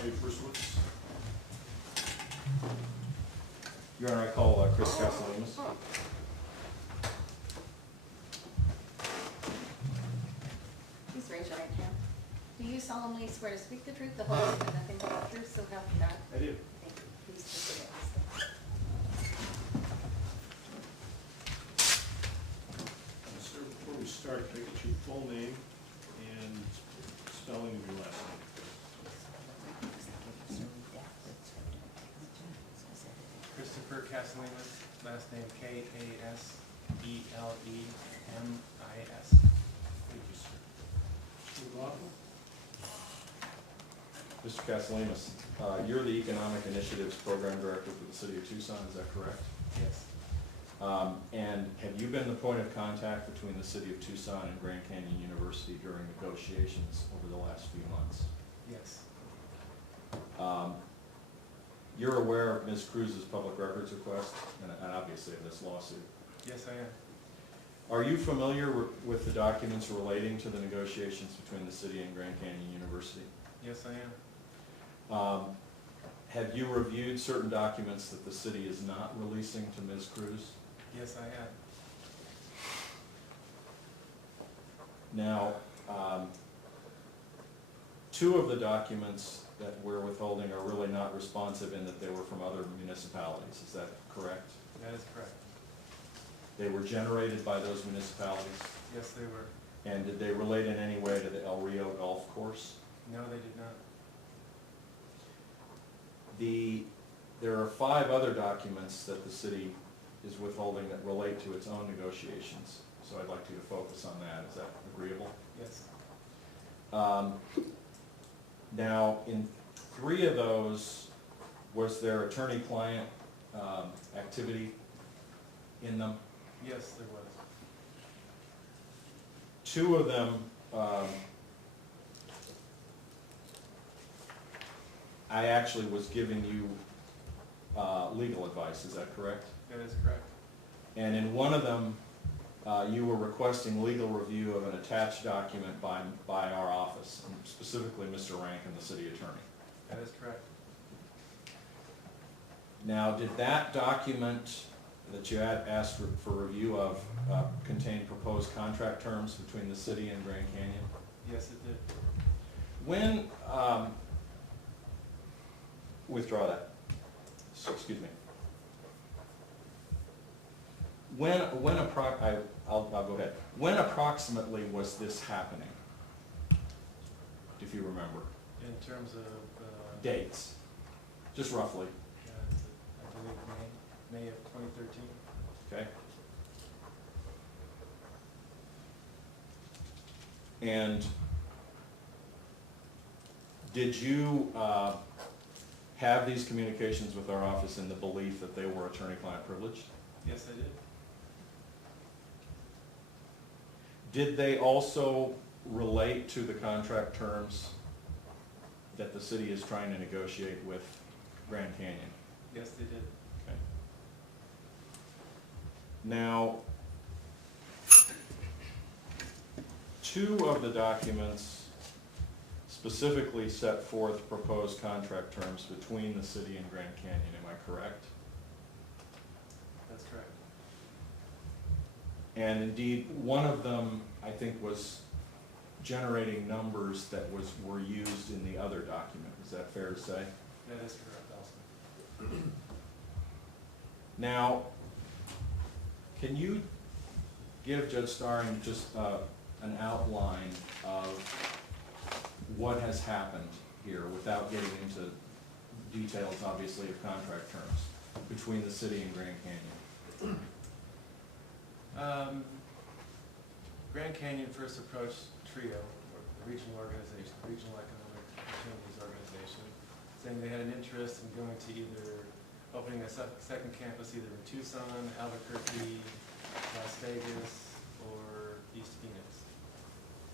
call your first witness. Your Honor, I call Chris Kaselemis. Please raise your right hand. Do you solemnly swear to speak the truth, the whole truth, and nothing but the truth, so help you God? I do. Thank you. Please take it. Sir, before we start, can I get your full name and spelling of your last name? Christopher Kaselemis, last name Kaselemis. Thank you, sir. Mr. McLaughlin? Mr. Kaselemis, you're the Economic Initiatives Program Director for the City of Tucson, is that correct? Yes, And have you been the point of contact between the City of Tucson and Grand Canyon University during negotiations over the last few months? yes, You're aware of Ms. Cruz's public records request and obviously of this lawsuit. yes I am. Are you familiar with the documents relating to the negotiations between the city and Grand Canyon University? Yes I am. Have you reviewed certain documents that the city is not releasing to Ms. Cruz? Yes I am. Now, two of the documents that we're withholding are really not responsive in that they were from other municipalities. Is that correct? That is correct. They were generated by those municipalities? Yes they were. And did they relate in any way to the El Rio Golf Course? No, they did not. There are 5 other documents that the city is withholding that relate to its own negotiations. So I'd like you to focus on that. Is that agreeable? Yes. Now, in 3 of those, was there attorney-client activity in them? Yes there was. 2 of them, I actually was giving you legal advice, is that correct? That is correct. And in one of them, you were requesting legal review of an attached document by our office, and specifically Mr. Rankin, the city attorney. That is correct. Now, did that document that you had asked for review of contain proposed contract terms between the city and Grand Canyon? Yes it did. When, withdraw that. So, excuse me. I'll go ahead. When approximately was this happening? If you remember. In terms of, Dates, just roughly, I believe May of 2013. okay? And did you have these communications with our office in the belief that they were attorney-client privileged? Yes I did. Did they also relate to the contract terms that the city is trying to negotiate with Grand Canyon? Yes they did. Okay. Now, 2 of the documents specifically set forth proposed contract terms between the city and Grand Canyon, am I correct? That's correct. And indeed, one of them, I think, was generating numbers that were used in the other document. Is that fair to say? That is correct also. Now, can you give Judge Starring just an outline of what has happened here without getting into details, obviously, of contract terms between the city and Grand Canyon? Grand Canyon first approached TRIO, or the regional organization, the Regional Economic Opportunities Organization, saying they had an interest in going to either opening a second campus either in Tucson, Albuquerque, Las Vegas, or East Phoenix.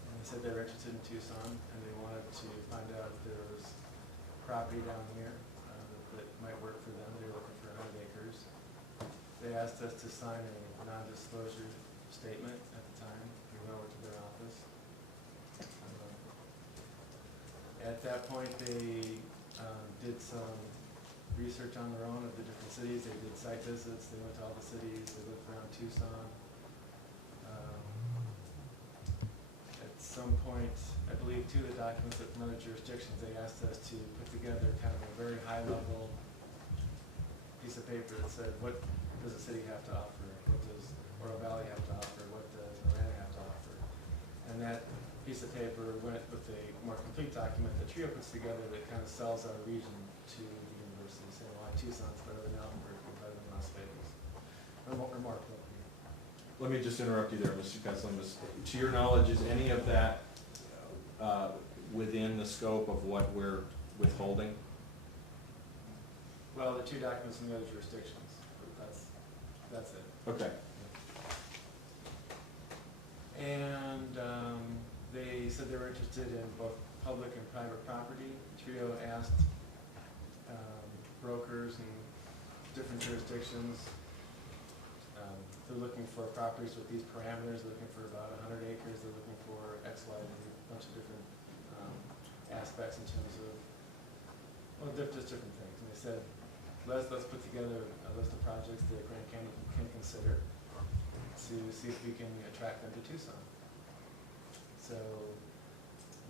And they said they were interested in Tucson, and they wanted to find out if there was property down here that might work for them. They were looking for 100 acres. They asked us to sign a non-disclosure statement at the time. We went over to their office. At that point, they did some research on their own of the different cities. They did site visits, they went to all the cities, they looked around Tucson. At some point, I believe two of the documents from other jurisdictions, they asked us to put together kind of a very high-level piece of paper that said, what does a city have to offer? What does Oro Valley have to offer? What does Miranda have to offer? And that piece of paper went with a more complete document that TRIO puts together that kind of sells our region to the university, saying why Tucson's better than Albuquerque, better than Las Vegas. Remarkable. Let me just interrupt you there, Mr. Kaselemis. To your knowledge, is any of that within the scope of what we're withholding? Well, the two documents from the other jurisdictions, but that's it. Okay. And they said they were interested in both public and private property. TRIO asked brokers in different jurisdictions. They're looking for properties with these parameters. They're looking for about 100 acres. They're looking for X, Y, and a bunch of different aspects in terms of, well, just different things. And they said, let's put together a list of projects that Grand Canyon can consider to see if we can attract them to Tucson. So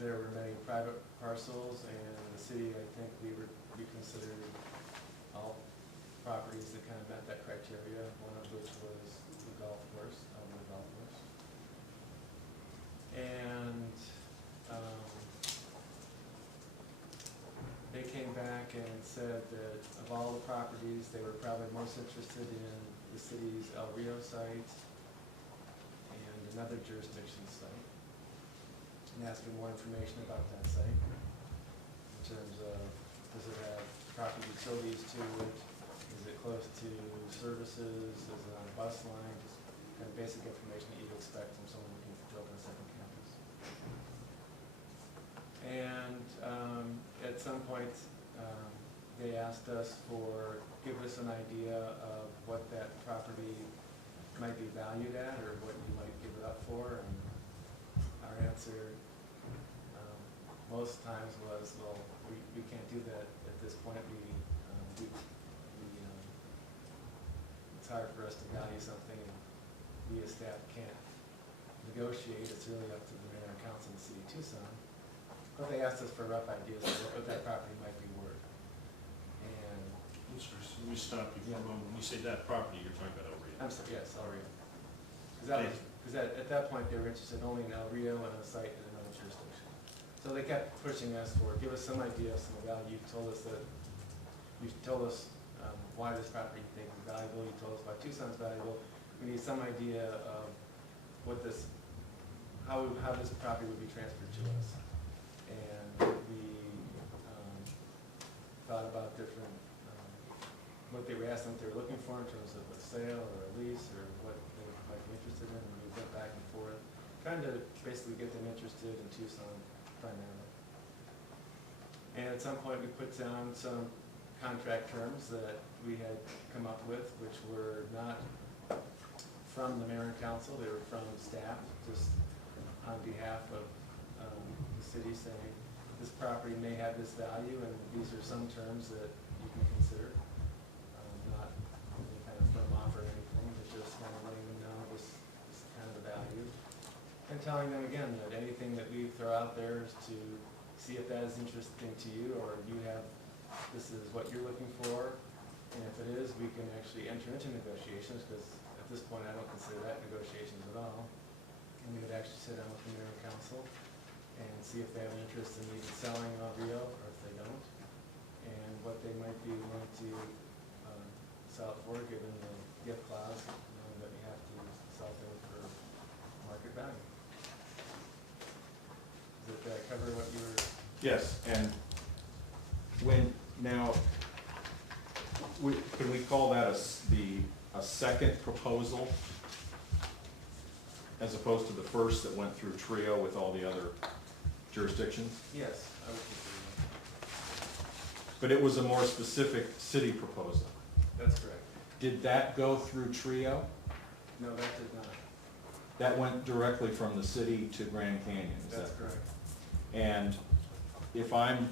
there were many private parcels, and the city, I think, we considered all properties that kind of met that criteria, one of which was the golf course, the golf course. And they came back and said that of all the properties, they were probably most interested in the city's El Rio site and another jurisdiction site, and asking more information about that site in terms of, does it have proper utilities to it? Is it close to services? Is it on a bus line? Just kind of basic information that you'd expect from someone looking to open a second campus. And at some point, they asked us give us an idea of what that property might be valued at, or what you might give it up for. And our answer most times was, well, we can't do that at this point. It's hard for us to value something, and we as staff can't negotiate. It's really up to the mayor and council and the city of Tucson. But they asked us for rough ideas of what that property might be worth. And Let me stop you for a moment. When you say that property, you're talking about El Rio. I'm sorry, yes, El Rio. Because at that point they were interested only in El Rio and a site in another jurisdiction. So they kept pushing us for, give us some idea of some value. You've told us why this property you think is valuable. You told us why Tucson's valuable. We need some idea of what how this property would be transferred to us. And we thought about different, what they were asking, what they were looking for in terms of a sale or a lease or what they might be interested in. And we went back and forth, trying to basically get them interested in Tucson primarily. And at some point we put down some contract terms that we had come up with, which were not from the mayor and council, they were from staff, just on behalf of the city, saying this property may have this value, and these are some terms that you can consider. Not any kind of firm offer or anything, but just kind of letting them know this kind of the value. And telling them again that anything that we throw out there is to see if that is interesting to you, or you have, this is what you're looking for, and if it is, we can actually enter into negotiations, because at this point I don't consider that negotiations at all. And we would actually sit down with the mayor and council and see if they have an interest in either selling El Rio, or if they don't, and what they might be willing to sell it for, given the gift clause, knowing that we have to sell things for market value. Does that cover what you were? Yes, and can we call that a second proposal as opposed to the first that went through TRIO with all the other jurisdictions? Yes, I would consider But it was a more specific city proposal. that. That's correct. Did that go through TRIO? No, that did not. That went directly from the city to Grand Canyon, is That's that correct. And if I'm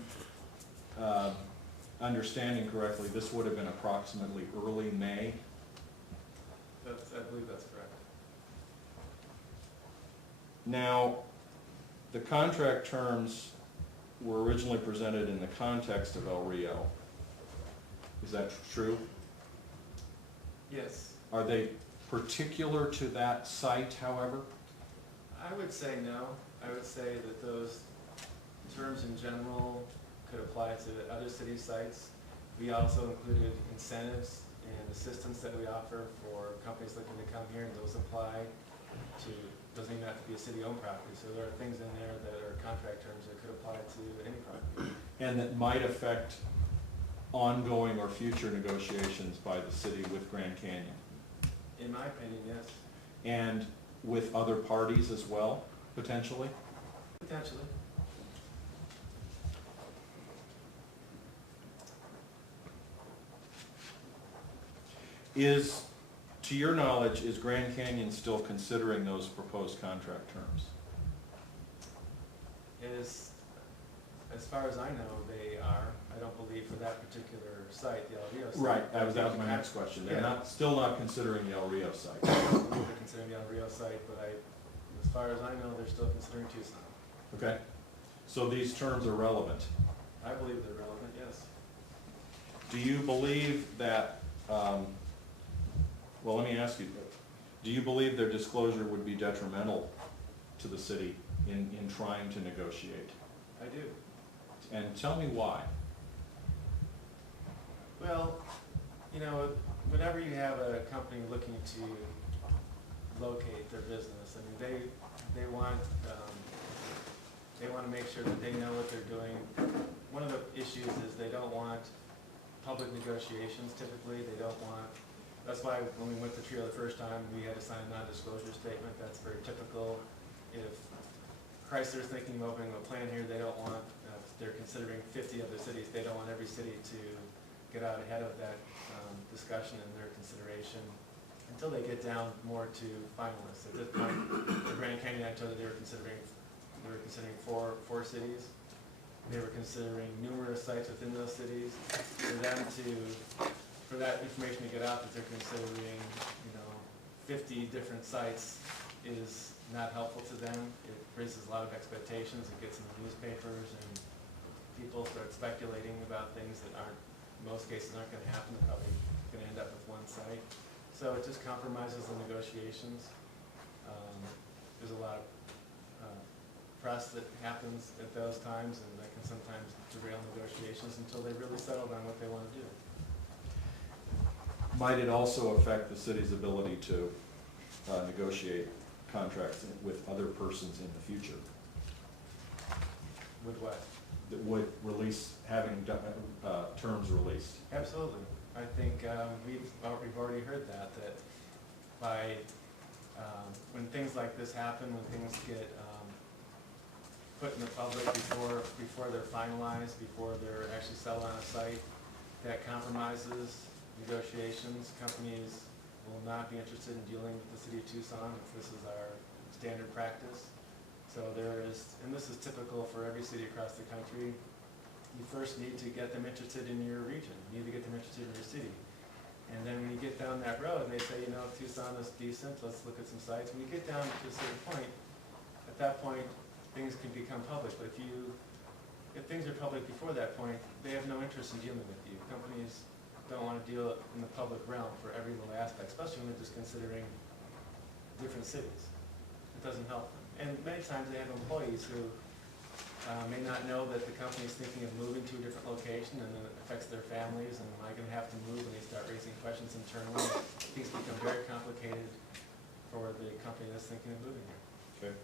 understanding correctly, this would have been approximately early May. I believe that's correct. Now, the contract terms were originally presented in the context of El Rio. Is that true? Yes. Are they particular to that site, however? I would say no. I would say that those terms in general could apply to other city sites. We also included incentives and assistance that we offer for companies looking to come here, and those apply to, doesn't even have to be a city-owned property. So there are things in there that are contract terms that could apply to any property. And that might affect ongoing or future negotiations by the city with Grand Canyon? In my opinion, yes. And with other parties as well, potentially? Potentially. To your knowledge, is Grand Canyon still considering those proposed contract terms? As far as I know, they are. I don't believe for that particular site, the El Rio site. Right, that was my next question. They're still not considering the El Rio site. I don't believe they're considering the El Rio site, but as far as I know, they're still considering Tucson. Okay, so these terms are relevant. I believe they're relevant, yes. Do you believe that, well, let me ask you, do you believe their disclosure would be detrimental to the city in trying to negotiate? I do. And tell me why. Well, you know, whenever you have a company looking to locate their business, I mean, they want to make sure that they know what they're doing. One of the issues is they don't want public negotiations typically. They don't want, that's why when we went to Trio the first time, we had to sign a non-disclosure statement. That's very typical. If Chrysler's thinking of opening a plant here, they don't want, they're considering 50 other cities, they don't want every city to get out ahead of that discussion and their consideration until they get down more to finalists. At this point, the Grand Canyon, I told you they were considering four cities. They were considering numerous sites within those cities. For that information to get out that they're considering, 50 different sites is not helpful to them. It raises a lot of expectations. It gets in the newspapers, and people start speculating about things that in most cases aren't going to happen. They're probably going to end up with one site. So it just compromises the negotiations. There's a lot of press that happens at those times, and that can sometimes derail negotiations until they really settle on what they want to do. Might it also affect the city's ability to negotiate contracts with other persons in the future? With what? That would having terms released? Absolutely. I think we've already heard that by when things like this happen, when things get put in the public before they're finalized, before they're actually settled on a site, that compromises negotiations. Companies will not be interested in dealing with the city of Tucson if this is our standard practice. So and this is typical for every city across the country, you first need to get them interested in your region. You need to get them interested in your city. And then when you get down that road and they say, Tucson is decent, let's look at some sites. When you get down to a certain point, at that point, things can become public. But if things are public before that point, they have no interest in dealing with you. Companies don't want to deal in the public realm for every little aspect, especially when they're just considering different cities. It doesn't help them. And many times they have employees who may not know that the company is thinking of moving to a different location, and then it affects their families, and am I going to have to move? And they start raising questions internally. Things become very complicated for the company that's thinking of moving here. Okay.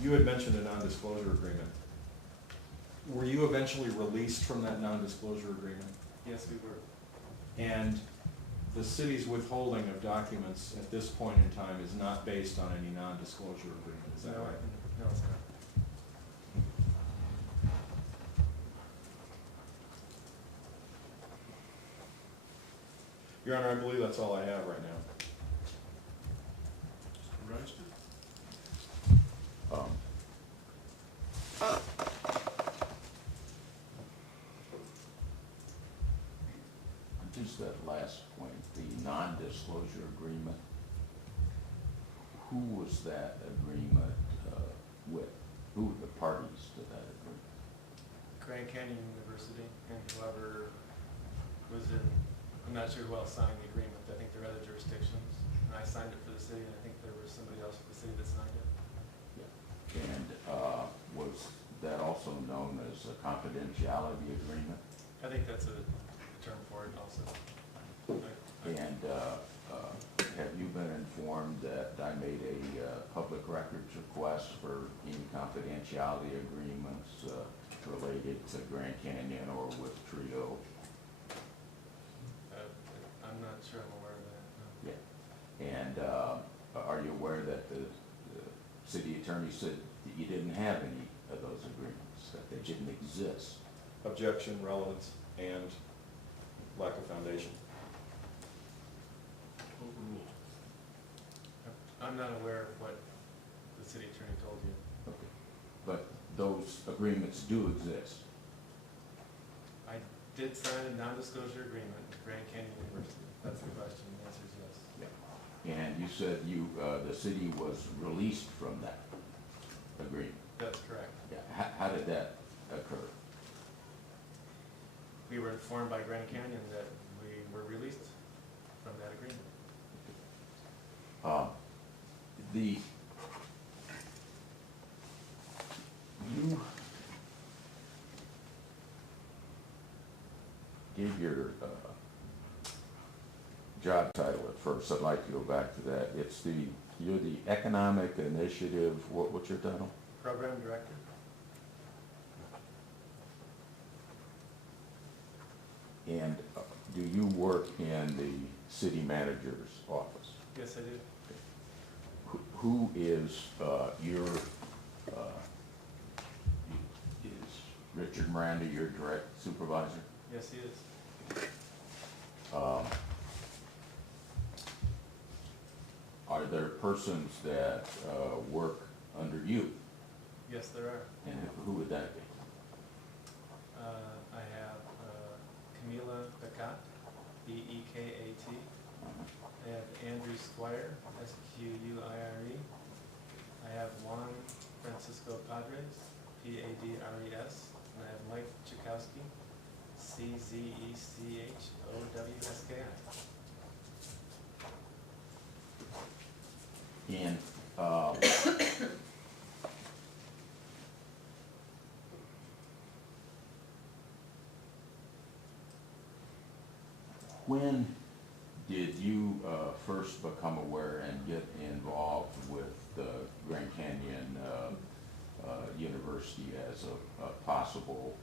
You had mentioned a non-disclosure agreement. Were you eventually released from that non-disclosure agreement? Yes, we were. And the city's withholding of documents at this point in time is not based on any non-disclosure agreement, is that right? No, it's not. Your Honor, I believe that's all I have right now. Mr. Reister? just that last point, the non-disclosure agreement. Who was that agreement with? Who were the parties to that agreement? Grand Canyon University and whoever was in, I'm not sure who else signed the agreement. I think there are other jurisdictions. And I signed it for the city, and I think there was somebody else for the city that signed it. Yeah. And was that also known as a confidentiality agreement? I think that's a term for it also. And have you been informed that I made a public records request for any confidentiality agreements related to Grand Canyon or with Trio? I'm not sure I'm aware of that. No. Yeah. And are you aware that the city attorney said that you didn't have any of those agreements, that they didn't exist? Objection, relevance, and lack of foundation. Overruled. I'm not aware of what the city attorney told you. Okay. But those agreements do exist? I did sign a non-disclosure agreement with Grand Canyon University. That's the question. The answer is yes. Yeah. And you said you, the city was released from that agreement? That's correct. Yeah. How did that occur? We were informed by Grand Canyon that we were released from that agreement. You gave your job title at first. I'd like to go back to that. You're the Economic Initiative, what's your title? Program director? And do you work in the city manager's office? Yes, I do. Who is your, is Richard Miranda your direct supervisor? Yes, he is. Are there persons that work under you? Yes, there are. And who would that be? I have Camila Bekat, B-E-K-A-T. I have Andrew Squire, S-Q-U-I-R-E. I have Juan Francisco Padres, P-A-D-R-E-S. And I have Mike Chakowski, C-Z-E-C-H-O-W-S-K-I. And when did you first become aware and get involved with the Grand Canyon University as a possible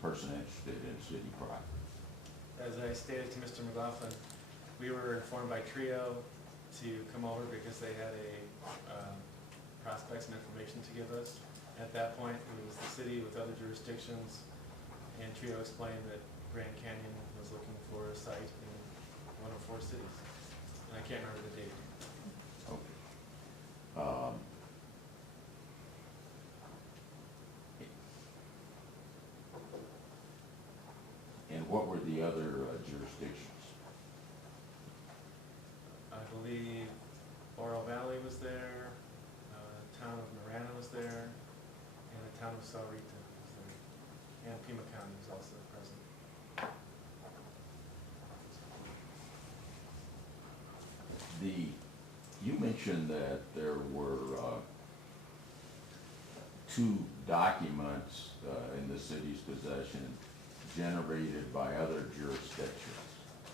person interested in city property? As I stated to Mr. McLaughlin, we were informed by Trio to come over because they had a prospects and information to give us. At that point, it was the city with other jurisdictions, and Trio explained that Grand Canyon was looking for a site in one of 4 cities. And I can't remember the date. Okay. And what were the other jurisdictions? I believe Oro Valley was there, town of Miranda was there, and the town of Sahuarita was there. And Pima County was also present. You mentioned that there were 2 documents in the city's possession generated by other jurisdictions.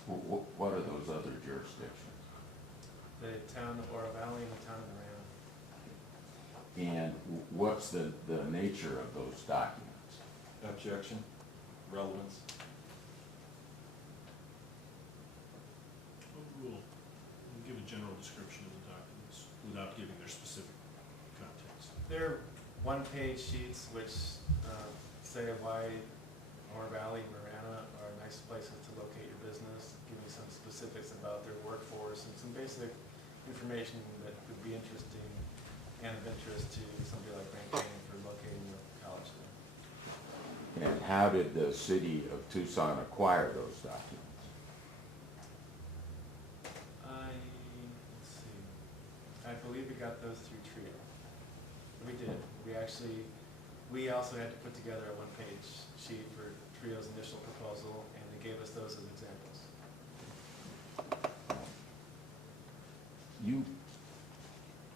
What are those other jurisdictions? The town of Oro Valley and the town of Miranda. And what's the nature of those documents? Objection, relevance. Overruled. We'll give a general description of the documents without giving their specific context. They're one-page sheets which say why Oro Valley and Miranda are nice places to locate your business, giving some specifics about their workforce and some basic information that would be interesting and of interest to somebody like Grand Canyon for locating a college there. And how did the city of Tucson acquire those documents? believe we got those through Trio. We did. We also had to put together a one-page sheet for Trio's initial proposal, and they gave us those as examples. You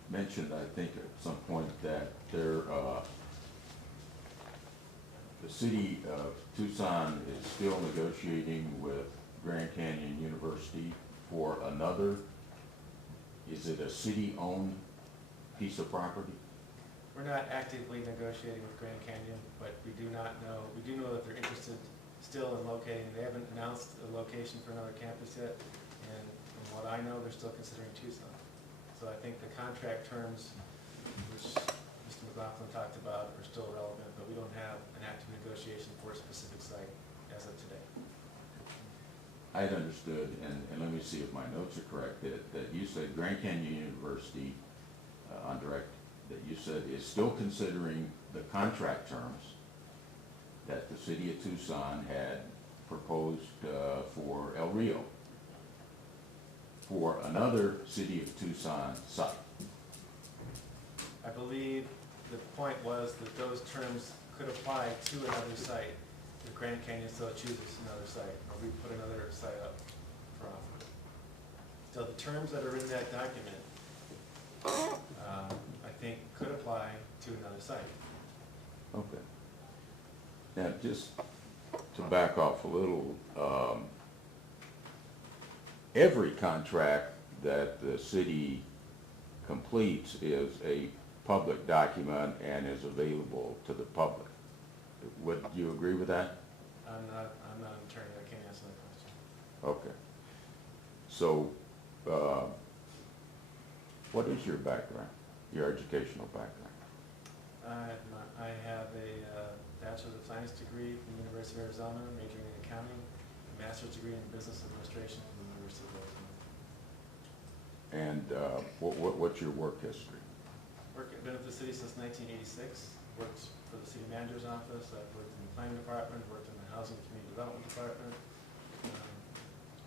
mentioned, I think, at some point that the city of Tucson is still negotiating with Grand Canyon University for another, is it a city-owned piece of property? We're not actively negotiating with Grand Canyon, but we do know that they're interested still in locating. They haven't announced a location for another campus yet, and from what I know, they're still considering Tucson. So I think the contract terms, which Mr. McLaughlin talked about, are still relevant, but we don't have an active negotiation for a specific site as of today. I had understood, and let me see if my notes are correct, that you said Grand Canyon University, on direct, that you said is still considering the contract terms that the city of Tucson had proposed for El Rio, for another city of Tucson site. I believe the point was that those terms could apply to another site if Grand Canyon still chooses another site, or we put another site up for offer. So the terms that are in that document, I think could apply to another site. Okay. Now, just to back off a little, every contract that the city completes is a public document and is available to the public. Would you agree with that? I'm not an attorney, I can't answer that question. Okay. So, what is your background, your educational background? I have a Bachelor of Science degree from the University of Arizona, majoring in accounting, a master's degree in business administration from the University of Arizona. And what's your work history? Been at the city since 1986, worked for the city manager's office, I've worked in the planning department, worked in the housing and community development department,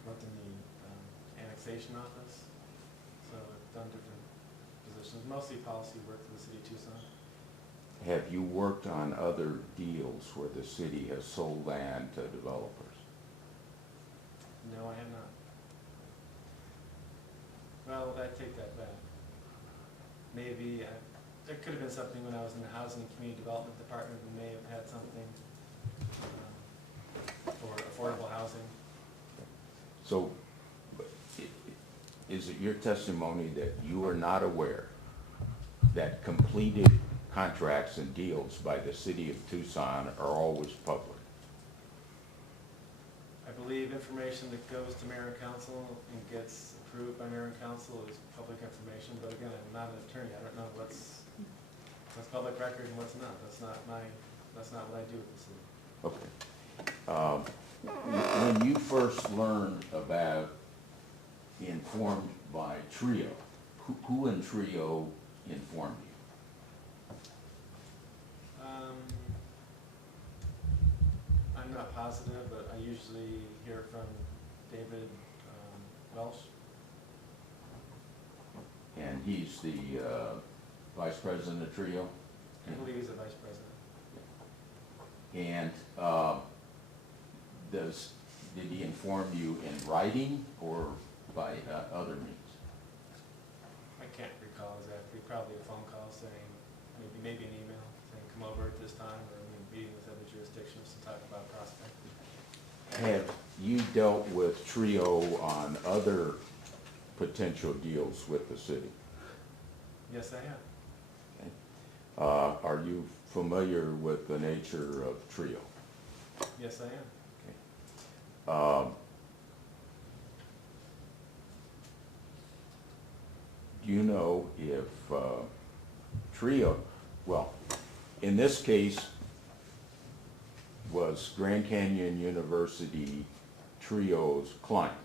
worked in the annexation office, so I've done different positions, mostly policy work for the city of Tucson. Have you worked on other deals where the city has sold land to developers? No, I have not. Well, I take that back. Maybe, there could have been something when I was in the housing and community development department, we may have had something for affordable housing. So, is it your testimony that you are not aware that completed contracts and deals by the city of Tucson are always public? I believe information that goes to mayor and council and gets approved by mayor and council is public information, but again, I'm not an attorney, I don't know what's public record and what's not. That's not what I do with the city. Okay. When you first learned about Informed by Trio, who in Trio informed you? I'm not positive, but I usually hear from David Welsh. And he's the vice president of Trio? I believe he's the vice president. And did he inform you in writing or by other means? I can't recall exactly. Probably a phone call saying, maybe an email saying, come over at this time, or meeting with other jurisdictions to talk about prospect. Have you dealt with Trio on other potential deals with the city? Yes, I have. Okay. Are you familiar with the nature of Trio? Yes, I am. Okay. Do you know if Trio, well, in this case, was Grand Canyon University Trio's client?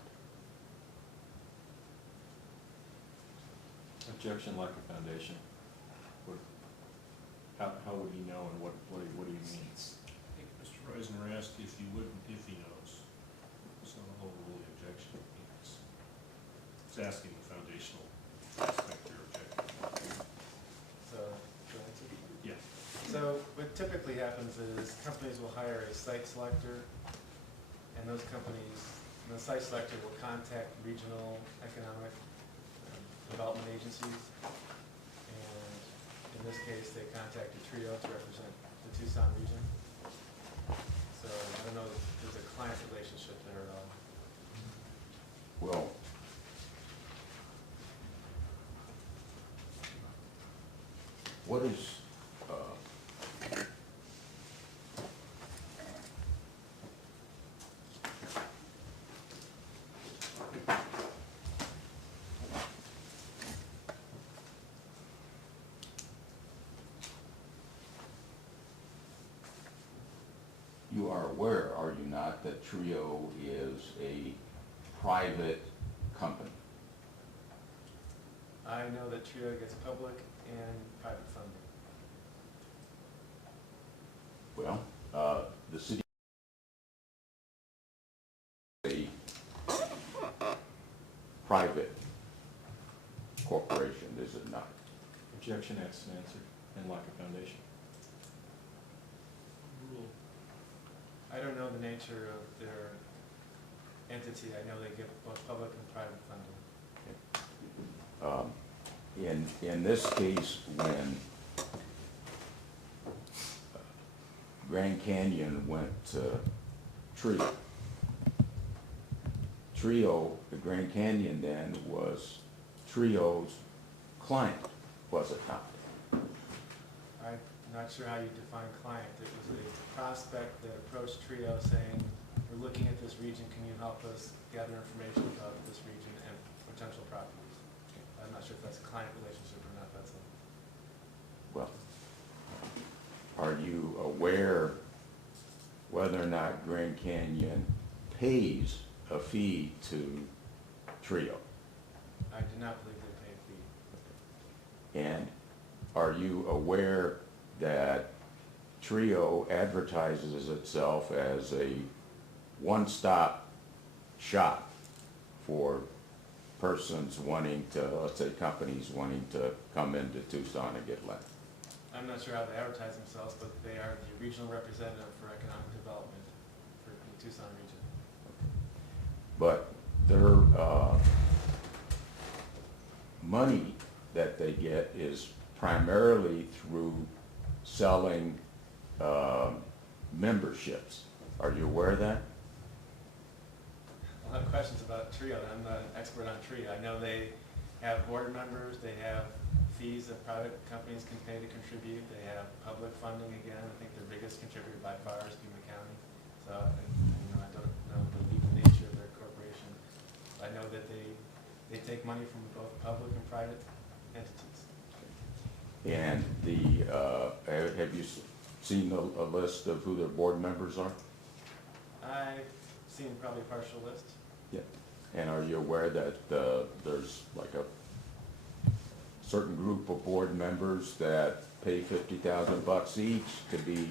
Objection, lack of foundation. How would he know, and what do you mean? I think Mr. Reisner asked if he knows. So I'll overrule the objection. It's asking the foundational aspect of your objection. So what typically happens is companies will hire a site selector, and those companies, the site selector will contact regional economic development agencies. And in this case, they contacted Trio to represent the Tucson region. So I don't know if there's a client relationship there at all. Well, what is, you are aware, are you not, that Trio is a private company? I know that Trio gets public and private funding. Well, the city is a private corporation, is it not? Objection asked and answered, and lack of foundation. Rule. I don't know the nature of their entity. I know they give both public and private funding. In this case, when Grand Canyon went to Trio, the Grand Canyon then was Trio's client, was it not? I'm not sure how you define client. It was a prospect that approached Trio saying, we're looking at this region, can you help us gather information about this region and potential properties? I'm not sure if that's a client relationship or not, that's all. Well, are you aware whether or not Grand Canyon pays a fee to Trio? I do not believe they pay a fee. And are you aware that Trio advertises itself as a one-stop shop for persons wanting to, let's say companies wanting to come into Tucson and get land? I'm not sure how they advertise themselves, but they are the regional representative for economic development for the Tucson region. But their money that they get is primarily through selling memberships. Are you aware of that? A lot of questions about Trio. I'm not an expert on Trio. I know they have board members, they have fees that private companies can pay to contribute, they have public funding again. I think their biggest contributor by far is Pima County. So I don't know the legal nature of their corporation. I know that they take money from both public and private entities. And have you seen a list of who their board members are? I've seen probably a partial list. Yeah. And are you aware that there's like a certain group of board members that pay $50,000 each to be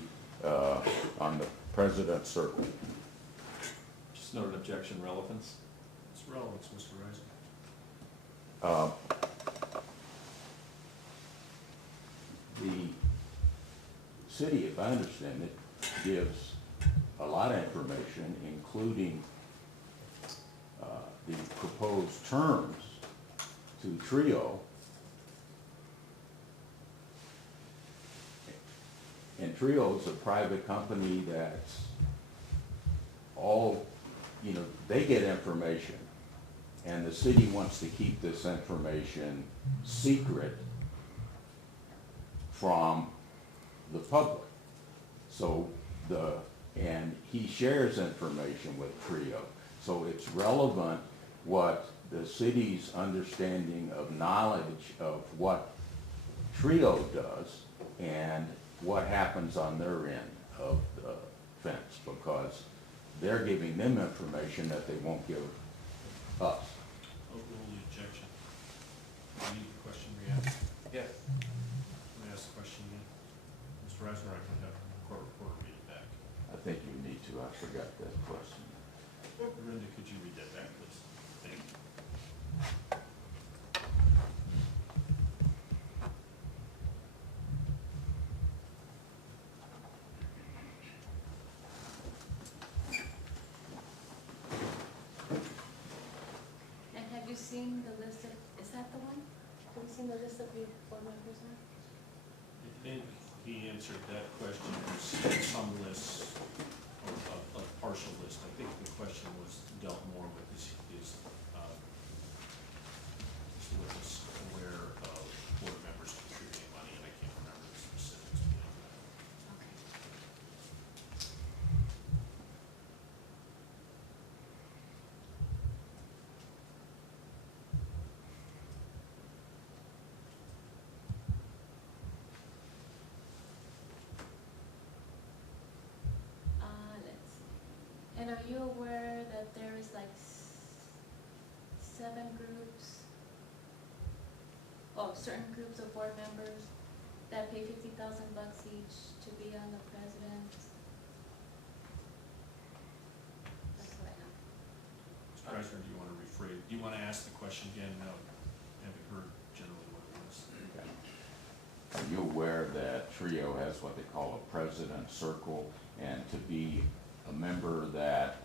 on the president's circle? Just note an objection relevance. It's relevance, Mr. Reisner. The city, if I understand it, gives a lot of information, including the proposed terms to Trio. And Trio's a private company that's all, they get information. And the city wants to keep this information secret from the public. So and he shares information with Trio. So it's relevant what the city's understanding of knowledge of what Trio does and what happens on their end of the fence, because they're giving them information that they won't give us. Overrule the objection. You need the question re-asked. Yes. Let me ask the question again. Mr. Reisner, I can have the court reporter read it back. I think you need to, I forgot that question. Miranda, could you read that back, please? Thank you. seen the list of, is that the one? Have we seen the list of the board members now? I think he answered that question, some lists, or a partial list. I think the question was dealt more with is was aware of board members contributing money, and I can't remember the specifics beyond that. Okay. Let's see. And are you aware that there is like 7 groups, certain groups of board members that pay $50,000 each to be on the president? That's what I know. Mr. President, do you want to rephrase, do you want to ask the question again? No, haven't heard generally what it was. Okay. Are you aware that Trio has what they call a president circle, and to be a member that,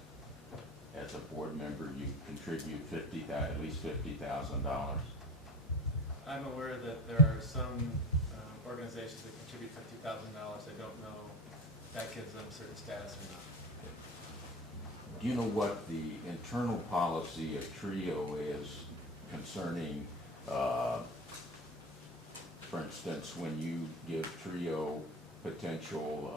as a board member, you contribute at least $50,000? I'm aware that there are some organizations that contribute $50,000. I don't know if that gives them certain status or not. Do you know what the internal policy of Trio is concerning, for instance, when you give Trio potential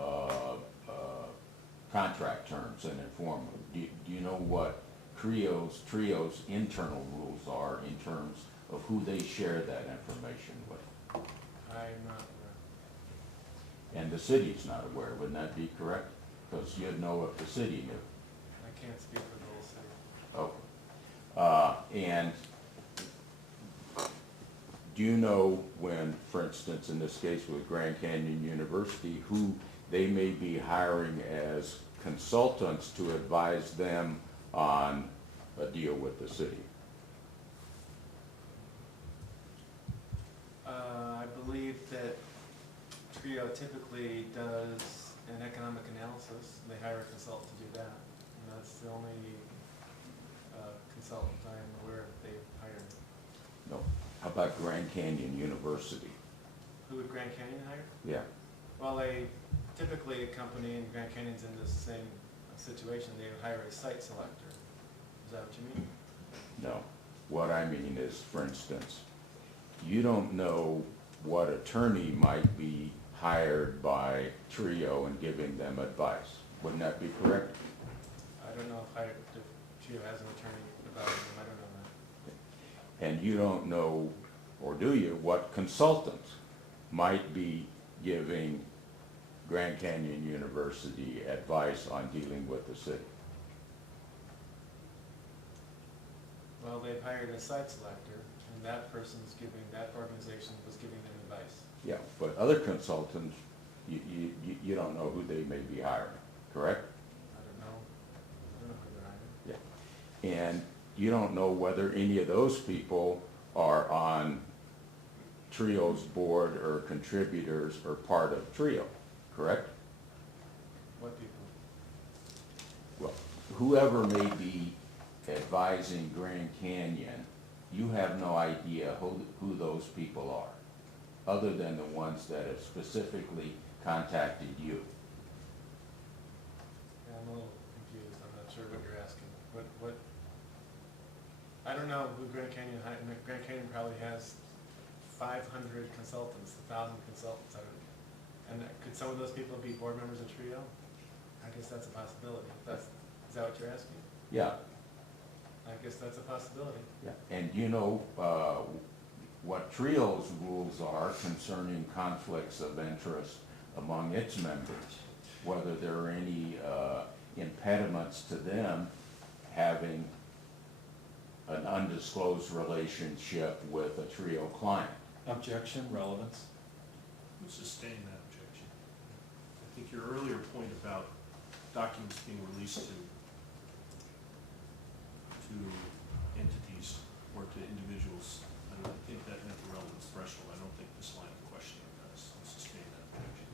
contract terms and inform them? Do you know what Trio's internal rules are in terms of who they share that information with? I'm not aware. And the city's not aware, wouldn't that be correct? Because you'd know if the city knew. I can't speak for the whole city. Okay. And do you know when, for instance, in this case with Grand Canyon University, who they may be hiring as consultants to advise them on a deal with the city? I believe that Trio typically does an economic analysis. They hire a consultant to do that. And that's the only consultant I'm aware of they've hired. No. How about Grand Canyon University? Who would Grand Canyon hire? Yeah. Well, typically a company in Grand Canyon's in the same situation. They would hire a site selector. Is that what you mean? No. What I mean is, for instance, you don't know what attorney might be hired by Trio and giving them advice. Wouldn't that be correct? I don't know if Trio has an attorney about them. I don't know that. And you don't know, or do you, what consultants might be giving Grand Canyon University advice on dealing with the city? Well, they've hired a site selector, and that organization was giving them advice. Yeah, but other consultants, you don't know who they may be hiring, correct? I don't know who they're hiring. Yeah. And you don't know whether any of those people are on Trio's board or contributors or part of Trio, correct? What people? Well, whoever may be advising Grand Canyon, you have no idea who those people are, other than the ones that have specifically contacted you. Yeah, I'm a little confused. I'm not sure what you're asking. What? I don't know who Grand Canyon hired. Grand Canyon probably has 500 consultants, 1,000 consultants. And could some of those people be board members of Trio? I guess that's a possibility. Is that what you're asking? Yeah. I guess that's a possibility. Yeah. And you know what Trio's rules are concerning conflicts of interest among its members, whether there are any impediments to them having an undisclosed relationship with a Trio client. Objection, relevance. Who sustained that objection? I think your earlier point about documents being released to entities or to individuals, I think that met the relevance threshold. I don't think this line of questioning does sustain that objection.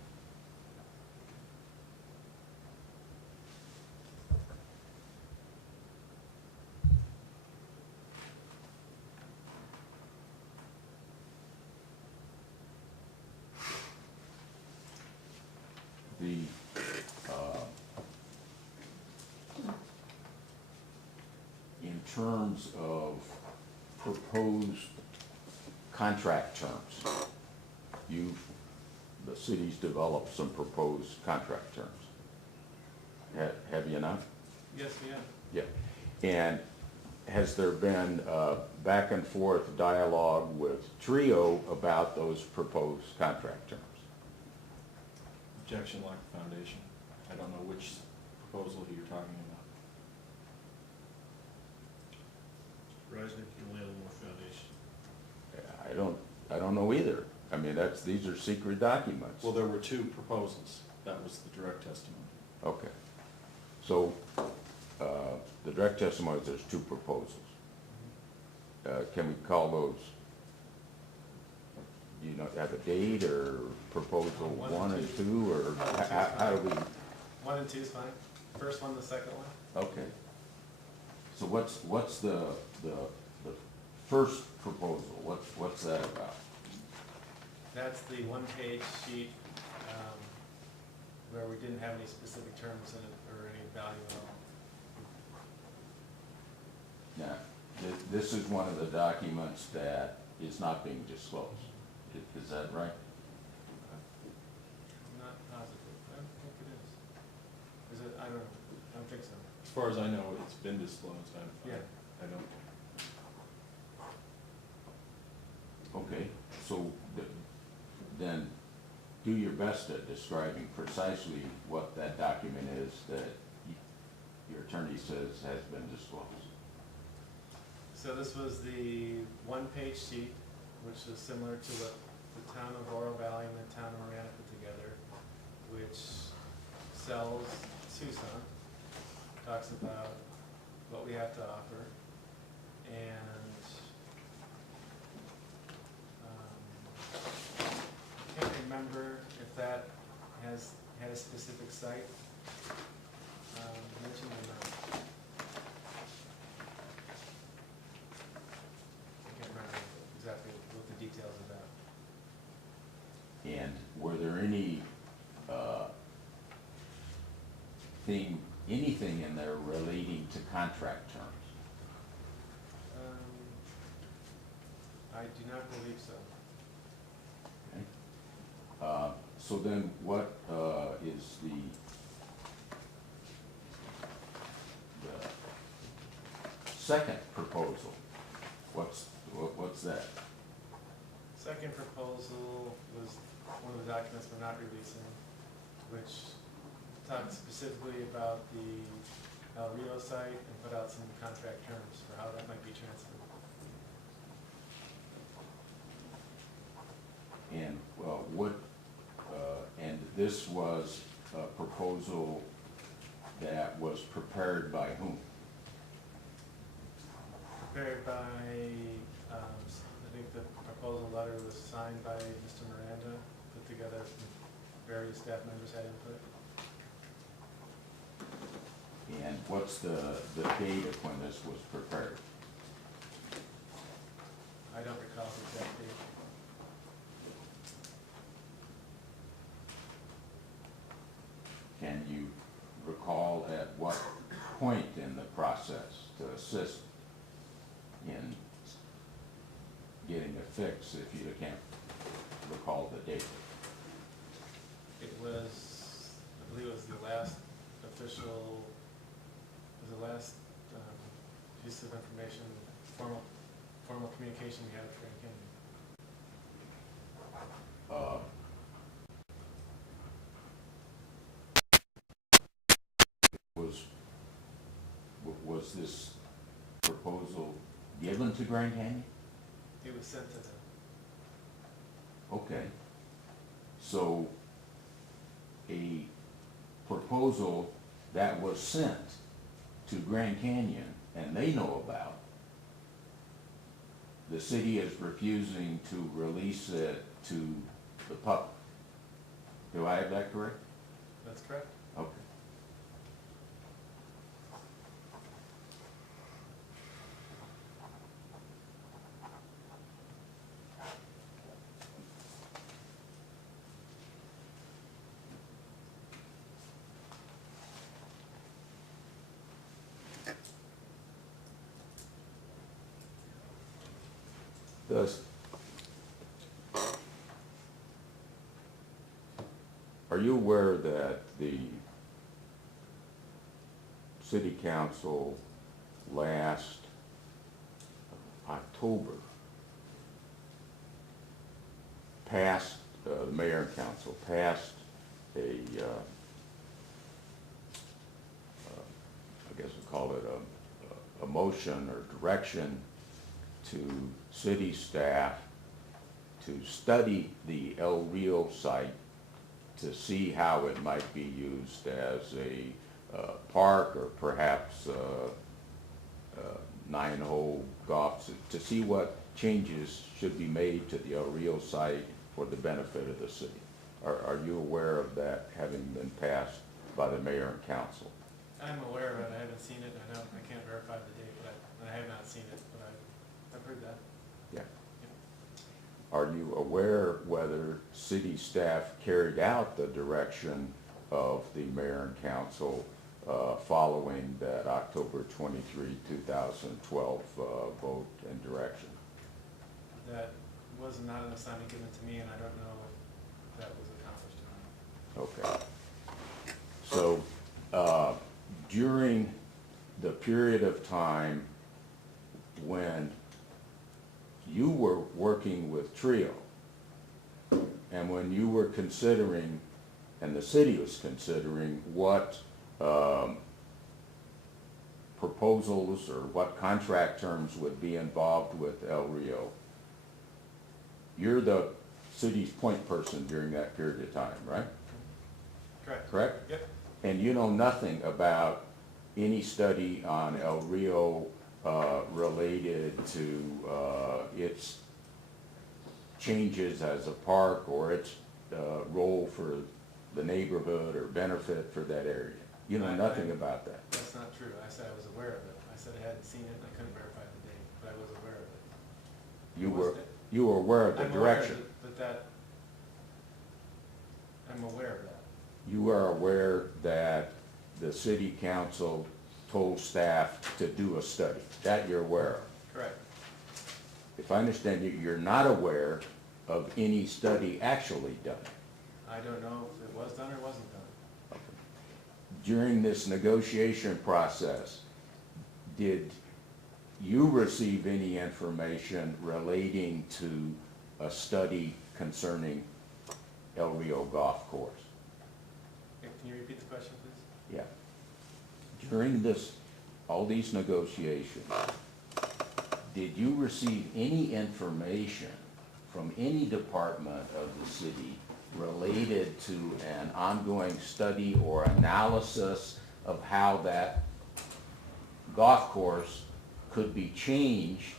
terms of proposed contract terms. The city's developed some proposed contract terms. Have you not? Yes, we have. Yeah. And has there been back and forth dialogue with Trio about those proposed contract terms? Objection, lack of foundation. I don't know which proposal you're talking about. Reisnick, you lay a little more foundation. I don't know either. I mean, these are secret documents. Well, there were two proposals. That was the direct testimony. Okay. So, the direct testimony, there's two proposals. Can we call those, do you know, have a date or proposal one and two, or how do we? 1 and 2 is fine. First one, the second one. Okay. So what's the first proposal? What's that about? That's the one-page sheet where we didn't have any specific terms in it or any value at all. Now, this is one of the documents that is not being disclosed. Is that right? I'm not positive. I don't think it is. Is it? I don't know. I don't think so. As far as I know, it's been disclosed. Yeah. I don't. Okay, so then do your best at describing precisely what that document is that your attorney says has been disclosed. So this was the one-page sheet, which is similar to what the town of Oro Valley and the town of Miranda put together, which sells Tucson, talks about what we have to offer, and I can't remember if that had a specific site mentioned or not. I can't remember exactly what the details about. And were there any anything in there relating to contract terms? I do not believe so. Okay. So then what is the second proposal? What's that? Second proposal was one of the documents we're not releasing, which talked specifically about the Rio site and put out some contract terms for how that might be transferred. And and this was a proposal that was prepared by whom? Prepared by, I think the proposal letter was signed by Mr. Miranda, put together, various staff members had input. And what's the date of when this was prepared? I don't recall the exact date. Can you recall at what point in the process to assist in getting a fix if you can't recall the date? It was, I believe it was the last official, it was the last piece of information, formal communication we had with Grand Canyon. Was this proposal given to Grand Canyon? It was sent to them. Okay. So a proposal that was sent to Grand Canyon and they know about, the city is refusing to release it to the public. Do I have that correct? That's correct. Okay. Does, are you aware that the city council last October passed, the mayor and council passed a, I guess we'll call it a motion or direction to city staff to study the El Rio site to see how it might be used as a park or perhaps 9-hole golf, to see what changes should be made to the El Rio site for the benefit of the city. Are you aware of that having been passed by the mayor and council? I'm aware of it, I haven't seen it, I can't verify the date, but I have not seen it, but I've heard that. Yeah. Are you aware whether city staff carried out the direction of the mayor and council following that October 23, 2012 vote and direction? That was not an assignment given to me, and I don't know if that was accomplished or not. Okay. So during the period of time when you were working with Trio, and when you were considering, and the city was considering what proposals or what contract terms would be involved with El Rio, you're the city's point person during that period of time, right? Correct. Correct? Yep. And you know nothing about any study on El Rio related to its changes as a park or its role for the neighborhood or benefit for that area. You know nothing about that. That's not true. I said I was aware of it. I said I hadn't seen it, and I couldn't verify the date, but I was aware of it. You were aware of the I'm aware of direction. it, but that, I'm aware of that. You are aware that the city council told staff to do a study. That you're aware of. Correct. If I understand you, you're not aware of any study actually done. I don't know if it was done or wasn't done. During this negotiation process, did you receive any information relating to a study concerning El Rio Golf Course? Can you repeat the question, please? Yeah. During all these negotiations, did you receive any information from any department of the city related to an ongoing study or analysis of how that golf course could be changed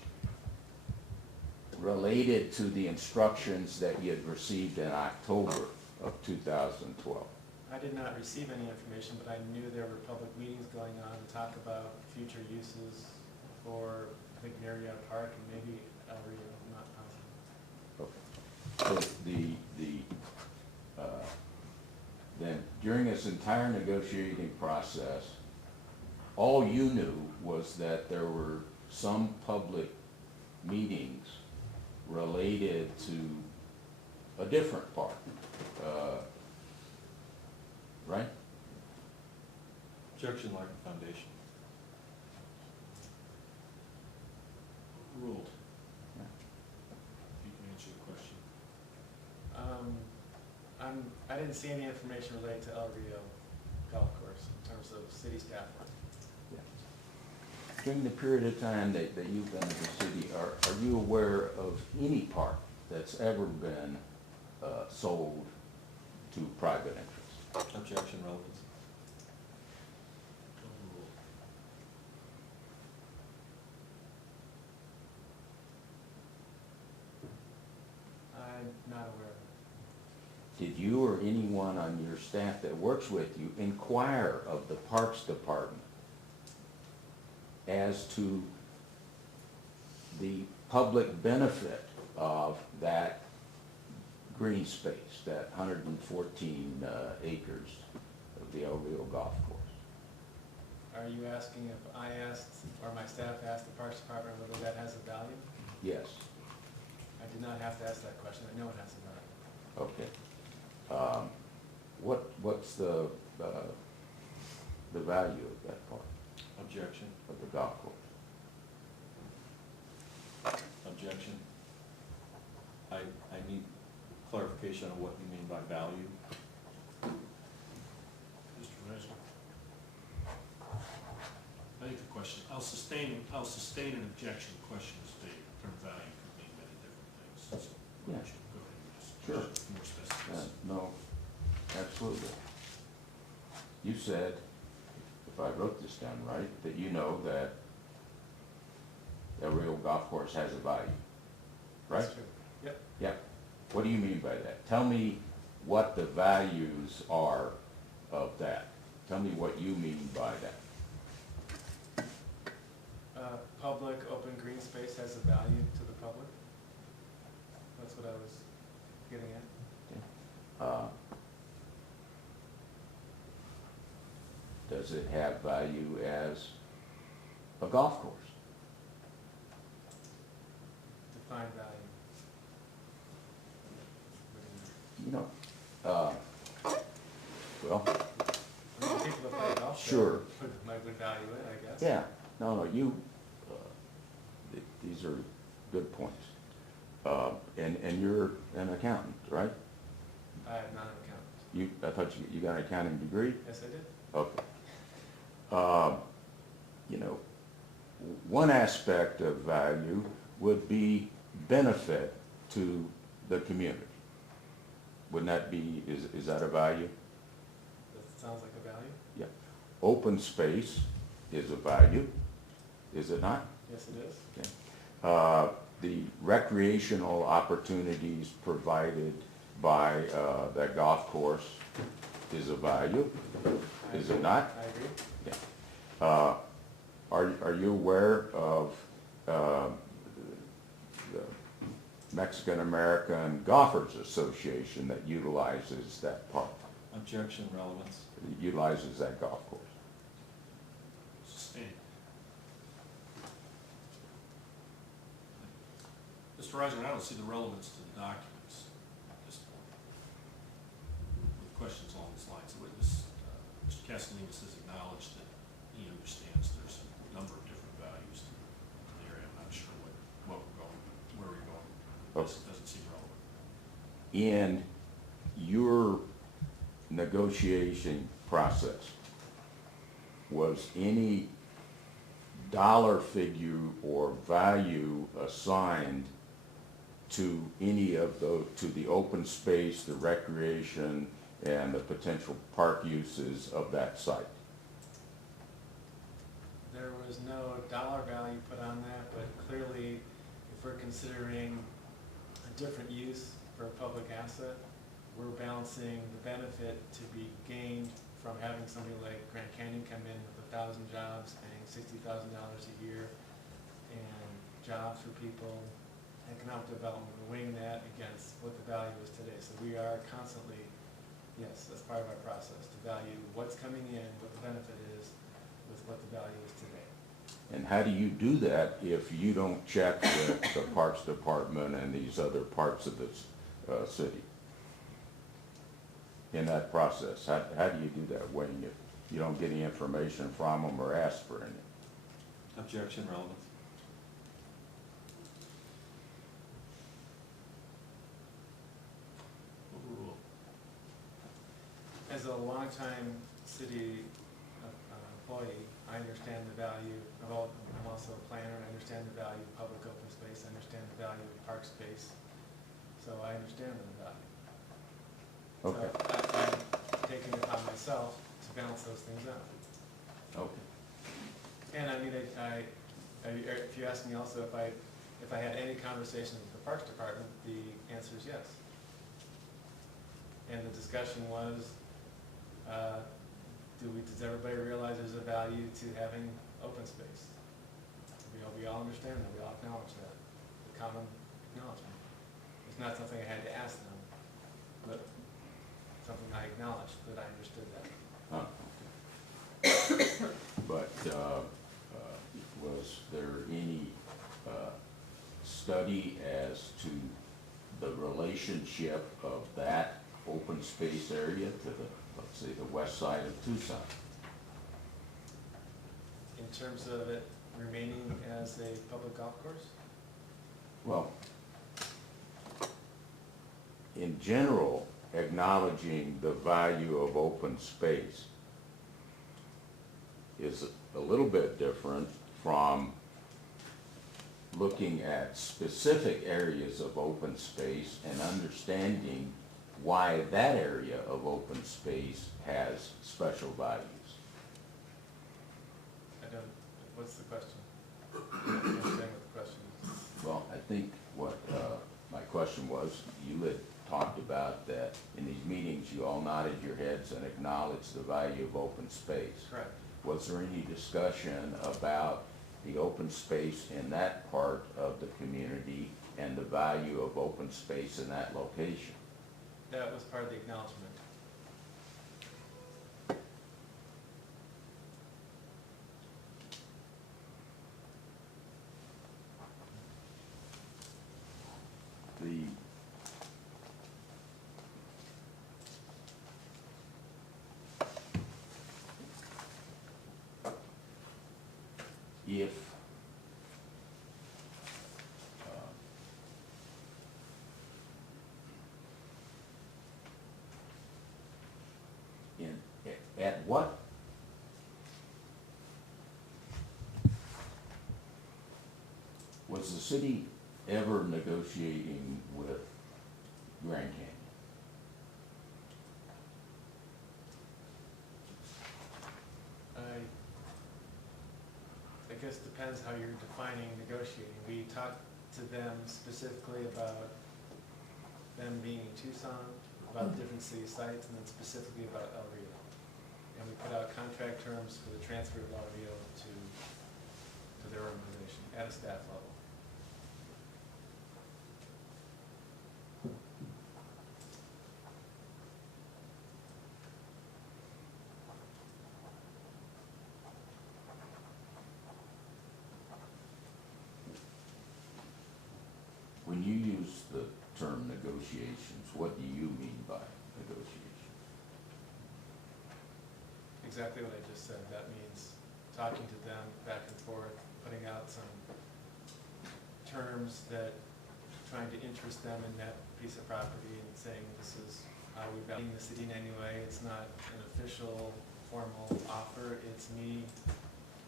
related to the instructions that you had received in October of 2012? I did not receive any information, but I knew there were public meetings going on to talk about future uses for, I think, Miranda Park and maybe El Rio, I'm not positive. Okay. So then during this entire negotiating process, all you knew was that there were some public meetings related to a different park, right? Objection, lack of foundation. Ruled. You can answer the question. I didn't see any information related to El Rio Golf Course in terms of city staff work. During the period of time that you've been in the city, are you aware of any park that's ever been sold to private interests? Objection, relevance. Overruled. I'm not aware of Did you or anyone on your staff that works with you inquire of the Parks Department as to the public benefit of that green space, that 114 acres of the El Rio Golf Course? it. Are you asking if I asked, or my staff asked the Parks Department whether that has a value? Yes. did not have to ask that question. I know it has a value. Okay. What's the value of that part, Objection, of the golf course? objection. I need clarification on what you mean by value. Mr. Reisner? I think the question, I'll sustain an objection. The question is stated. The term value could mean many different things. So Yeah. we should go ahead and just Sure. more specific. No, absolutely. You said, if I wrote this down right, that you know that a real golf course has a value, right? That's true. Yep. Yeah. What do you mean by that? Tell me what the values are of that. Tell me what you mean by that. Public open green space has a value to the public. That's what I was getting at. Does it have value as a golf course? Define value. You know, well, I mean, people that play golf Sure. would value it, I guess. yeah, no, these are good points. And you're an accountant, right? I am not an accountant. I thought you got an accounting degree? Yes, I did. Okay. You know, one aspect of value would be benefit to the community. Wouldn't that be, is that a value? That sounds like a value. Yeah. Open space is a value, is it not? Yes, it is. Okay. The recreational opportunities provided by that golf course is a value, is it not? I agree. Yeah. Are you aware of the Mexican-American Golfers Association that utilizes that park, Objection, relevance. utilizes that golf course? Sustained. Mr. Reisner, I don't see the relevance to the documents at this point. The questions along these lines, the witness, Mr. Kaselemis has acknowledged that he understands there's a number of different values to the area. I'm not sure where we're going. This doesn't seem relevant. In your negotiation process, was any dollar figure or value assigned to any of to the open space, the recreation, and the potential park uses of that site? There was no dollar value put on that, but clearly, if we're considering a different use for a public asset, we're balancing the benefit to be gained from having somebody like Grand Canyon come in with 1,000 jobs, paying $60,000 a year, and jobs for people, economic development, we're weighing that against what the value is today. So we are constantly, yes, that's part of our process, to value what's coming in, what the benefit is, with what the value is today. And how do you do that if you don't check with the Parks Department and these other parts of the city? In that process, how do you do that when you don't get any information from them or ask for any? Objection, relevance. Overrule. As a longtime city employee, I understand the value of all, I'm also a planner, I understand the value of public open space, I understand the value of park space, so I understand the value. Okay, So I'm taking it upon myself to balance those things out. okay. And I mean, if you ask me also if I had any conversations with the Parks Department, the answer is yes. And the discussion was, does everybody realize there's a value to having open space? We all understand that, we all acknowledge that, the common acknowledgement. It's not something I had to ask them, but something I acknowledged, that I understood that. But was there any study as to relationship of that open space area to the, let's say, the west side of Tucson? In terms of it remaining as a public golf course? Well, in general, acknowledging the value of open space is a little bit different from looking at specific areas of open space and understanding why that area of open space has special values. I don't, what's the question? I don't understand what the question is. Well, I think what my question was, you had talked about that in these meetings, you all nodded your heads and acknowledged the value of open space. Correct. Was there any discussion about the open space in that part of the community and the value of open space in that location? That was part of the acknowledgement. The if at what was the city ever negotiating with Grand Canyon? I guess it depends how you're defining negotiating. We talked to them specifically about them being in Tucson, about different city sites, and then specifically about El Rio. And we put out contract terms for the transfer of El Rio to their organization at a staff level. When you use the term negotiations, what do you mean by negotiation? Exactly what I just said. That means talking to them back and forth, putting out some terms that, trying to interest them in that piece of property and saying this is how we value the city in any way. It's not an official, formal offer. It's me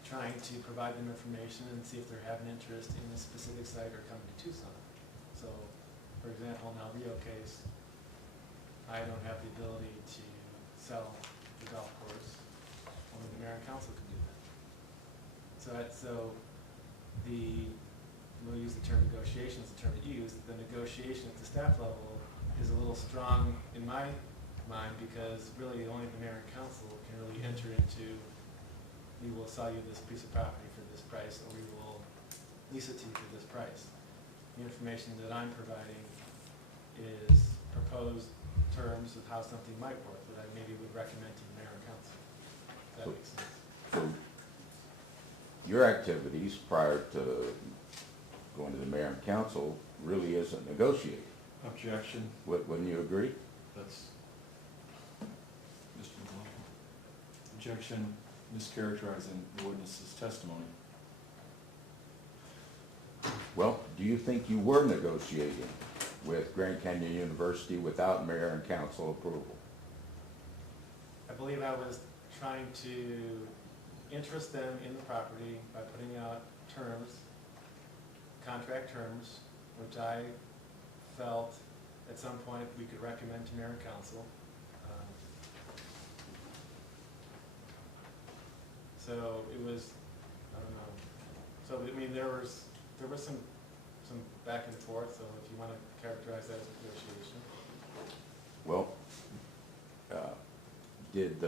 trying to provide them information and see if they have an interest in a specific site or coming to Tucson. So, for example, in the El Rio case, I don't have the ability to sell the golf course. Only the mayor and council can do that. We'll use the term negotiation as the term to use. The negotiation at the staff level is a little strong in my mind because really only the mayor and council can really enter into, we will sell you this piece of property for this price, or we will lease it to you for this price. The information that I'm providing is proposed terms of how something might work that I maybe would recommend to the mayor and council. If that makes sense. So your activities prior to going to the mayor and council really isn't negotiating. Objection. Wouldn't you agree? That's Mr. McLaughlin? objection, mischaracterizing the witness's testimony. Well, do you think you were negotiating with Grand Canyon University without mayor and council approval? I believe I was trying to interest them in the property by putting out terms, contract terms, which I felt at some point we could recommend to mayor and council. So it was, I don't know. So I mean, there was some back and forth. So if you want to characterize that as negotiation. Well, did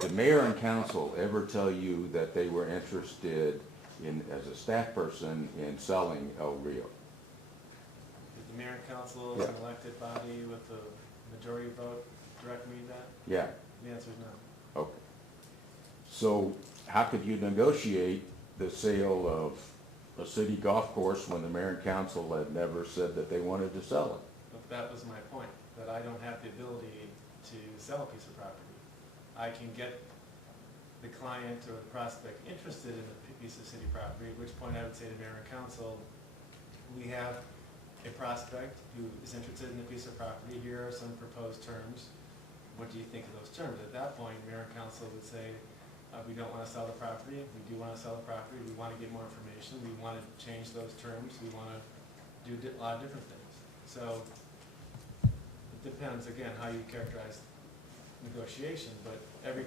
the mayor and council ever tell you that they were interested in, as a staff person, in selling El Rio? Did the mayor and council, Yeah. as an elected body with a majority vote, direct me that? Yeah, The answer is no. okay. So how could you negotiate the sale of a city golf course when the mayor and council had never said that they wanted to sell it. But that was my point, that I don't have the ability to sell a piece of property. I can get the client or the prospect interested in a piece of city property, at which point I would say to mayor and council, we have a prospect who is interested in a piece of property. Here are some proposed terms. What do you think of those terms? At that point, mayor and council would say, we don't want to sell the property. We do want to sell the property. We want to get more information. We want to change those terms. We want to do a lot of different things. So it depends, again, how you characterize negotiation. But every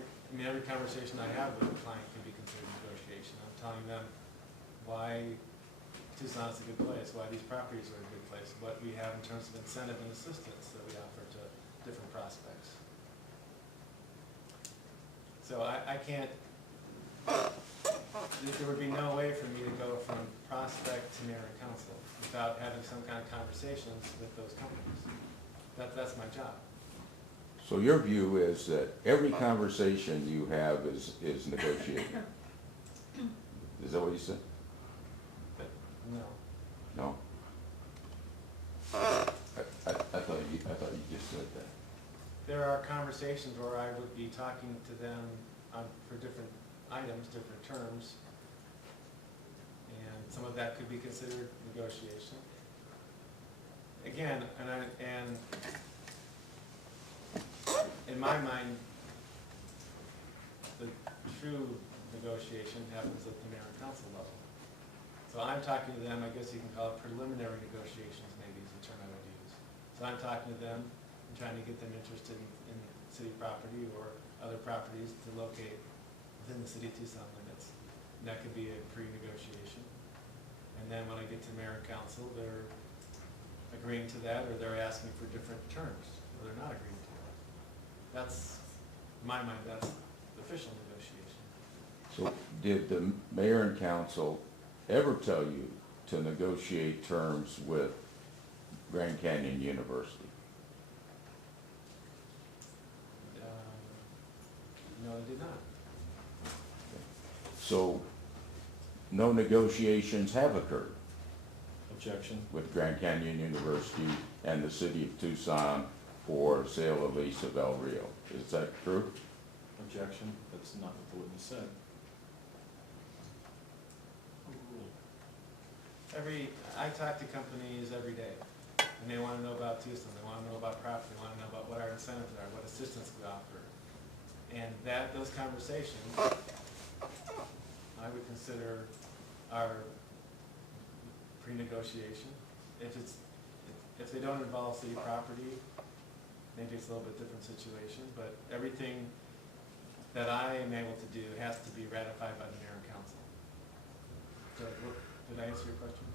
conversation I have with a client can be considered negotiation. I'm telling them why Tucson is a good place, why these properties are a good place, what we have in terms of incentive and assistance that we offer to different prospects. So I can't, there would be no way for me to go from prospect to mayor and council without having some kind of conversations with those companies. That's my job. So your view is that every conversation you have is negotiating? Is that what you said? But no. No? I thought you just said that. There are conversations where I would be talking to them for different items, different terms, and some of that could be considered negotiation. Again, and in my mind, the true negotiation happens at the mayor and council level. So I'm talking to them, I guess you can call it preliminary negotiations, maybe is the term I would use. So I'm talking to them, I'm trying to get them interested in city property or other properties to locate within the city of Tucson limits. And that could be a pre-negotiation. And then when I get to mayor and council, they're agreeing to that, or they're asking for different terms, or they're not agreeing to that. That's, in my mind, that's the official negotiation. So did the mayor and council ever tell you to negotiate terms with Grand Canyon University? No, they did not. So no negotiations have occurred Objection. with Grand Canyon University and the city of Tucson for sale or lease of El Rio. Is that true? Objection. That's not what the witness said. I talk to companies every day, and they want to know about Tucson, they want to know about property, they want to know about what our incentives are, what assistance we offer. And those conversations, I would consider are pre-negotiation. If they don't involve city property, maybe it's a little bit different situation, but everything that I am able to do has to be ratified by the mayor and council. So, did I answer your question?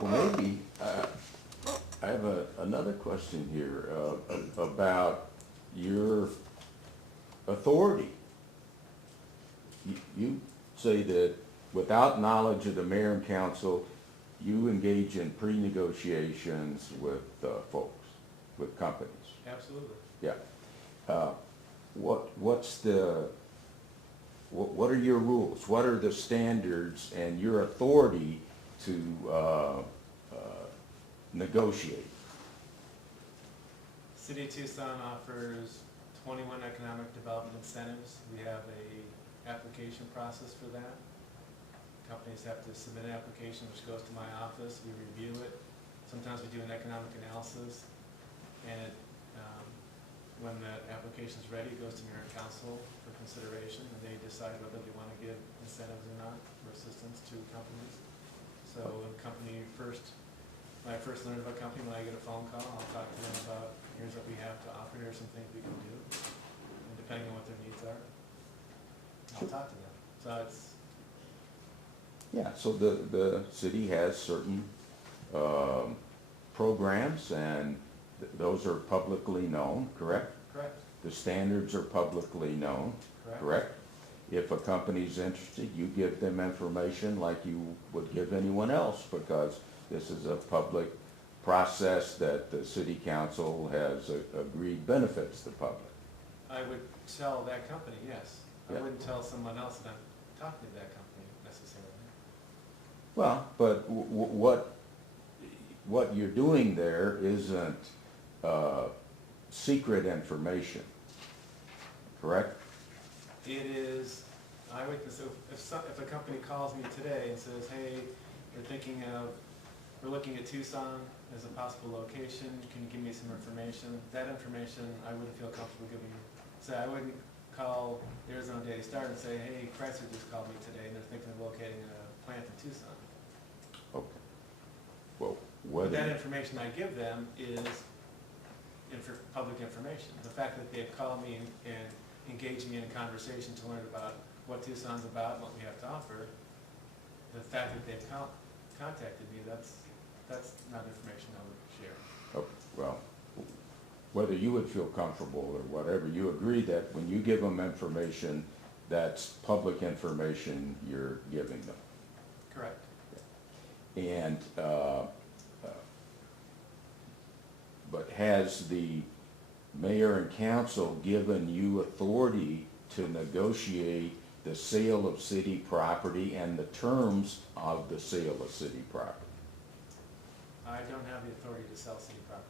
Well, maybe, I have another question here about your authority. You say that without knowledge of the mayor and council, you engage in pre-negotiations with folks, with companies. Absolutely. Yeah. What are your rules? What are the standards and your authority to negotiate? City of Tucson offers 21 economic development incentives. We have a application process for that. Companies have to submit an application which goes to my office. We review it. Sometimes we do an economic analysis, and when the application is ready, it goes to mayor and council for consideration, and they decide whether they want to give incentives or not for assistance to companies. So when I first learned of a company, when I get a phone call, I'll talk to them about, here's what we have to offer, here's some things we can do. And depending on what their needs are, I'll talk to them. So it's, Yeah, so the city has certain programs, and those are publicly known, correct? correct, The standards are publicly known, correct. correct? If a company's interested, you give them information like you would give anyone else, because this is a public process that the city council has agreed benefits the public. I would tell that company, yes. I Yeah. wouldn't tell someone else that I'm talking to that company necessarily. Well, but what you're doing there isn't secret information, correct? It is, I would, so if a company calls me today and says, hey, we're looking at Tucson as a possible location, can you give me some information? That information I wouldn't feel comfortable giving you. So I wouldn't call the Arizona Daily Star and say, hey, Chrysler just called me today and they're thinking of locating a plant in Tucson. Okay. Well, But that whether, information I give them is public information. The fact that they've called me and engaged me in a conversation to learn about what Tucson's about and what we have to offer, the fact that they've contacted me, that's not information I would share. okay, well, whether you would feel comfortable or whatever, you agree that when you give them information, that's public information you're giving them. Correct. And, but has the mayor and council given you authority to negotiate the sale of city property and the terms of the sale of city property? I don't have the authority to sell city property.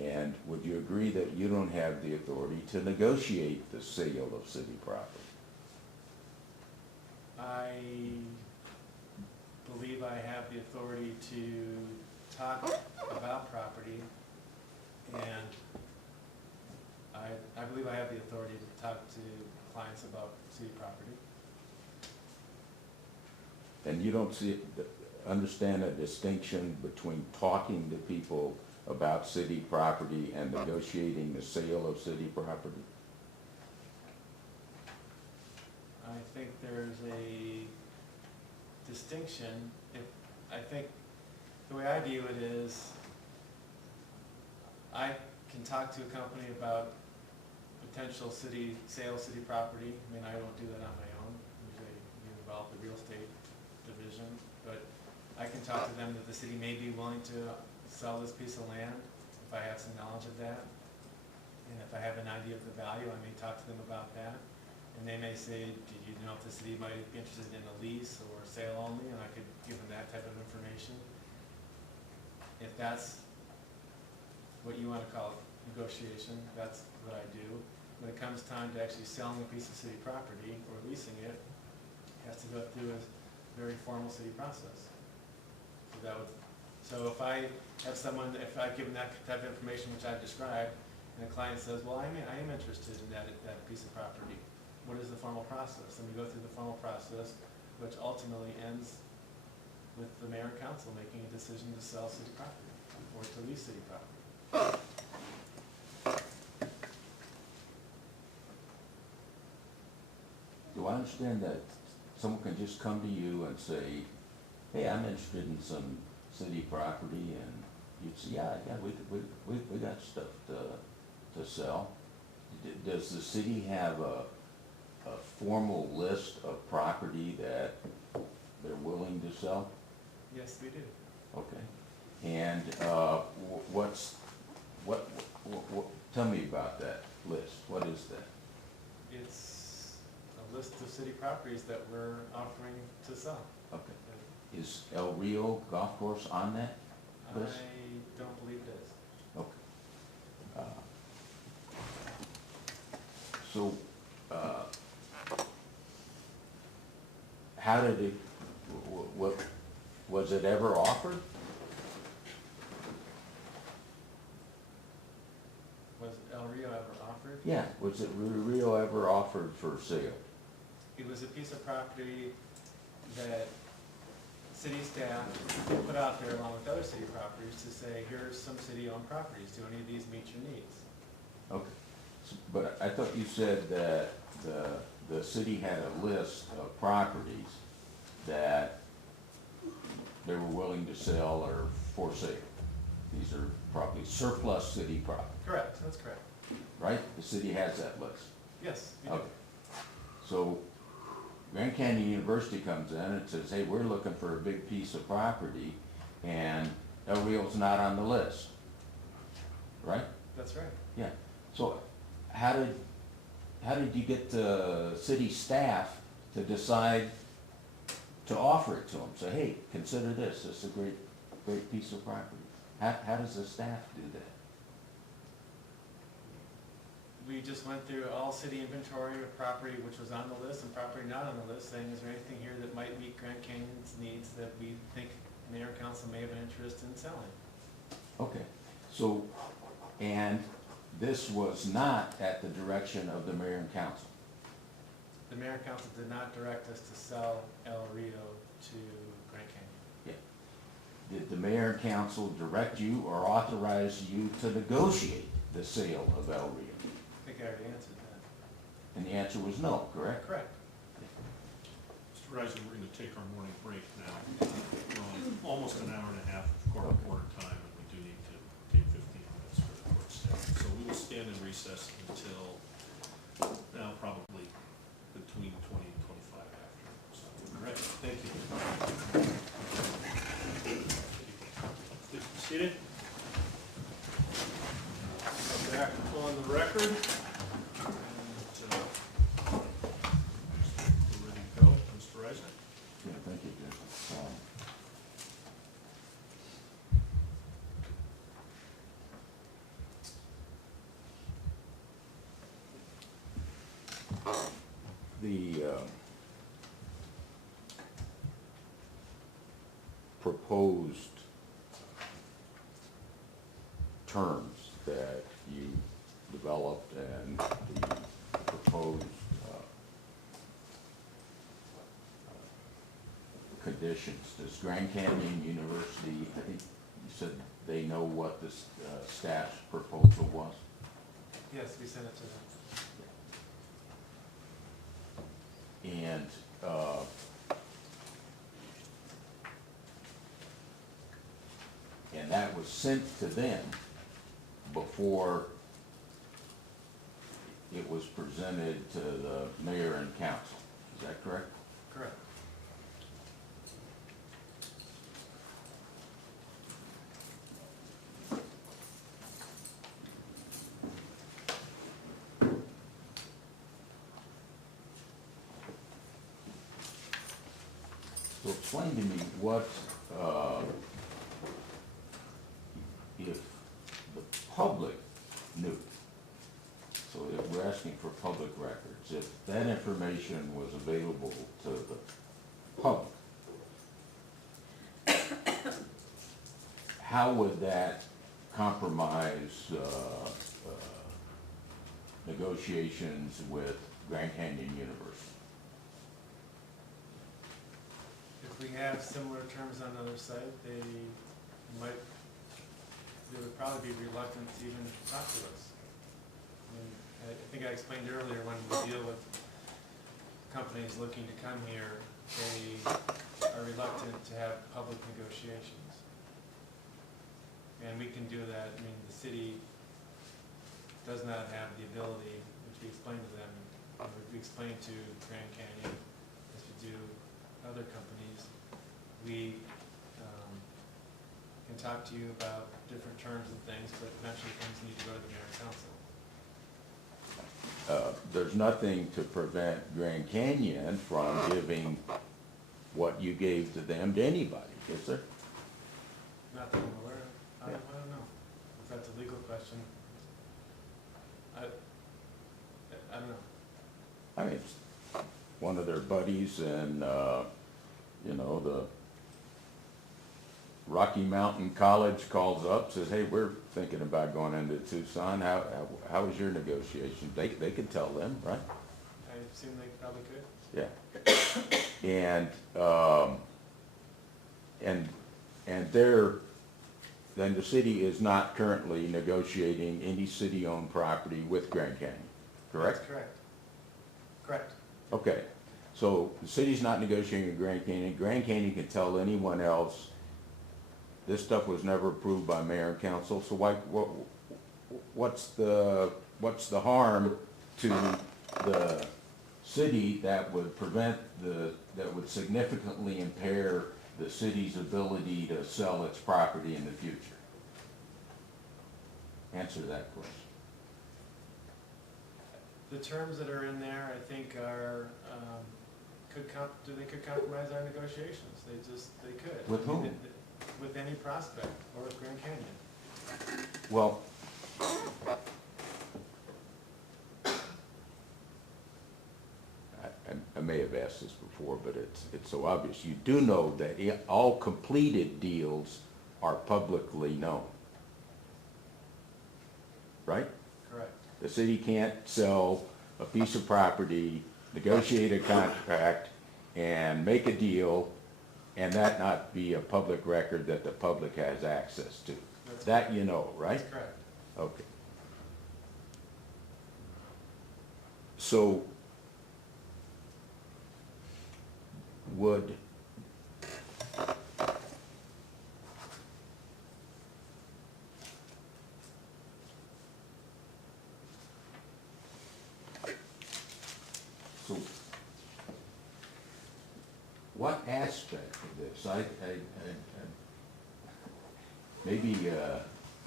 And would you agree that you don't have the authority to negotiate the sale of city property? I believe I have the authority to talk about property, and I believe I have the authority to talk to clients about city property. And you don't understand a distinction between talking to people about city property and negotiating the sale of city property? I think there's a distinction. I think the way I view it is, I can talk to a company about potential sale of city property. I mean, I don't do that on my own. Usually you involve the real estate division, but I can talk to them that the city may be willing to sell this piece of land if I have some knowledge of that. And if I have an idea of the value, I may talk to them about that. And they may say, do you know if the city might be interested in a lease or sale only? And I could give them that type of information. If that's what you want to call negotiation, that's what I do. When it comes time to actually selling a piece of city property or leasing it, it has to go through a very formal city process. So if I have someone, if I give them that type of information which I've described, and the client says, well, I am interested in that piece of property, what is the formal process? And we go through the formal process, which ultimately ends with the mayor and council making a decision to sell city property or to lease city property. Do I understand that someone can just come to you and say, hey, I'm interested in some city property, and you'd say, yeah, we got stuff to sell? Does the city have a formal list of property that they're willing to sell? Yes, we do. Okay. And tell me about that list. What is that? It's a list of city properties that we're offering to sell. Okay. Is El Rio Golf Course on that list? I don't believe it is. Okay. So, how did it, was it ever offered? Was El Rio ever offered? Yeah, was it Rio ever offered for sale? It was a piece of property that city staff put out there along with other city properties to say, here's some city-owned properties. Do any of these meet your needs? Okay. But I thought you said that the city had a list of properties that they were willing to sell or for sale. These are probably surplus city property, Correct, that's correct. right? The city has that list. Yes, we do. Okay. So Grand Canyon University comes in and says, hey, we're looking for a big piece of property, and El Rio's not on the list, right? That's right. Yeah. So how did you get the city staff to decide to offer it to them? Say, hey, consider this, this is a great piece of property. How does the staff do that? We just went through all city inventory of property which was on the list and property not on the list, saying, is there anything here that might meet Grand Canyon's needs that we think mayor and council may have an interest in selling? Okay, so, and this was not at the direction of the mayor and council? The mayor and council did not direct us to sell El Rio to Grand Canyon. Yeah. Did the mayor and council direct you or authorize you to negotiate the sale of El Rio? I think I already answered that. And the answer was no, correct? Correct. Mr. Reisner, we're gonna take our morning break now. We're on almost an hour and a half of court reporter time, and we do need to take 15 minutes for the court staff. So we will stand in recess until, now probably between 20 and 25 after. So, all right, thank you. Please be seated. Back on the record. And, we're ready to go. Mr. Reisner? Yeah, thank you, Judge. The proposed terms that you developed and the proposed conditions, does Grand Canyon University, I think you said they know what the staff's proposal was? Yes, we sent it to them. And that was sent to them before it was presented to the mayor and council. Is that correct? Correct. So explain to me what, if the public knew, so if we're asking for public records, if that information was available to the public, how would that compromise negotiations with Grand Canyon University? If we have similar terms on the other side, they would probably be reluctant to even talk to us. I mean, I think I explained earlier, when we deal with companies looking to come here, they are reluctant to have public negotiations. And we can do that. I mean, the city does not have the ability, which we explained to them, we explained to Grand Canyon, as we do other companies, we can talk to you about different terms and things, but eventually things need to go to the mayor and council. There's nothing to prevent Grand Canyon from giving what you gave to them to anybody, is there? Not that I'm aware of. I don't know. If that's a legal question. I don't know. I mean, it's one of their buddies and, you know, the Rocky Mountain College calls up, says, hey, we're thinking about going into Tucson. How was your negotiation? They could tell them, right? I assume they probably could. Yeah. And then the city is not currently negotiating any city-owned property with Grand Canyon, correct? That's correct. Correct. Okay, so the city's not negotiating with Grand Canyon. Grand Canyon can tell anyone else, this stuff was never approved by mayor and council, so what's the harm to the city that would that would significantly impair the city's ability to sell its property in the future? Answer that question. The terms that are in there, I think, are they could compromise our negotiations. They could. With whom? With any prospect, or with Grand Canyon. Well, I may have asked this before, but it's so obvious. You do know that all completed deals are publicly known, right? Correct. The city can't sell a piece of property, negotiate a contract, and make a deal, and that not be a public record that the public has access to. That you know, right? That's correct. Okay. So, would what aspect of this, maybe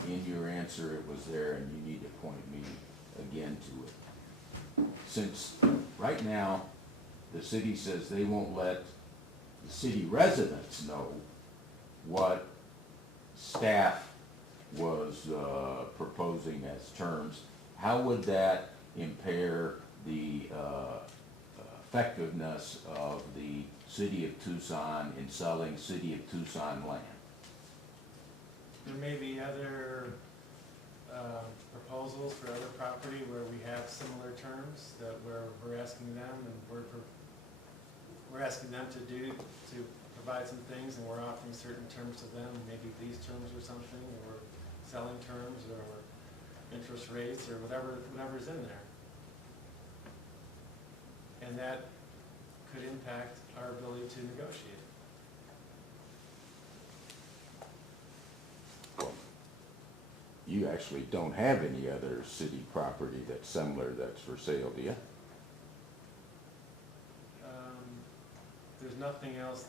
in your answer it was there and you need to point me again to it. Since right now, the city says they won't let the city residents know what staff was proposing as terms, how would that impair the effectiveness of the city of Tucson in selling city of Tucson land? There may be other proposals for other property where we have similar terms that we're asking them, and we're asking them to provide some things, and we're offering certain terms to them, maybe these terms or something, or selling terms, or interest rates, or whatever's in there. And that could impact our ability to negotiate. You actually don't have any other city property that's similar that's for sale, do you? There's nothing else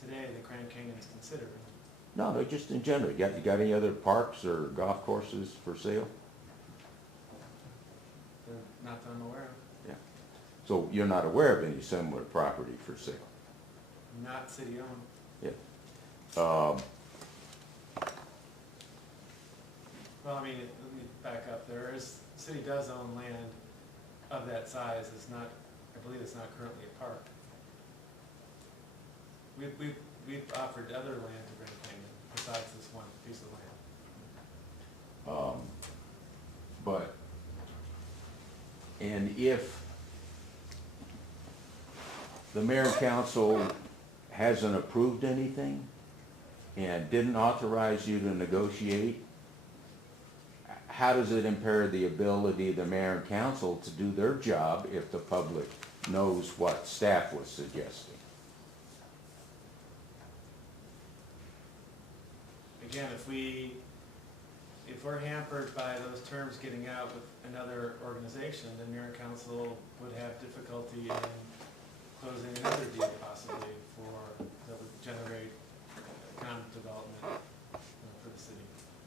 today that Grand Canyon's considering. No, just in general. You got any other parks or golf courses for sale? Not that I'm aware of. Yeah. So you're not aware of any similar property for sale? Not city-owned. Yeah. Well, I mean, let me back up. The city does own land of that size. It's not, I believe it's not currently a park. We've offered other land to Grand Canyon besides this one piece of land. And if the mayor and council hasn't approved anything and didn't authorize you to negotiate, how does it impair the ability of the mayor and council to do their job if the public knows what staff was suggesting? Again, if we're hampered by those terms getting out with another organization, then mayor and council would have difficulty in closing another deal possibly that would generate economic development for the city.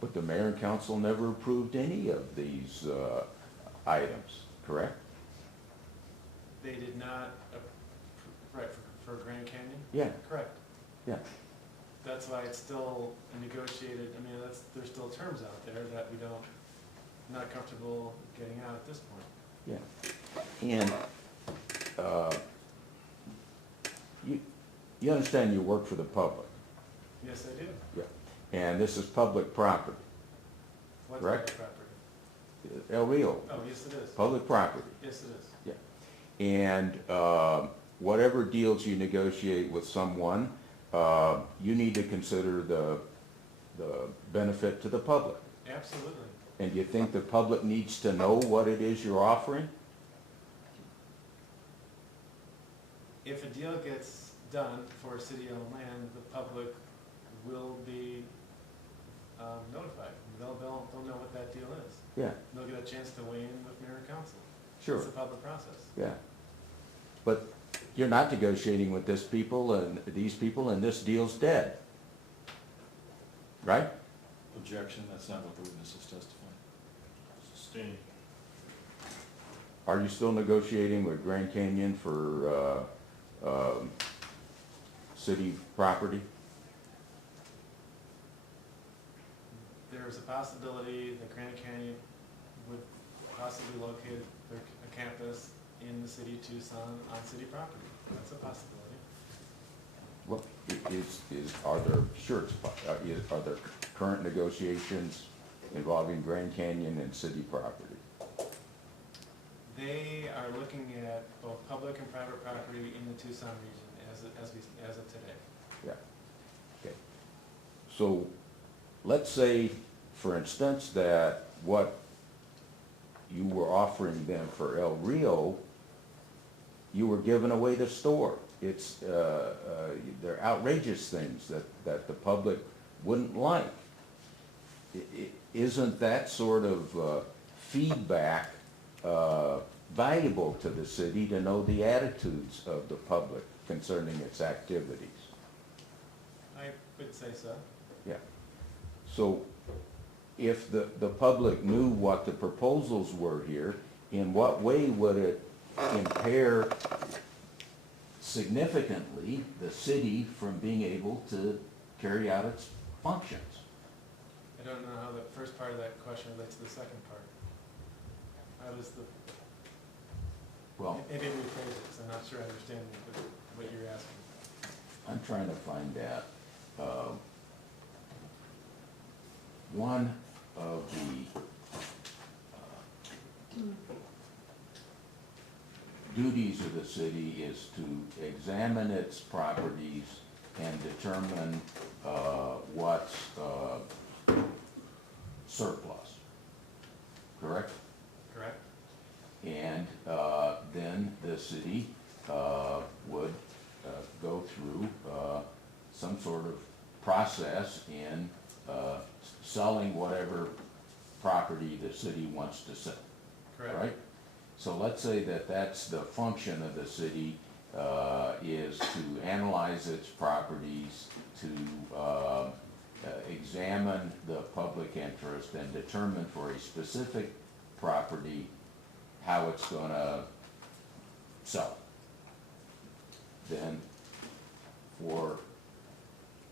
But the mayor and council never approved any of these items, correct? They did not, right, for Grand Canyon? Yeah. Correct. Yeah. That's why it's still negotiated, I mean, there's still terms out there that not comfortable getting out at this point. Yeah. And you understand you work for the public? Yes, I do. Yeah. And this is public property, What's correct? public property? El Rio. Oh, yes, it is. Public property. Yes, it is. Yeah. And whatever deals you negotiate with someone, you need to consider the benefit to the public. Absolutely. And you think the public needs to know what it is you're offering? If a deal gets done for city-owned land, the public will be notified. They'll know what that deal is. Yeah, They'll get a chance to weigh in with mayor and council. sure. It's a public process. Yeah. But you're not negotiating with these people, and this deal's dead. Right? Objection, that's not what the witness is testifying. Sustained. Are you still negotiating with Grand Canyon for city property? There's a possibility that Grand Canyon would possibly locate a campus in the city of Tucson on city property. That's a possibility. Well, are there, sure, are there current negotiations involving Grand Canyon and city property? They are looking at both public and private property in the Tucson region as of today. Yeah, okay. So, let's say, for instance, that what you were offering them for El Rio, you were giving away the store. It's, they're outrageous things that the public wouldn't like. Isn't that sort of feedback valuable to the city to know the attitudes of the public concerning its activities? I would say so. Yeah. So if the public knew what the proposals were here, in what way would it impair significantly the city from being able to carry out its functions? I don't know how the first part of that question relates to the second part. How does the, Well, maybe rephrase it, because I'm not sure I understand what you're asking. I'm trying to find out, one of the duties of the city is to examine its properties and determine what's surplus, correct? Correct? And then the city would go through some sort of process in selling whatever property the city wants to sell. Correct. Right? So let's say that that's the function of the city, is to analyze its properties, to examine the public interest and determine for a specific property how it's gonna sell. Then for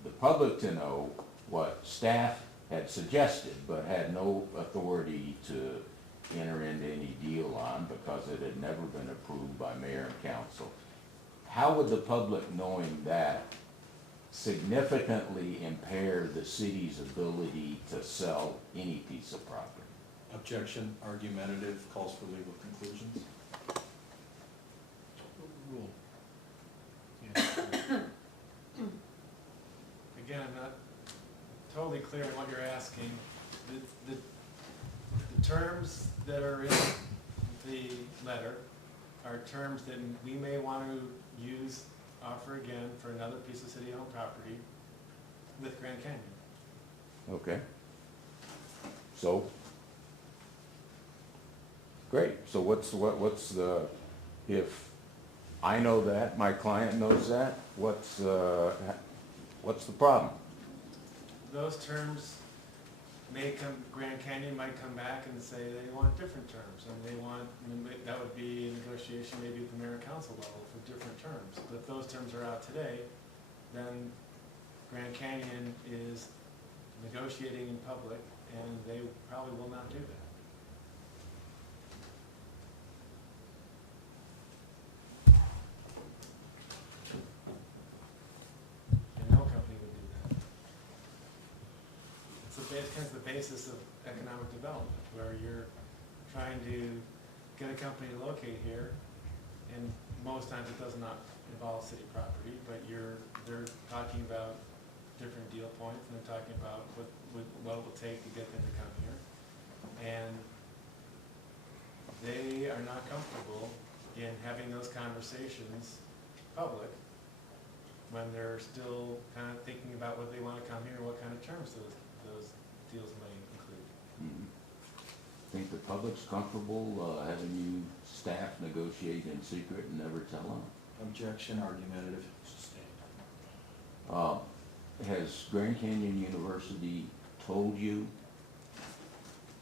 the public to know what staff had suggested but had no authority to enter into any deal on because it had never been approved by mayor and council. How would the public knowing that significantly impair the city's ability to sell any piece of property? Objection, argumentative, calls for legal conclusions. Rule. Again, I'm not totally clear on what you're asking. The terms that are in the letter are terms that we may want to use, offer again for another piece of city-owned property with Grand Canyon. Okay. So, great. So what's the, if I know that, my client knows that, what's the problem? Those terms may come, Grand Canyon might come back and say they want different terms, and they want, that would be a negotiation maybe at the mayor and council level for different terms. But if those terms are out today, then Grand Canyon is negotiating in public, and they probably will not do that. And no company would do that. It's kind of the basis of economic development, where you're trying to get a company to locate here, and most times it does not involve city property, but they're talking about different deal points, and they're talking about what it will take to get them to come here. And they are not comfortable in having those conversations public when they're still kind of thinking about what they want to come here and what kind of terms those deals may include. Mhm. Think the public's comfortable having you staff negotiate in secret and never tell them? Objection, argumentative. Sustained. Has Grand Canyon University told you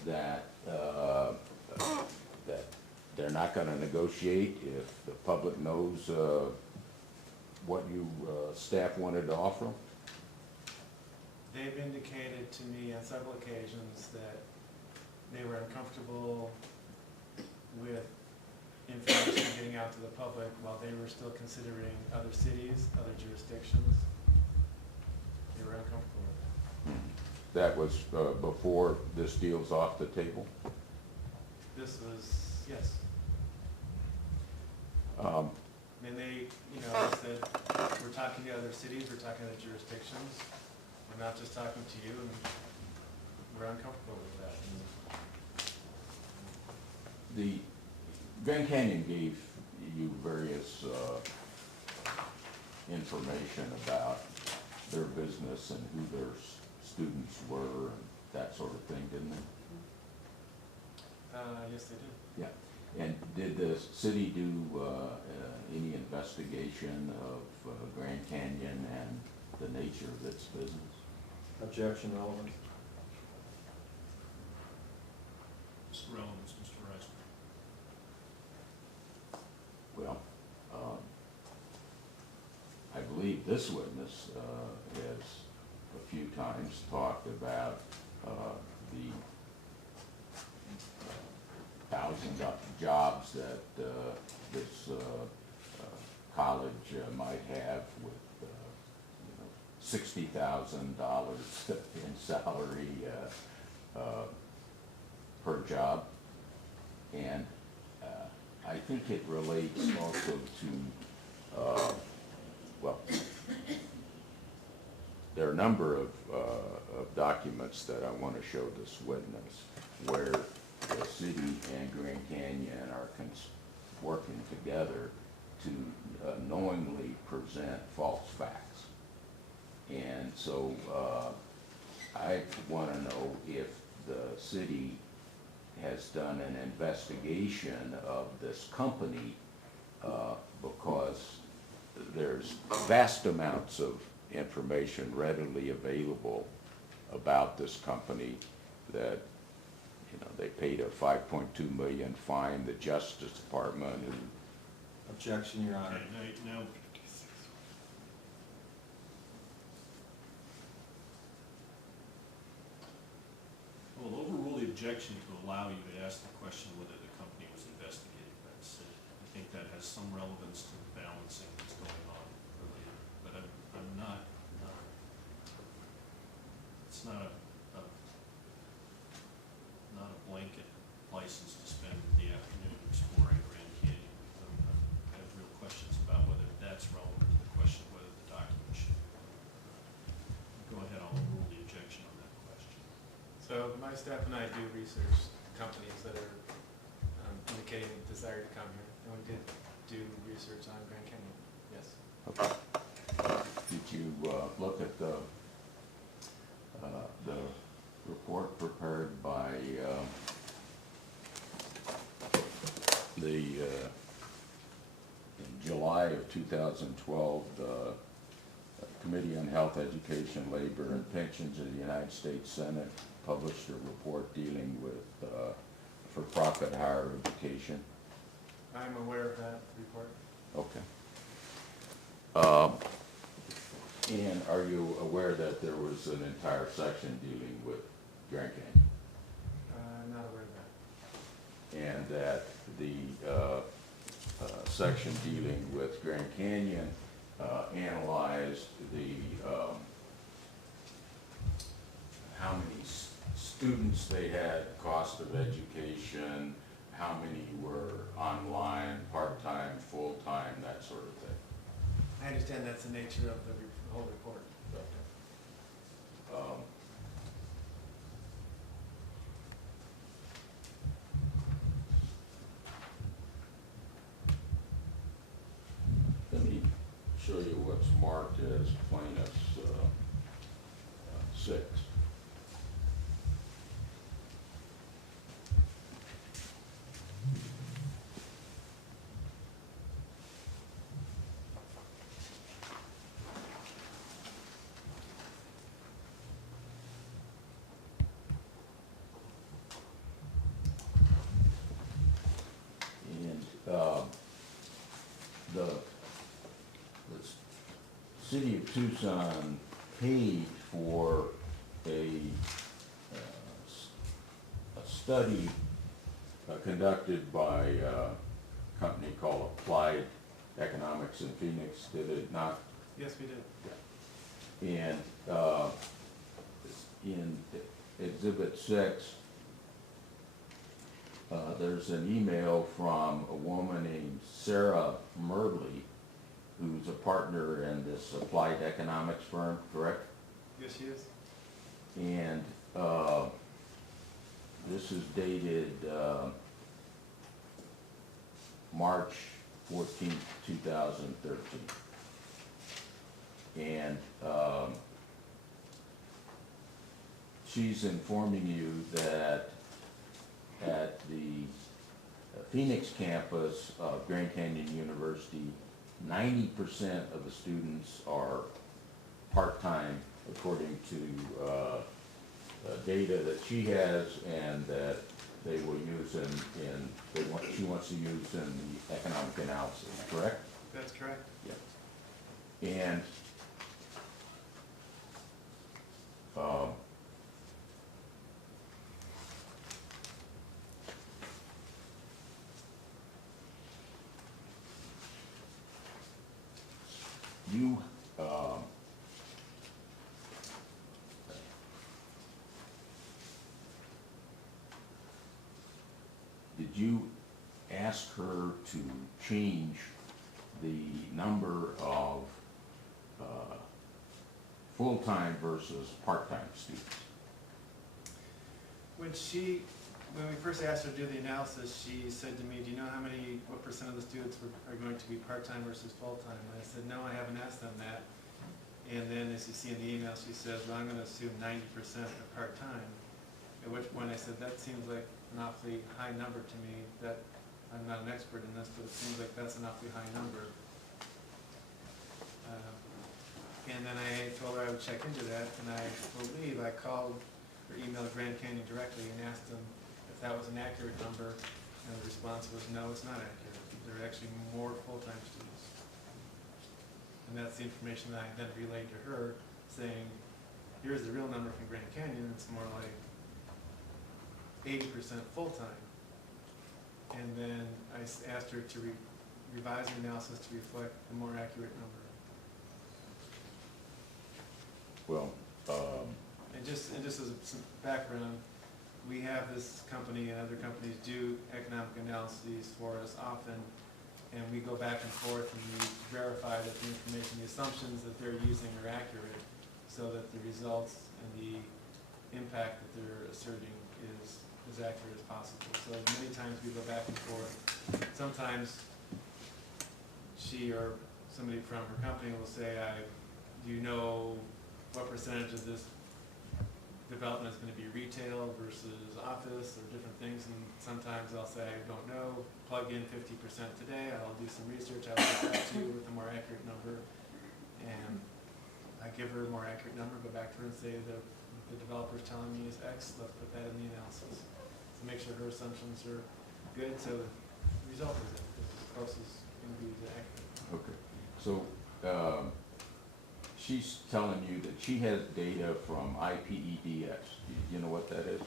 that, that they're not gonna negotiate if the public knows, what you, staff wanted to offer? They've indicated to me on several occasions that they were uncomfortable with information getting out to the public while they were still considering other cities, other jurisdictions. They were uncomfortable with That was before this deal's off the table? that. This was, yes. And they, you know, they said, we're talking to other cities, we're talking to other jurisdictions. We're not just talking to you, and we're uncomfortable with that. And The Grand Canyon gave you various information about their business and who their students were and that sort of thing, didn't they? yes, they did. Yeah. And did the city do any investigation of Grand Canyon and the nature of its business? Objection, relevant. It's relevance, Mr. Rice. Well, I believe this witness has a few times talked about the thousands of jobs that this college might have with $60,000 in salary per job. And I think it relates also to, well, there are a number of documents that I want to show this witness where the city and Grand Canyon are working together to knowingly present false facts. And so I want to know if the city has done an investigation of this company because there's vast amounts of information readily available about this company that, you know, they paid a $5.2 million fine. The Justice Department who Objection, Your Honor. Okay, now, we'll overrule the objection to allow you to ask the question whether the company was investigated by the city. I think that has some relevance to the balancing that's going on earlier, but I'm not, it's not a blanket license to spend the afternoon exploring Grand Canyon. I have real questions about whether that's relevant to the question of whether the document should. Go ahead, I'll overrule the objection on that question. So my staff and I do research companies that are indicating a desire to come here, and we did do research on Grand Canyon, yes. Okay. Did you look at the report prepared by in July of 2012, the Committee on Health, Education, Labor, and Pensions of the United States Senate published a report dealing with for-profit higher education? I'm aware of that report. Okay. And are you aware that there was an entire section dealing with Grand Canyon? I'm not aware of that. And that the section dealing with Grand Canyon analyzed the how many students they had, cost of education, how many were online, part-time, full-time, that sort of thing. I understand that's the nature of the whole report. Let me show you what's marked as plaintiff's 6. city of Tucson paid for a study conducted by a company called Applied Economics in Phoenix, did it not? Yes, we did. And in Exhibit 6, there's an email from a woman named Sarah Merley, who's a partner in this applied economics firm, correct? Yes, she is. And this is dated March 14th, 2013. And she's informing you that at the Phoenix campus of Grand Canyon University, 90% of the students are part-time, according to data that she has and that they will use she wants to use in the economic analysis, correct? That's correct. Yeah. And you did you ask her to change the number of full-time versus part-time students? When we first asked her to do the analysis, she said to me, do you know what percent of the students are going to be part-time versus full-time? And I said, no, I haven't asked them that. And then as you see in the email, she says, well, I'm going to assume 90% are part-time. At which point I said, that seems like an awfully high number to me. That I'm not an expert in this, but it seems like that's an awfully high number. And then I told her I would check into that, and I believe I called or emailed Grand Canyon directly and asked them if that was an accurate number, and the response was, no, it's not accurate. There are actually more full-time students. And that's the information that I then relayed to her, saying, here's the real number from Grand Canyon, it's more like 80% full-time. And then I asked her to revise the analysis to reflect a more accurate number. Well, And just as some background, we have this company and other companies do economic analyses for us often, and we go back and forth and we verify that the information, the assumptions that they're using are accurate, so that the results and the impact that they're asserting is as accurate as possible. So many times we go back and forth. Sometimes she or somebody from her company will say, do you know what percentage of this development is going to be retail versus office or different things? And sometimes I'll say, I don't know, plug in 50% today, I'll do some research, I'll get back to you with a more accurate number. And I give her a more accurate number, go back to her and say, the developer's telling me is X, let's put that in the analysis. To make sure her assumptions are good, so the result is as close as going to be accurate. okay. So she's telling you that she has data from IPEDX. Do you know what that is?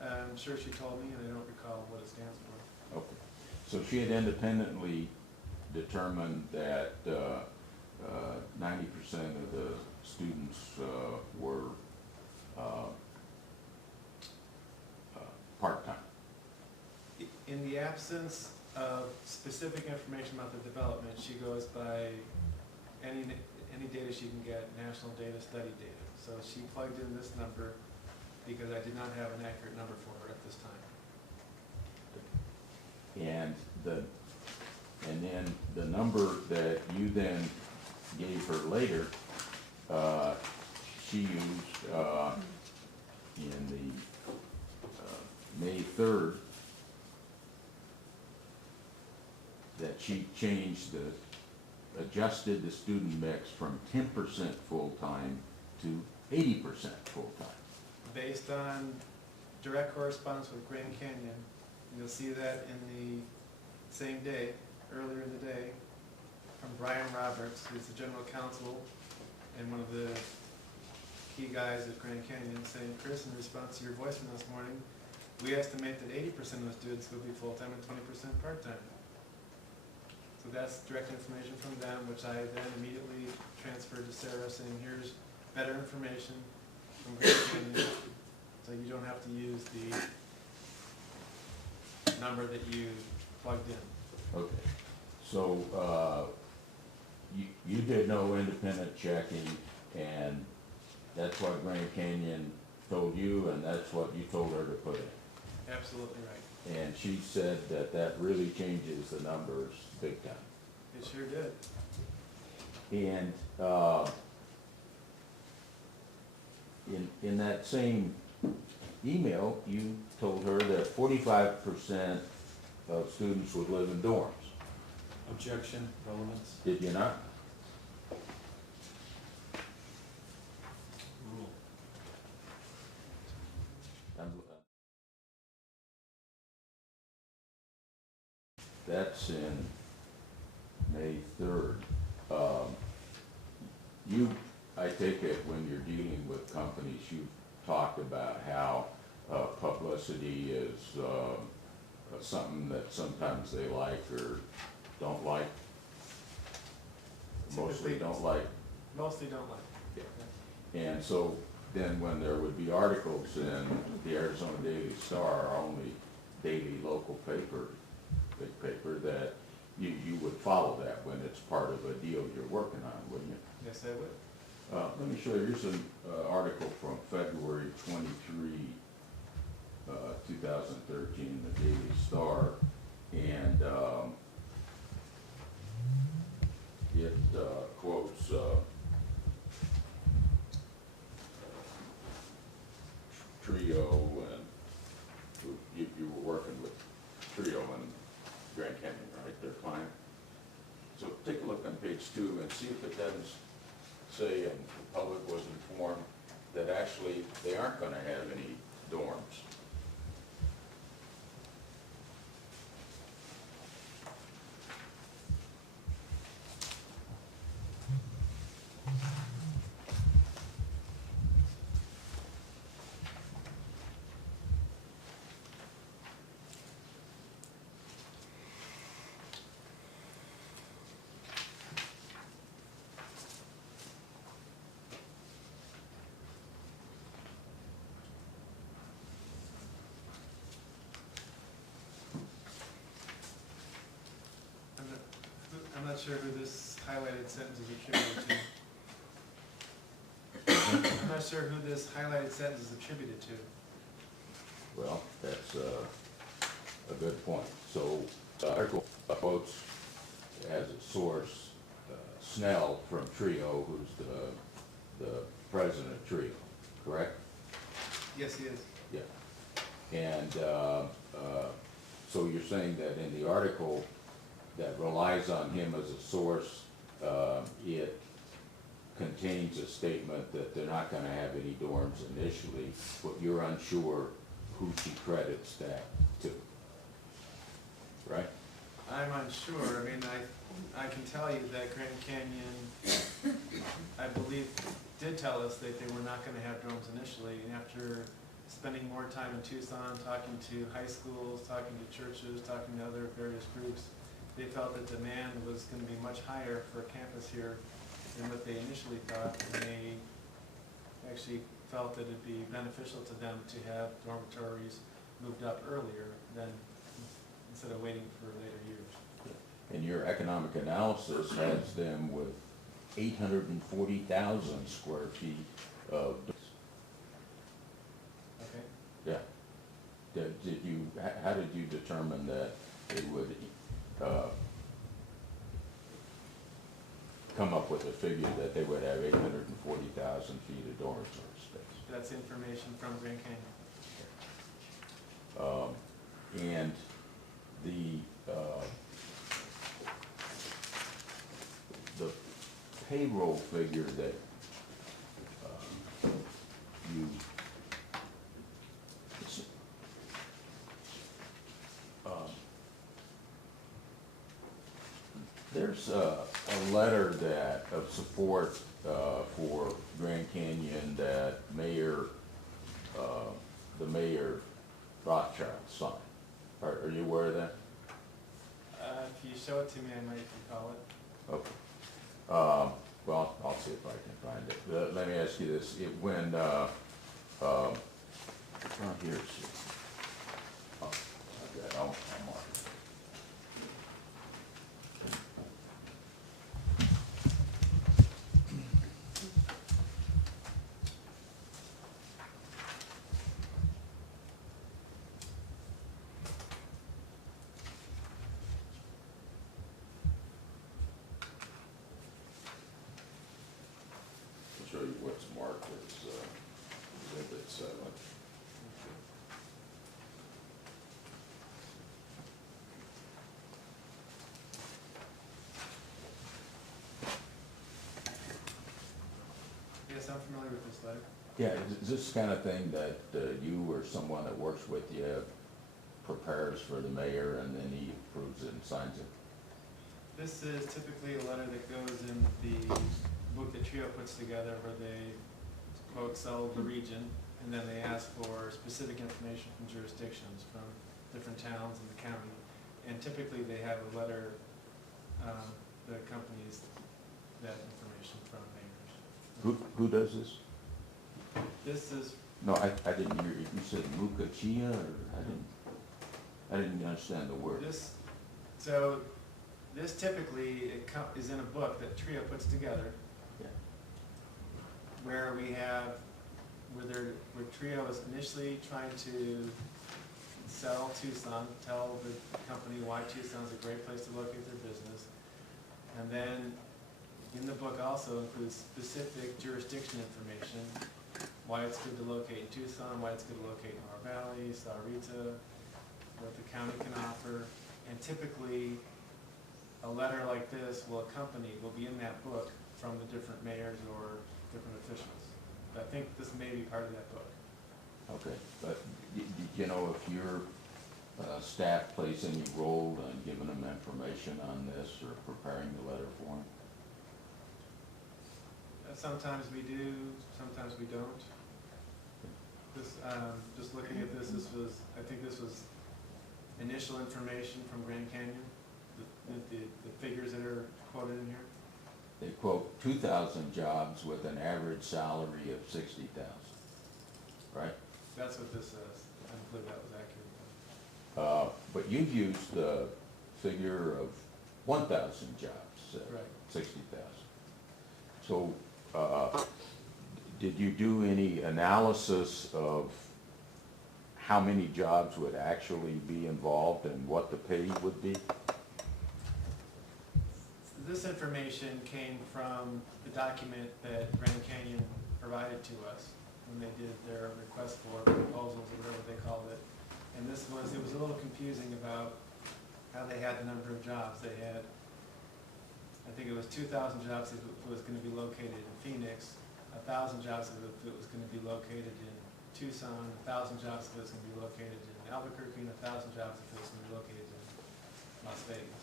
I'm sure she told me, and I don't recall what it stands for. Okay. So she had independently determined that 90% of the students were part-time. In the absence of specific information about the development, she goes by any data she can get, national data, study data. So she plugged in this number because I did not have an accurate number for her at this time. And then the number that you then gave her later, she used in the May 3rd, that she adjusted the student mix from 10% full-time to 80% full-time. Based on direct correspondence with Grand Canyon, you'll see that in the same day, earlier in the day, from Brian Roberts, who's the general counsel and one of the key guys at Grand Canyon, saying, Chris, in response to your voicemail this morning, we estimate that 80% of the students will be full-time and 20% part-time. So that's direct information from them, which I then immediately transferred to Sarah, saying, here's better information from Grand Canyon, so you don't have to use the number that you plugged in. Okay, so, you did no independent checking, and that's what Grand Canyon told you, and that's what you told her to put in. Absolutely right. And she said that that really changes the numbers big time. It sure did. And, in that same email, you told her that 45% of students would live in dorms. Objection, relevance? Did you not? Rule. That's in May 3rd. I take it when you're dealing with companies, you've talked about how publicity is something that sometimes they like or don't like. Mostly don't like. Mostly don't like. Yeah. And so then when there would be articles in the Arizona Daily Star, our only daily local paper, big paper, that you would follow that when it's part of a deal you're working on, wouldn't you? Yes, I would. Let me show you, here's an article from February 23, 2013, the Daily Star, and it quotes Trio, and you were working with Trio and Grand Canyon, right, their client? So take a look on page 2 and see if it doesn't say, and the public was informed, that actually they aren't going to have any dorms. I'm not sure who this highlighted sentence is attributed to. I'm not sure who this highlighted sentence is attributed to. Well, that's a good point. So the article quotes as a source Snell from Trio, who's the president of Trio, correct? Yes, he is. Yeah. And so you're saying that in the article that relies on him as a source, it contains a statement that they're not going to have any dorms initially, but you're unsure who she credits that to, right? I'm unsure. I mean, I can tell you that Grand Canyon, I believe, did tell us that they were not going to have dorms initially. And after spending more time in Tucson, talking to high schools, talking to churches, talking to other various groups, they felt that demand was going to be much higher for a campus here than what they initially thought. And they actually felt that it'd be beneficial to them to have dormitories moved up earlier than instead of waiting for later years. And your economic analysis has them with 840,000 square feet of. Okay. Yeah. How did you determine that it would come up with a figure that they would have 840,000 feet of dormitory space? That's information from Grand Canyon. And the payroll figure that you there's a letter that, of support for Grand Canyon that the mayor Rothschild signed. Are you aware of that? If you show it to me, I might recall it. Okay. Well, I'll see if I can find it. Let me ask you this. Oh, here's it. Oh, okay, I'll mark it. I'll show you what's marked as Exhibit 7. Yes, I'm familiar with this letter. Yeah, is this the kind of thing that you or someone that works with you prepares for the mayor and then he approves it and signs it? This is typically a letter that goes in the book that Trio puts together where they, quote, sell the region, and then they ask for specific information from jurisdictions, from different towns in the county. And typically they have a letter that accompanies that information from mayors. Who does this? This is, No, I didn't hear you. You said Mukachia, or I didn't understand the word. this typically is in a book that Trio puts together, Yeah. where we have, where Trio is initially trying to sell Tucson, tell the company why Tucson's a great place to locate their business. And then in the book also includes specific jurisdiction information, why it's good to locate in Tucson, why it's good to locate in our Valley, Sahuarita, what the county can offer. And typically, a letter like this will be in that book from the different mayors or different officials. I think this may be part of that book. Okay, but you know if your staff plays any role in giving them information on this or preparing the letter for them? Sometimes we do, sometimes we don't. This, just looking at this, I think this was initial information from Grand Canyon, the figures that are quoted in here. They quote 2,000 jobs with an average salary of 60,000, right? That's what this says. I don't believe that was accurate. But you've used the figure of 1,000 jobs, Right. 60,000. So did you do any analysis of how many jobs would actually be involved and what the pay would be? This information came from the document that Grand Canyon provided to us when they did their request for proposals or whatever they called it. And it was a little confusing about how they had the number of jobs. They had, I think it was 2,000 jobs if it was going to be located in Phoenix, 1,000 jobs if it was going to be located in Tucson, 1,000 jobs if it was going to be located in Albuquerque, and 1,000 jobs if it was going to be located in Las Vegas.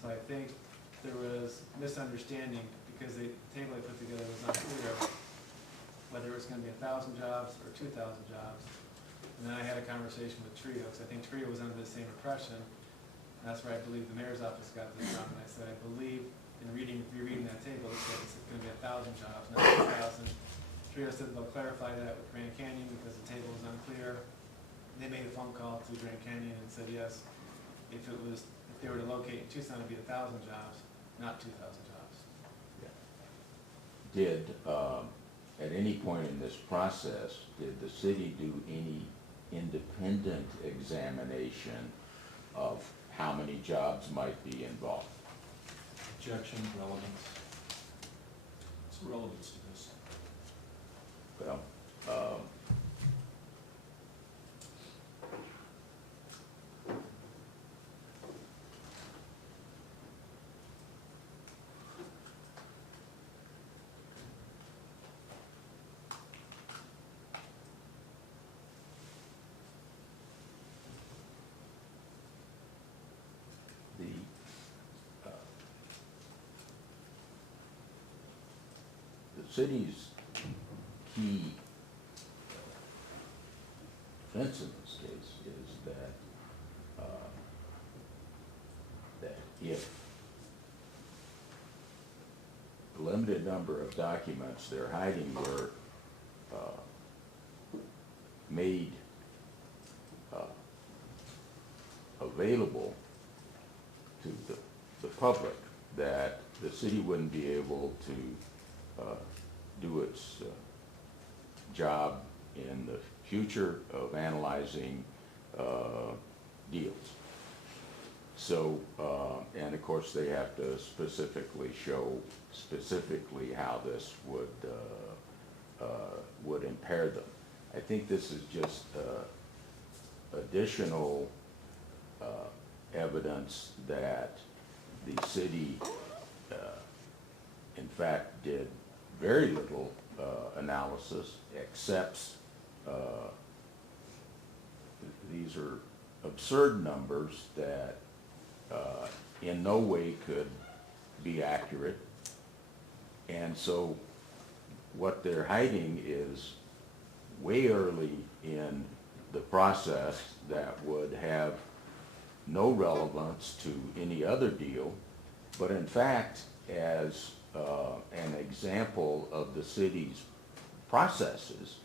So I think there was misunderstanding because the table they put together was unclear whether it was going to be 1,000 jobs or 2,000 jobs. And then I had a conversation with Trio, because I think Trio was under the same impression. And that's where I believe the mayor's office got this from. And I said, I believe in rereading that table, it said it's going to be 1,000 jobs, not 2,000. Trio said they'll clarify that with Grand Canyon because the table was unclear. They made a phone call to Grand Canyon and said, yes, if they were to locate in Tucson, it'd be 1,000 jobs, not 2,000 jobs. Did, at any point in this process, did the city do any independent examination of how many jobs might be involved? Objection, relevance. What's the relevance to this? Well, city's key defense in this case is that if the limited number of documents they're hiding were made available to the public, that the city wouldn't be able to do its job in the future of analyzing deals. So, and of course they have to specifically show specifically how this would impair them. I think this is just additional evidence that the city, in fact, did very little analysis, accepts these are absurd numbers that in no way could be accurate. And so what they're hiding is way early in the process that would have no relevance to any other deal, but in fact, as an example of the city's processes,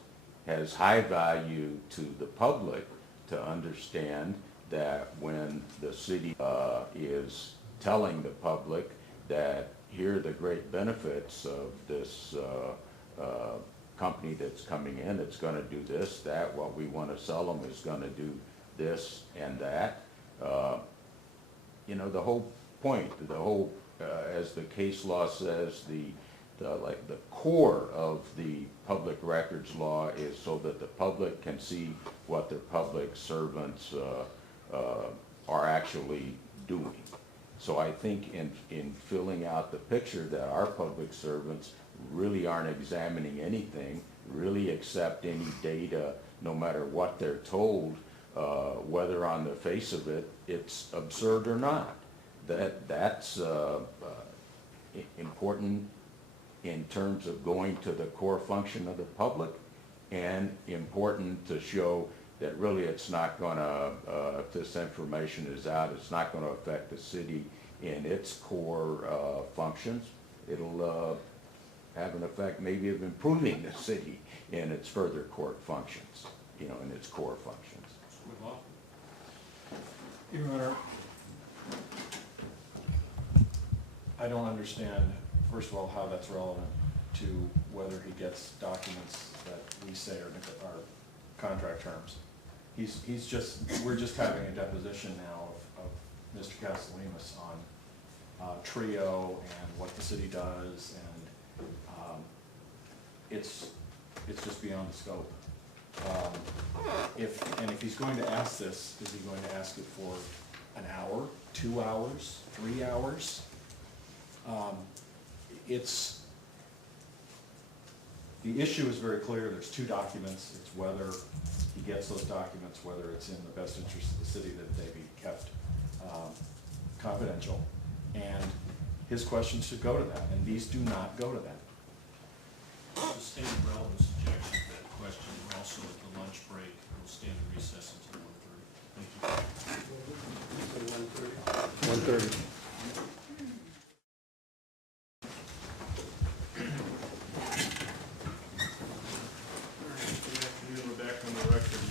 has high value to the public to understand that when the city is telling the public that here are the great benefits of this company that's coming in, it's going to do this, that, what we want to sell them is going to do this and that. You know, the whole point, the whole, as the case law says, the core of the public records law is so that the public can see what their public servants are actually doing. So I think in filling out the picture that our public servants really aren't examining anything, really accept any data, no matter what they're told, whether on the face of it, it's absurd or not. That's important in terms of going to the core function of the public, and important to show that really it's not going to, if this information is out, it's not going to affect the city in its core functions. It'll have an effect maybe of improving the city in its further core functions, you know, in its core functions. Your Honor, I don't understand, first of all, how that's relevant to whether he gets documents that we say are contract terms. We're just having a deposition now of Mr. Kaselemis on Trio and what the city does, and it's just beyond the scope. If he's going to ask this, is he going to ask it for an hour, 2 hours, 3 hours? The issue is very clear. There's two documents. It's whether he gets those documents, whether it's in the best interest of the city that they be kept confidential. And his questions should go to that, and these do not go to that. Sustained relevance objection to that question. We're also at the lunch break. We'll stand in recess until 1:30. Thank you. 1:30. We're back on the record,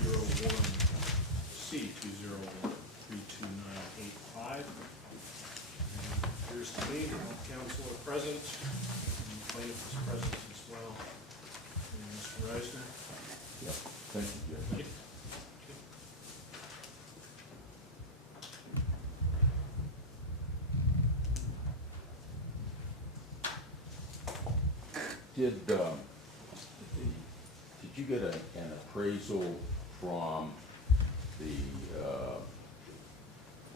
201C, 201-32985. Appears to me, all counsel are present, and the plaintiff is present as well. And Mr. Reisner? Yep. Thank you, Judge. Thank you. Did you get an appraisal from the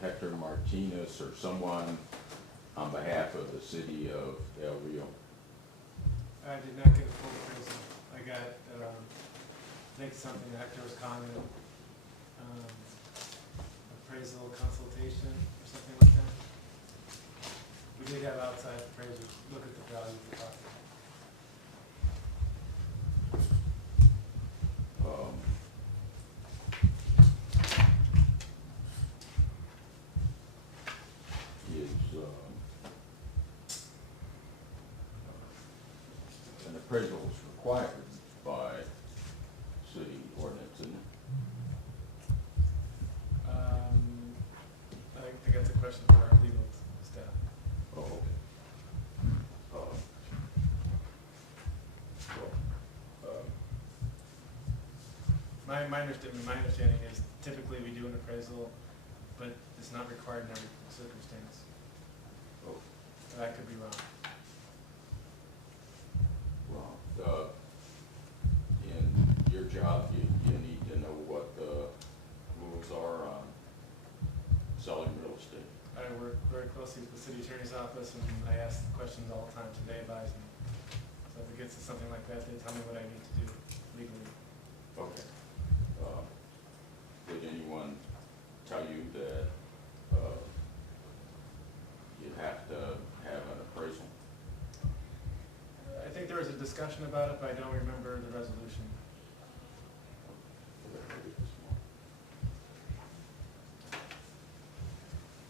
Hector Martinez or someone on behalf of the city of El Rio? I did not get a full appraisal. I got, I think something that Hector was calling it, appraisal consultation or something like that. We did have outside appraisers look at the value of the property. appraisal is required by city ordinance, isn't it? I think that's a question for our legal staff. Oh, okay. My understanding is typically we do an appraisal, but it's not required in every circumstance. Oh, But I could be wrong. well, in your job, you need to know what the rules are on selling real estate. I work very closely with the city attorney's office, and I ask questions all the time, so they advise me. So if it gets to something like that, they tell me what I need to do legally. Okay. Did anyone tell you that you have to have an appraisal? I think there was a discussion about it, but I don't remember the resolution.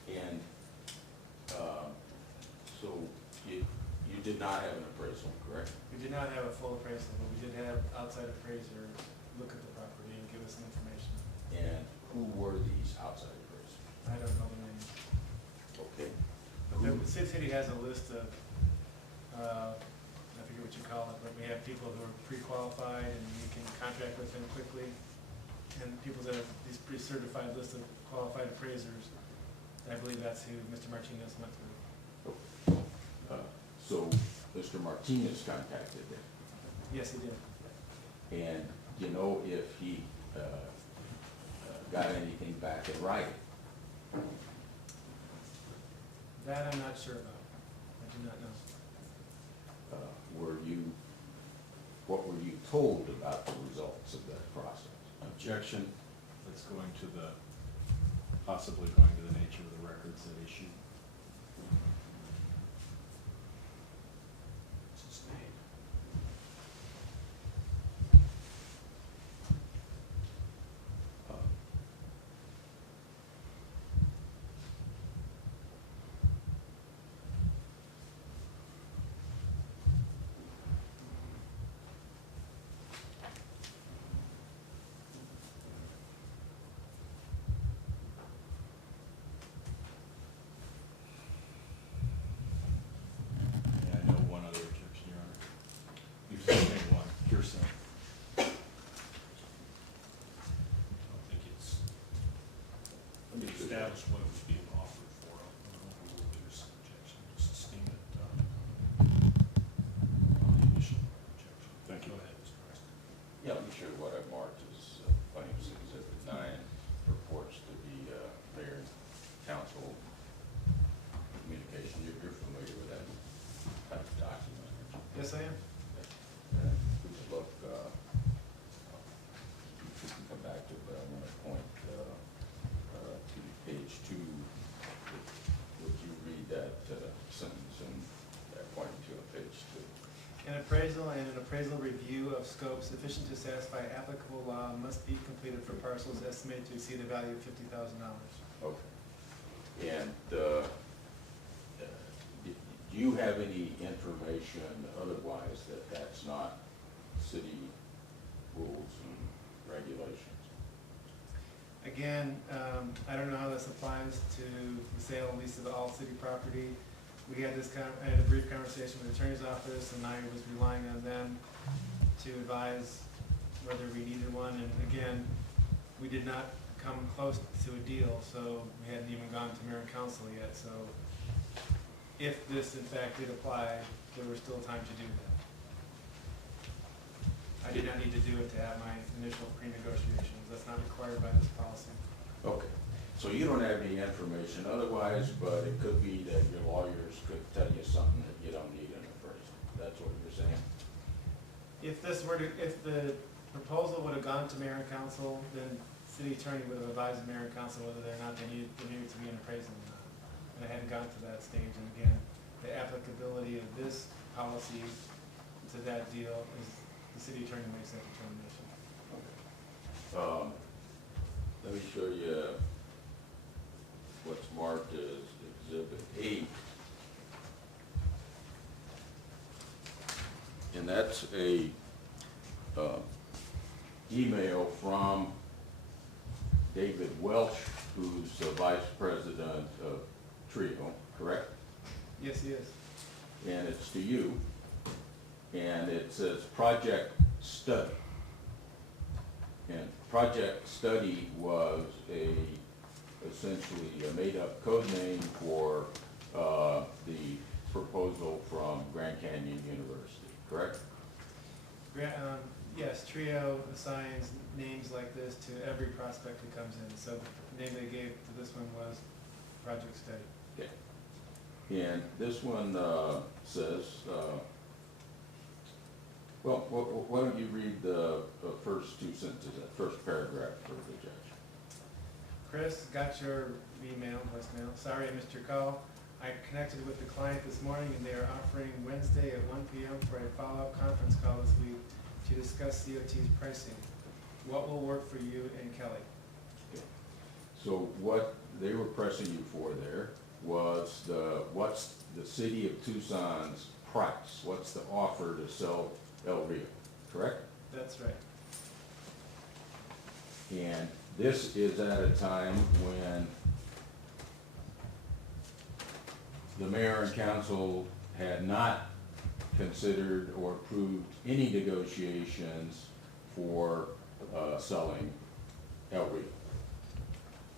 And so you did not have an appraisal, correct? We did not have a full appraisal, but we did have outside appraisers look at the property and give us some information. And who were these outside appraisers? I don't know the names. Okay. But the city has a list of, I forget what you call it, but we have people who are pre-qualified and we can contract with them quickly. And people that have these pre-certified list of qualified appraisers, I believe that's who Mr. Martinez went through. So Mr. Martinez contacted them, Yes, he did. and you know if he got anything back in writing? That I'm not sure about. I do not know. What were you told about the results of that process? Objection, that's going to the, possibly going to the nature of the records at issue. What's his name? Yeah, I know one other objection, Your Honor. You said one, hearsay. I don't think it's established what it was being offered for. I don't know if there's some objection, just esteem it on the initial objection. Thank you. Go ahead, Mr. Preston. Yeah, I'm sure what I marked is Claims Exhibit 9 purports to be mayor and council communication. You're familiar with that type of document, aren't you? Yes, I am. We could look, we can come back to it, but I want to point to page 2. Would you read that sentence and pointing to on page 2? An appraisal and an appraisal review of scope sufficient to satisfy applicable law must be completed for parcels estimated to exceed a value of $50,000. Okay. And do you have any information otherwise that that's not city rules and regulations? Again, I don't know how this applies to the sale and lease of all city property. We had I had a brief conversation with the attorney's office, and I was relying on them to advise whether we needed one. And again, we did not come close to a deal, so we hadn't even gone to mayor and council yet. So if this in fact did apply, there was still time to do that. I did not need to do it to have my initial pre-negotiations. That's not required by this policy. Okay. So you don't have any information otherwise, but it could be that your lawyers could tell you something that you don't need an appraisal. That's what you're saying? If the proposal would have gone to mayor and council, then city attorney would have advised the mayor and council whether or not there needed to be an appraisal or not. And I hadn't gotten to that stage, and again, the applicability of this policy to that deal is the city attorney makes that determination. Let me show you what's marked as Exhibit 8. In And that's a email from David Welch, who's the vice president of Trio, correct? Yes, he is. And it's to you. And it says project study. And project study was essentially a made-up code name for the proposal from Grand Canyon University, correct? Yes, Trio assigns names like this to every prospect who comes in. So the name they gave to this one was Project Study. Okay. And this one says, well, why don't you read the first two sentences, that first paragraph for the judge? Chris, got your voicemail. Sorry I missed your call. I connected with the client this morning and they are offering Wednesday at 1 p.m. for a follow-up conference call this week to discuss COT's pricing. What will work for you and Kelly? Okay. So what they were pressing you for there was what's the city of Tucson's price? What's the offer to sell El Rio, correct? That's right. And this is at a time when the mayor and council had not considered or approved any negotiations for selling El Rio,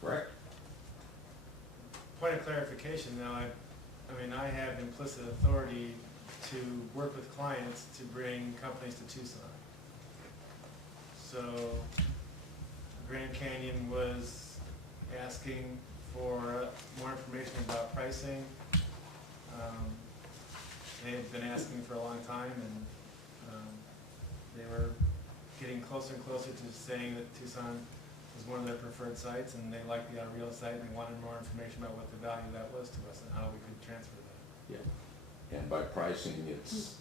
correct? Point of clarification now, I have implicit authority to work with clients to bring companies to Tucson. So Grand Canyon was asking for more information about pricing. They had been asking for a long time, and they were getting closer and closer to saying that Tucson was one of their preferred sites, and they liked the Rio site, and they wanted more information about what the value of that was to us and how we could transfer that. Yeah. And by pricing, it's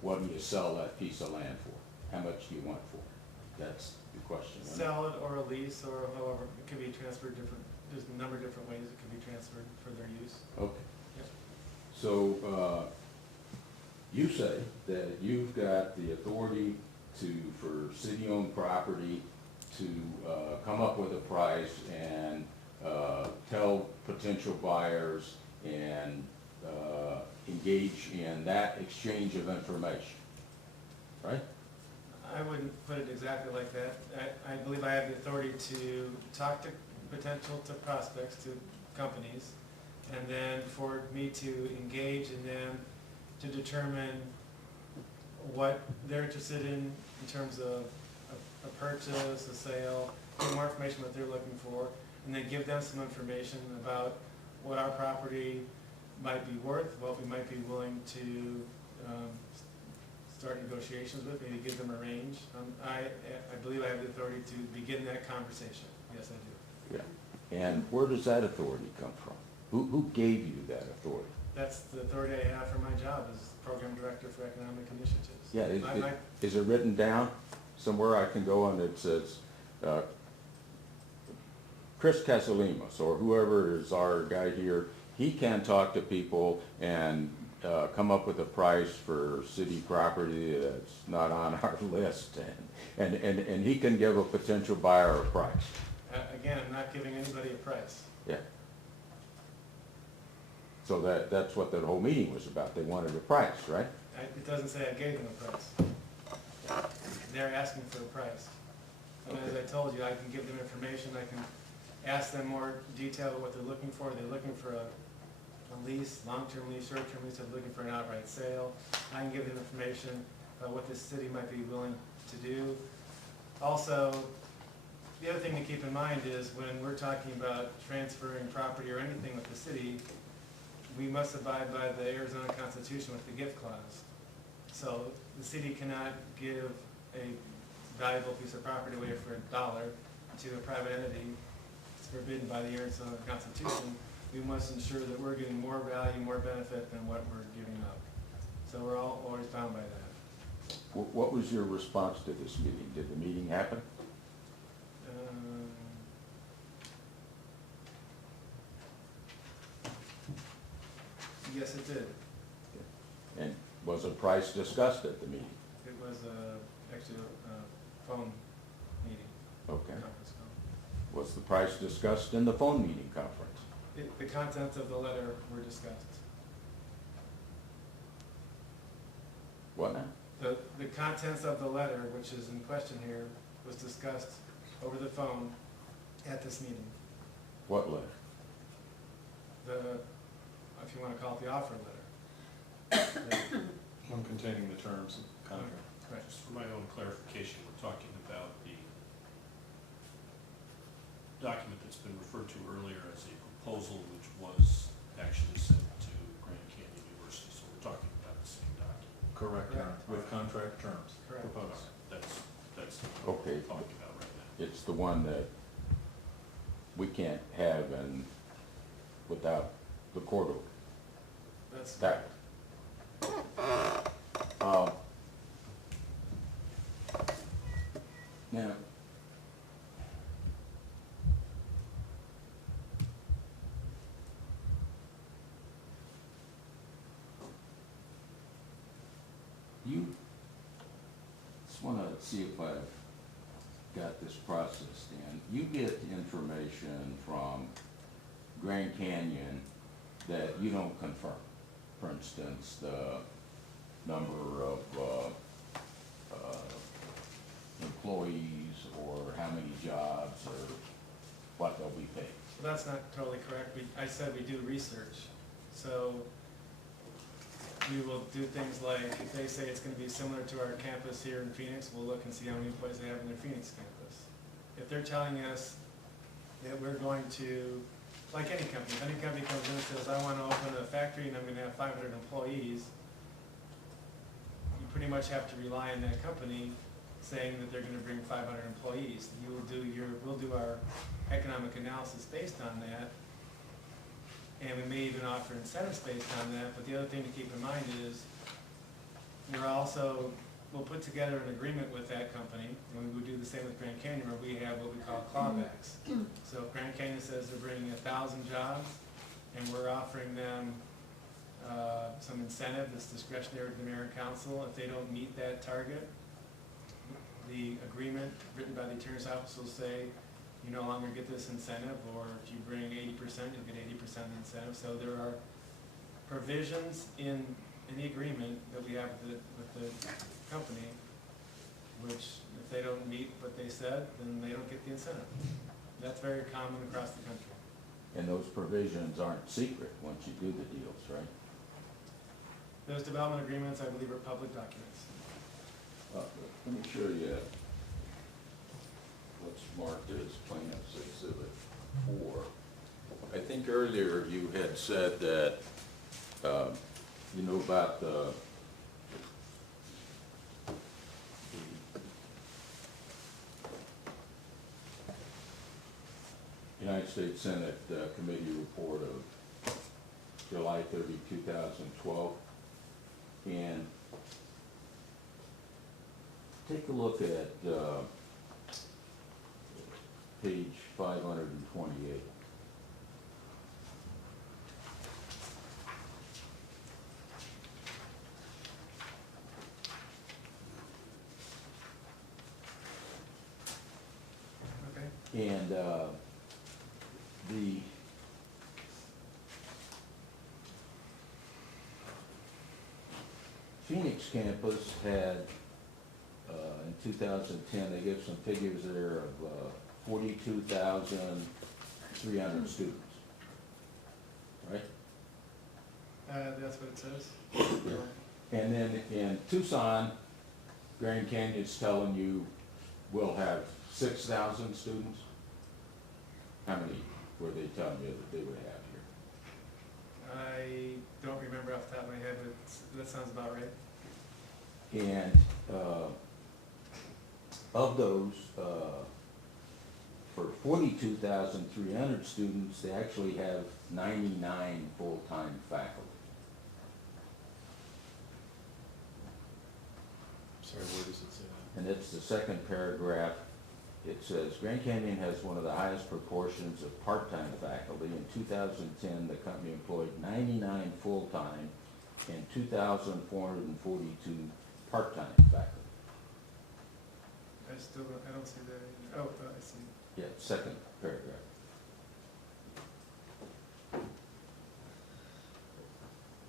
what do you sell that piece of land for? How much do you want for it? That's the question. Isn't it? Sell it or a lease, or however, it could be transferred there's a number of different ways it could be transferred for their use. Okay. Yep. So you say that you've got the authority for city-owned property to come up with a price and tell potential buyers and engage in that exchange of information, right? I wouldn't put it exactly like that. I believe I have the authority to talk to to prospects, to companies, and then for me to engage in them to determine what they're interested in terms of a purchase, a sale, get more information what they're looking for, and then give them some information about what our property might be worth, what we might be willing to start negotiations with, maybe give them a range. I believe I have the authority to begin that conversation. Yes, I do. Yeah. And where does that authority come from? Who gave you that authority? That's the authority I have for my job as Program Director for Economic Initiatives. Yeah, is it written down somewhere I can go and it says, Chris Kaselemis or whoever is our guy here, he can talk to people and come up with a price for city property that's not on our list, and he can give a potential buyer a price. Again, I'm not giving anybody a price. Yeah. So that's what that whole meeting was about. They wanted a price, right? It doesn't say I gave them a price. They're asking for a price. And as I told you, I can give them information. I can ask them more detail about what they're looking for. They're looking for a lease, long-term lease, short-term lease. They're looking for an outright sale. I can give them information about what this city might be willing to do. Also, the other thing to keep in mind is when we're talking about transferring property or anything with the city, we must abide by the Arizona Constitution with the gift clause. So the city cannot give a valuable piece of property away for $1 to a private entity. It's forbidden by the Arizona Constitution. We must ensure that we're getting more value, more benefit than what we're giving up. So we're all always bound by that. What was your response to this meeting? Did the meeting happen? Yes, it did. And was Was a price discussed at the meeting? It was actually a phone meeting, Okay. conference call. Was the price discussed in the phone meeting conference? The contents of the letter were discussed. What now? The contents of the letter, which is in question here, was discussed over the phone at this meeting. What letter? If you want to call it the offer letter. One containing the terms of the contract. Right. Just for my own clarification, we're talking about the document that's been referred to earlier as a proposal, which was actually sent to Grand Canyon University, so we're talking about the same document. Correct, Your Honor, Correct. with contract terms Correct. proposed. That's what Okay. we're talking about right now. It's the one that we can't have and without the court order. That's That. Now, you, just wanna see if I've got this processed in. You get information from Grand Canyon that you don't confirm. For instance, the number of employees or how many jobs or what they'll be paid. Well, that's not totally correct. I said we do research. So we will do things like, if they say it's gonna be similar to our campus here in Phoenix, we'll look and see how many employees they have in their Phoenix campus. If they're telling us that we're going to, like any company, if any company comes in and says, I wanna open a factory and I'm gonna have 500 employees, you pretty much have to rely on that company saying that they're gonna bring 500 employees. We'll do our economic analysis based on that, and we may even offer incentives based on that, but the other thing to keep in mind is, we'll put together an agreement with that company, and we would do the same with Grand Canyon, where we have what we call clawbacks. So if Grand Canyon says they're bringing 1,000 jobs, and we're offering them some incentive that's discretionary to the mayor and council, if they don't meet that target, the agreement written by the attorney's office will say, you no longer get this incentive, or if you bring 80%, you'll get 80% of the incentive. So there are provisions in the agreement that we have with the company, which if they don't meet what they said, then they don't get the incentive. That's very common across the country. And those provisions aren't secret once you do the deals, right? Those development agreements, I believe, are public documents. Let me show you what's marked as Plaintiff's Exhibit 4. I think earlier you had said that, you know about the United States Senate Committee Report of July 30, 2012. And take a look at page 528. Okay. And the Phoenix campus had, in 2010, they gave some figures there of 42,300 students, right? That's what it says. And then in Tucson, Grand Canyon's telling you we'll have 6,000 students. How many were they telling you that they would have here? I don't remember off the top of my head, but that sounds about right. And of those, for 42,300 students, they actually have 99 full-time faculty. Sorry, where does it say that? And it's the second paragraph. It says, Grand Canyon has one of the highest proportions of part-time faculty. In 2010, the company employed 99 full-time and 2,442 part-time faculty. I don't see that either. Oh, I see. Yeah, second paragraph.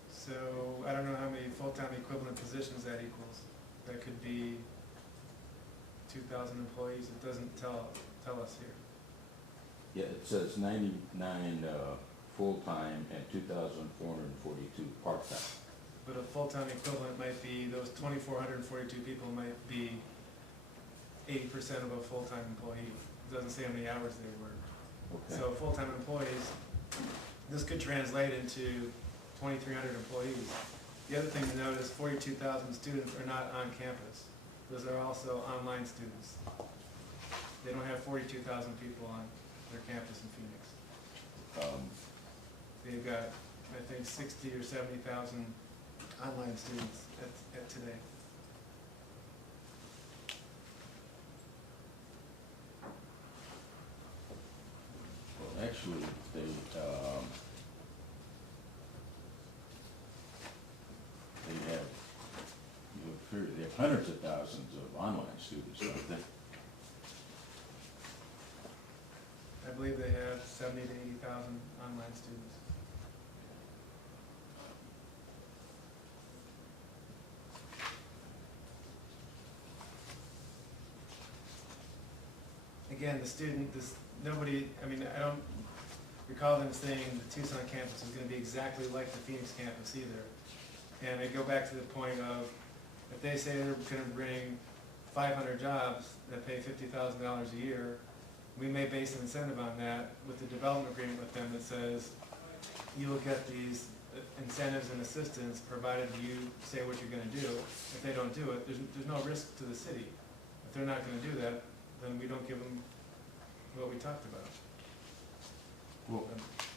So I don't know how many full-time equivalent positions that equals. That could be 2,000 employees. It doesn't tell us here. Yeah, it says 99 full-time and 2,442 part-time. But a full-time equivalent might be, those 2,442 people might be 80% of a full-time employee. It doesn't say how many hours they work. Okay. So full-time employees, this could translate into 2,300 employees. The other thing to note is 42,000 students are not on campus. Those are also online students. They don't have 42,000 people on their campus in Phoenix. They've got, I think, 60 or 70,000 online students at today. Well, actually, they have hundreds of thousands of online students, don't they? I believe they have 70 to 80,000 online students. Again, nobody, I mean, I don't recall them saying the Tucson campus is going to be exactly like the Phoenix campus either. And I go back to the point of, if they say they're going to bring 500 jobs that pay $50,000 a year, we may base an incentive on that with the development agreement with them that says you will get these incentives and assistance provided you say what you're going to do. If they don't do it, there's no risk to the city. If they're not going to do that, then we don't give them what we talked about. Well,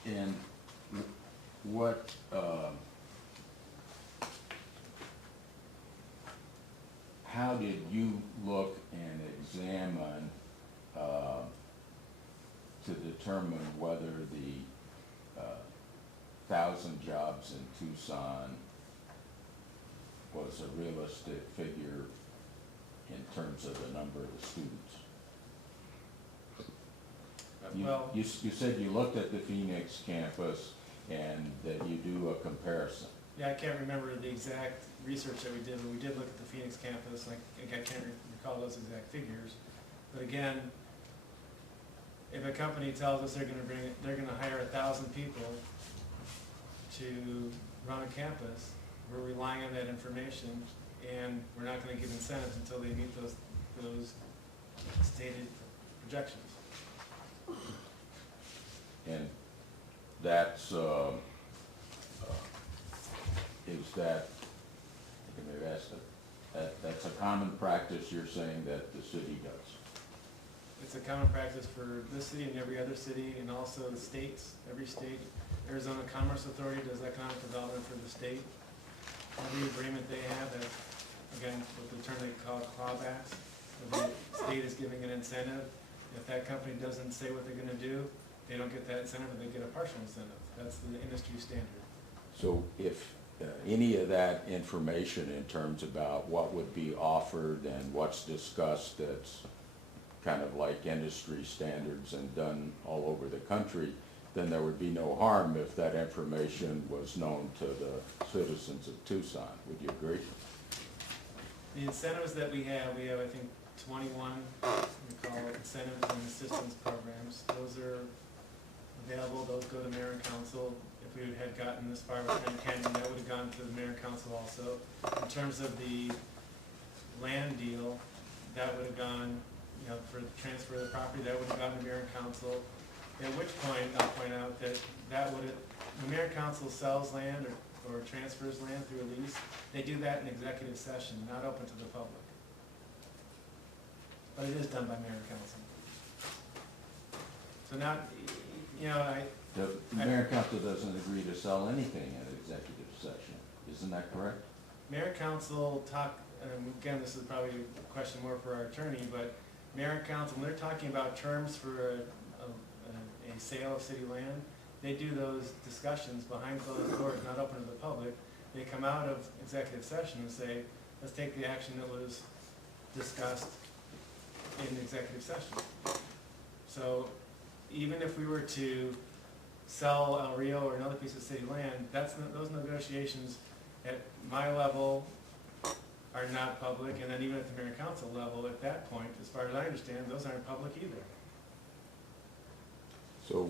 and what, how did you look and examine to determine whether the 1,000 jobs in Tucson was a realistic figure in terms of the number of the students? You said you looked at the Phoenix campus and that you do a comparison. Yeah, I can't remember the exact research that we did, but we did look at the Phoenix campus. I can't recall those exact figures. But again, if a company tells us they're going to hire 1,000 people to run a campus, we're relying on that information, and we're not going to give incentives until they meet those stated projections. And that's, is that, I can maybe ask that's a common practice you're saying that the city does? It's a common practice for this city and every other city, and also the states. Every state, Arizona Commerce Authority does economic development for the state. Every agreement they have, again, with the term they call clawbacks, the state is giving an incentive. If that company doesn't say what they're going to do, they don't get that incentive, and they get a partial incentive. That's the industry standard. So if any of that information in terms about what would be offered and what's discussed that's kind of like industry standards and done all over the country, then there would be no harm if that information was known to the citizens of Tucson. Would you agree? The incentives that we have, I think 21, we call it incentives and assistance programs. Those are available, those go to mayor and council. If we had gotten this far with Grand Canyon, that would have gone to the mayor and council also. In terms of the land deal, that would have gone, for the transfer of the property, that would have gone to mayor and council. At which point, I'll point out that when mayor and council sells land or transfers land through a lease, they do that in executive session, not open to the public. But it is done by mayor and council. So now, The mayor and council doesn't agree to sell anything in executive session. Isn't that correct? Mayor and council talk, again, this is probably a question more for our attorney, but mayor and council, when they're talking about terms for a sale of city land, they do those discussions behind closed doors, not open to the public. they come out of executive session and say, let's take the action that was discussed in executive session. So even if we were to sell El Rio or another piece of city land, those negotiations at my level are not public, and then even at the mayor and council level, at that point, as far as I understand, those aren't public either. So,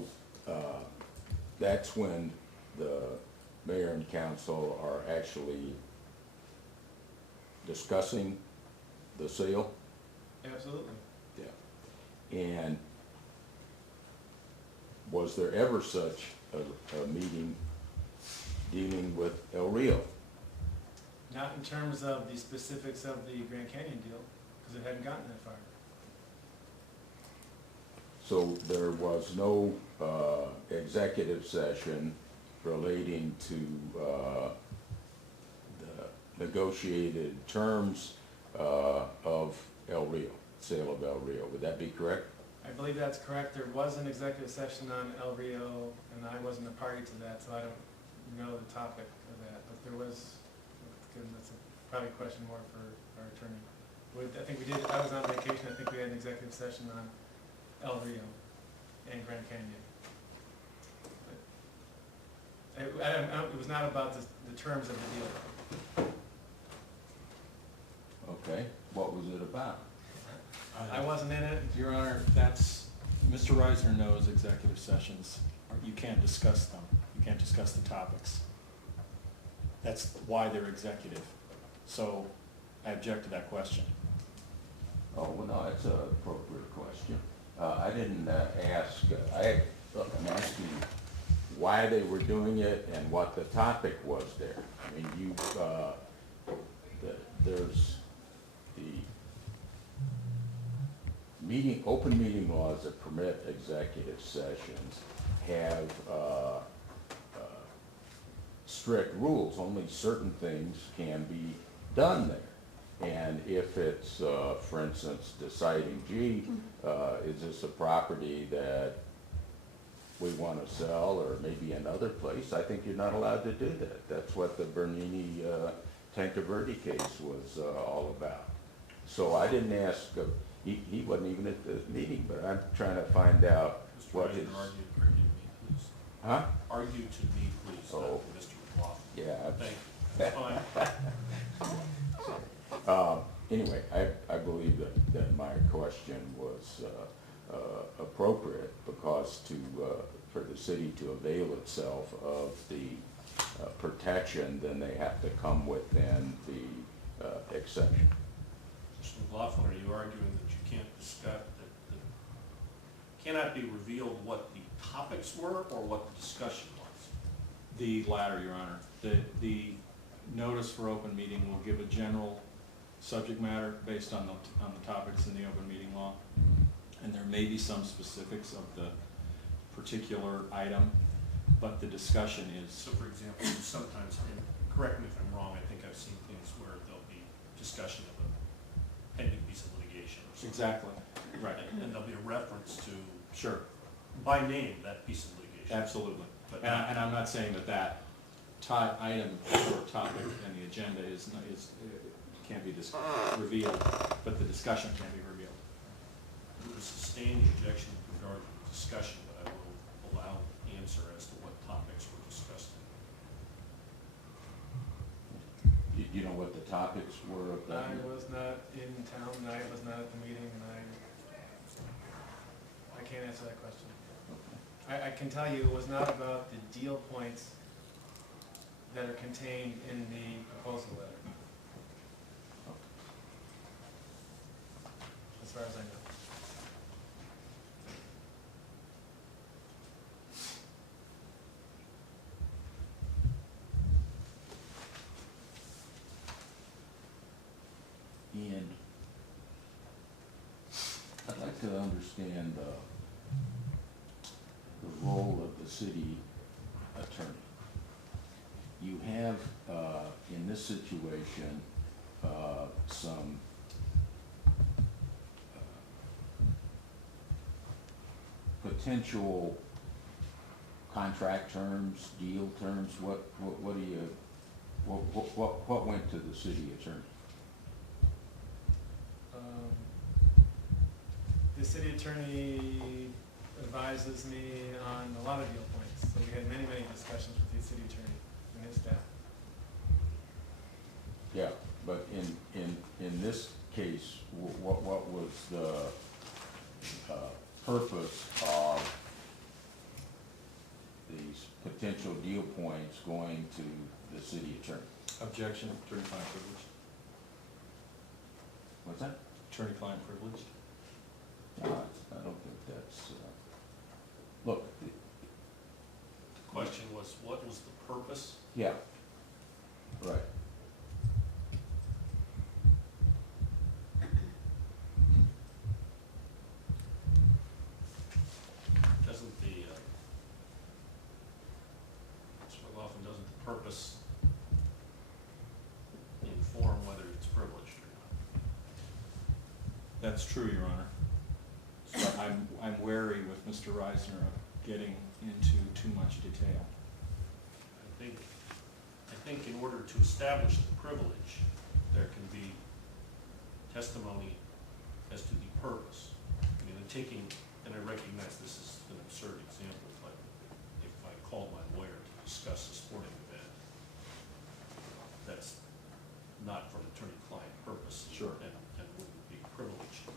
that's when the mayor and council are actually discussing the sale? Absolutely. Yeah. And was there ever such a meeting dealing with El Rio? Not in terms of the specifics of the Grand Canyon deal, because it hadn't gotten that far. So there was no executive session relating to the negotiated terms of El Rio, sale of El Rio. Would that be correct? I believe that's correct. There was an executive session on El Rio, and I wasn't a party to that, so I don't know the topic of that. But there was, again, that's probably a question more for our attorney. I think we did, I was on vacation, I think we had an executive session on El Rio and Grand Canyon. But it was not about the terms of the deal. Okay, what was it about? I wasn't in it. Your Honor, that's, Mr. Reisner knows executive sessions, you can't discuss them. You can't discuss the topics. That's why they're executive. So I object to that question. Oh, well, no, it's an appropriate question. I didn't ask, look, I'm asking why they were doing it and what the topic was there. I mean, there's the open meeting laws that permit executive sessions have strict rules. Only certain things can be done there. And if it's, for instance, deciding, gee, is this a property that we want to sell or maybe another place, I think you're not allowed to do that. That's what the Bernini Tancaverdi case was all about. So I didn't ask, he wasn't even at the meeting, but I'm trying to find out Mr. what Reisner, his... argue to me, please. Huh? Argue to me, please, not Oh. to Mr. McLaughlin. Yeah. Thank you. Fine. Anyway, I believe that my question was appropriate because for the city to avail itself of the protection, then they have to come within the exception. Mr. McLaughlin, are you arguing that you can't discuss, that cannot be revealed what the topics were or what the discussion was? The latter, Your Honor. The notice for open meeting will give a general subject matter based on the topics in the open meeting law. And there may be some specifics of the particular item, but the discussion is... So for example, sometimes, and correct me if I'm wrong, I think I've seen things where there'll be discussion of a pending piece of litigation or something. Exactly, right. And there'll be a reference to, Sure, by name, that piece of litigation. absolutely. But And I'm not saying that item or topic in the agenda can't be revealed, but the discussion can be revealed. I would sustain the objection with regard to the discussion, but I will allow the answer as to what topics were discussed. You know what the topics were of that? I was not in town, and I was not at the meeting, and I can't answer that question. I can tell you it was not about the deal points that are contained in the proposal letter. As far as I know. And I'd like to understand the role of the city attorney. You have, in this situation, some potential contract terms, deal terms. What do you What went to the city attorney? The city attorney advises me on a lot of deal points, so we had many, many discussions with the city attorney and his staff. Yeah, but in this case, what was the purpose of these potential deal points going to the city attorney? Objection, attorney-client privilege. What's that? Attorney-client privilege. No, I don't think that's, look, The question was, what was the purpose? yeah, right. Doesn't the, so often doesn't the purpose inform whether it's privileged or not? That's true, Your Honor. So I'm wary with Mr. Reisner of getting into too much detail. I think in order to establish the privilege, there can be testimony as to the purpose. I mean, and I recognize this is an absurd example, but if I called my lawyer to discuss a sporting event, that's not for an attorney-client purpose. Sure. And wouldn't be privileged.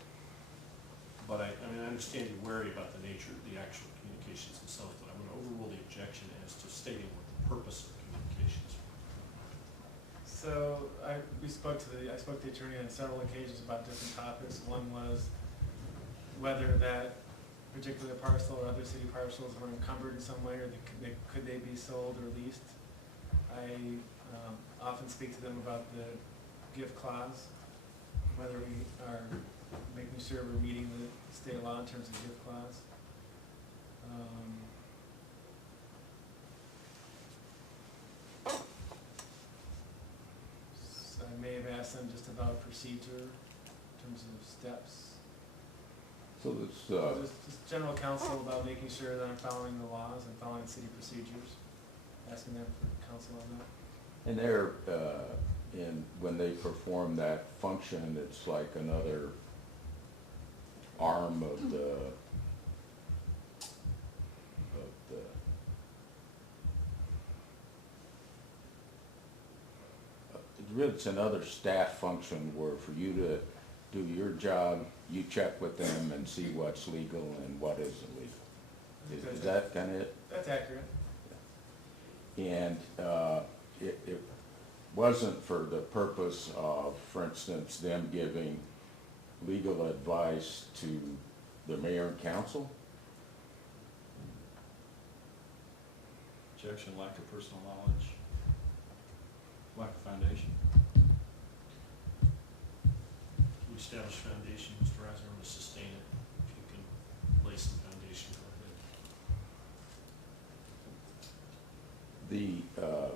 But I mean, I understand you're wary about the nature of the actual communications themselves, but I'm going to overrule the objection as to stating what the purpose of communications were. So I spoke to the attorney on several occasions about different topics. One was whether that particular parcel or other city parcels were encumbered in some way, or could they be sold or leased. I often speak to them about the gift clause, whether we are making sure we're meeting the state law in terms of gift clause. So I may have asked them just about procedure in terms of steps. So it's, Just general counsel about making sure that I'm following the laws and following city procedures, asking them for counsel on that. and they're, when they perform that function, it's like another arm of the it's another staff function where for you to do your job, you check with them and see what's legal and what isn't legal. Is that kind of it? That's accurate. And it wasn't for the purpose of, for instance, them giving legal advice to the mayor and council? Objection, lack of personal knowledge, lack of foundation. We establish foundation, Mr. Reiser, to sustain it. If you can lay some foundation, go ahead. The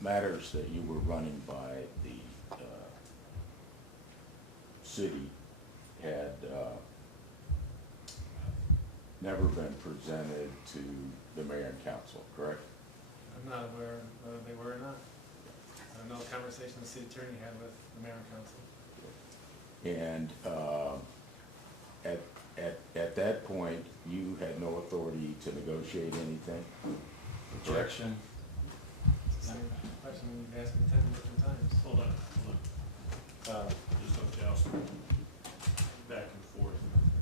matters that you were running by the city had never been presented to the mayor and council, correct? I'm not aware whether they were or not. I don't know the conversation the city attorney had with the mayor and council. And at that point, you had no authority to negotiate anything? Objection. It's the same question you've asked me 10 different times. Hold on. There's no jousting back and forth.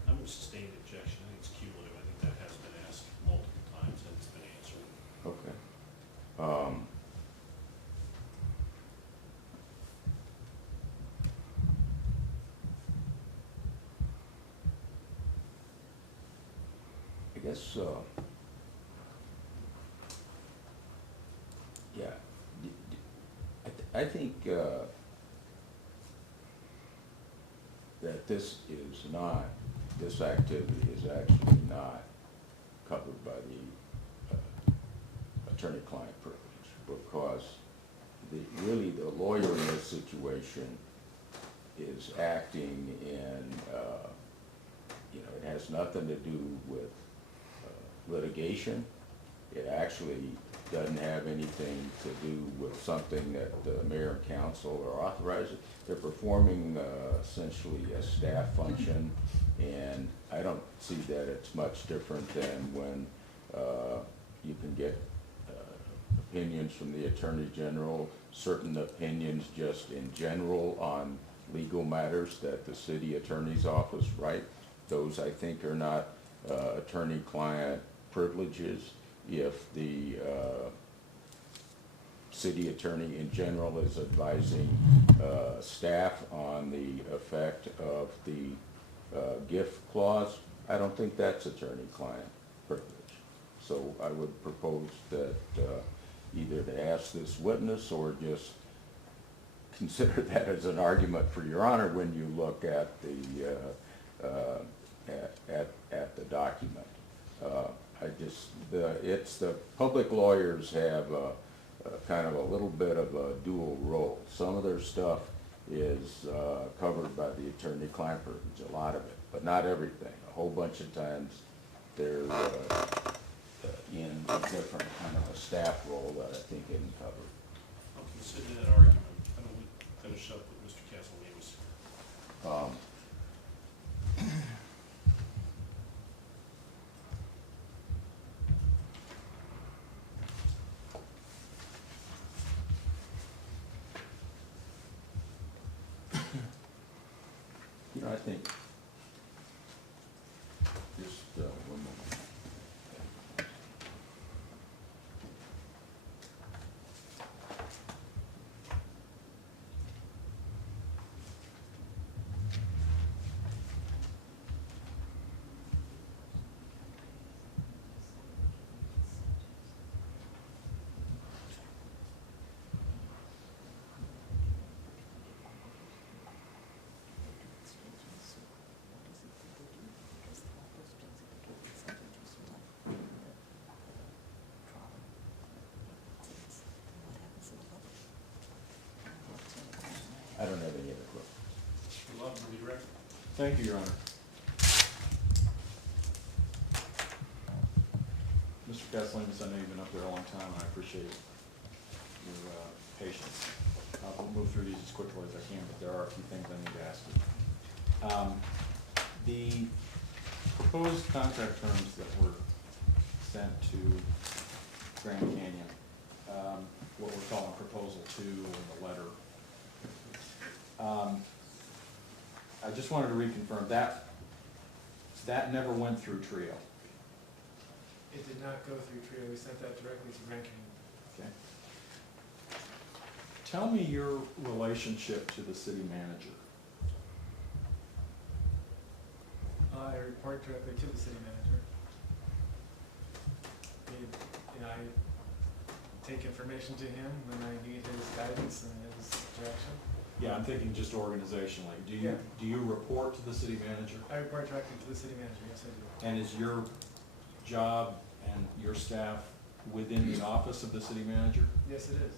I'm going to sustain the objection. I think it's cumulative. I think that has been asked multiple times and it's been answered. Okay. I guess, yeah, I think that this activity is actually not covered by the attorney-client privilege, because really the lawyer in this situation is acting in, it has nothing to do with litigation. It actually doesn't have anything to do with something that the mayor and council are authorizing. They're performing essentially a staff function, and I don't see that it's much different than when you can get opinions from the Attorney General, certain opinions just in general on legal matters that the city attorney's office write. Those, I think, are not attorney-client privileges. If the city attorney in general is advising staff on the effect of the gift clause, I don't think that's attorney-client privilege. So I would propose that either to ask this witness or just consider that as an argument for your honor when you look at the document. It's the public lawyers have a kind of a little bit of a dual role. Some of their stuff is covered by the attorney-client privilege, a lot of it, but not everything. A whole bunch of times they're in a different kind of a staff role that I think isn't covered. I'll consider that argument. How don't we finish up with Mr. Kaselemis? You know, I think, just one moment. I don't have any other questions. Mr. Love, will you direct? Thank you, Your Honor. Mr. Kaselemis, I know you've been up there a long time, and I appreciate your patience. We'll move through these as quickly as I can, but there are a few things I need to ask you. The proposed contract terms that were sent to Grand Canyon, what we're calling Proposal 2 or the letter, I just wanted to reconfirm that never went through Trio. It did not go through Trio, we sent that directly to Grand Canyon. Okay. Tell me your relationship to the city manager. I report directly to the city manager. I take information to him when I need his guidance and his direction. Yeah, I'm thinking just organizationally. Do you report to the city manager? I report directly to the city manager, yes I do. And is your job and your staff within the office of the city manager? Yes, it is.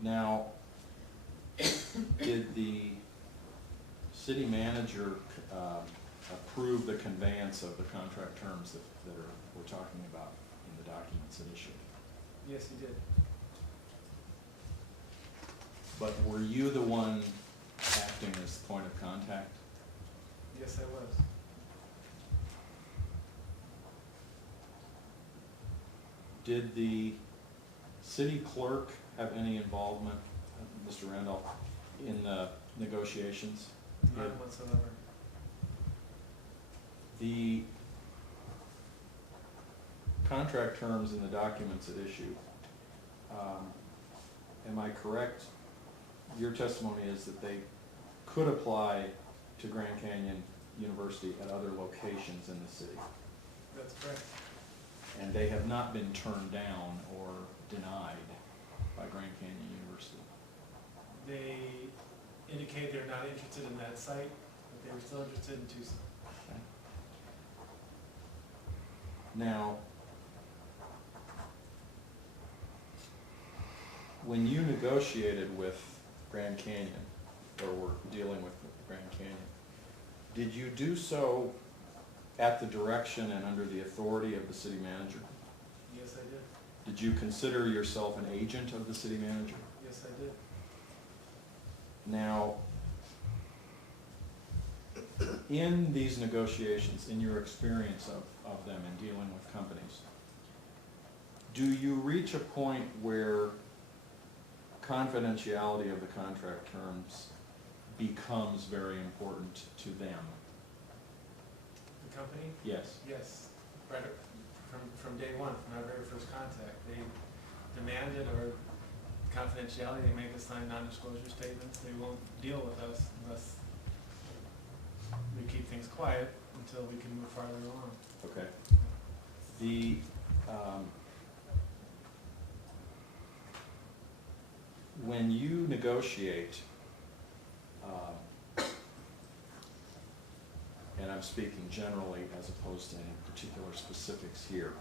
Now, did the city manager approve the conveyance of the contract terms that we're talking about in the documents at issue? Yes, he did. But were you the one acting as point of contact? Yes, I was. Did the city clerk have any involvement, Mr. Randolph, in the negotiations? None whatsoever. The contract terms in the documents at issue, am I correct? Your testimony is that they could apply to Grand Canyon University at other locations in the city, That's correct. and they have not been turned down or denied by Grand Canyon University. They indicate they're not interested in that site, but they were still interested in Tucson. Okay. Now, when you negotiated with Grand Canyon, or were dealing with Grand Canyon, did you do so at the direction and under the authority of the city manager? Yes, I did. Did you consider yourself an agent of the city manager? Yes, I did. Now, in these negotiations, in your experience of them in dealing with companies, do you reach a point where confidentiality of the contract terms becomes very important to them? The company? Yes. Yes. Right from day one, from our very first contact. They demanded our confidentiality. They made us sign non-disclosure statements. They won't deal with us unless we keep things quiet until we can move farther along. Okay. The, when you negotiate, and I'm speaking generally as opposed to any particular specifics here,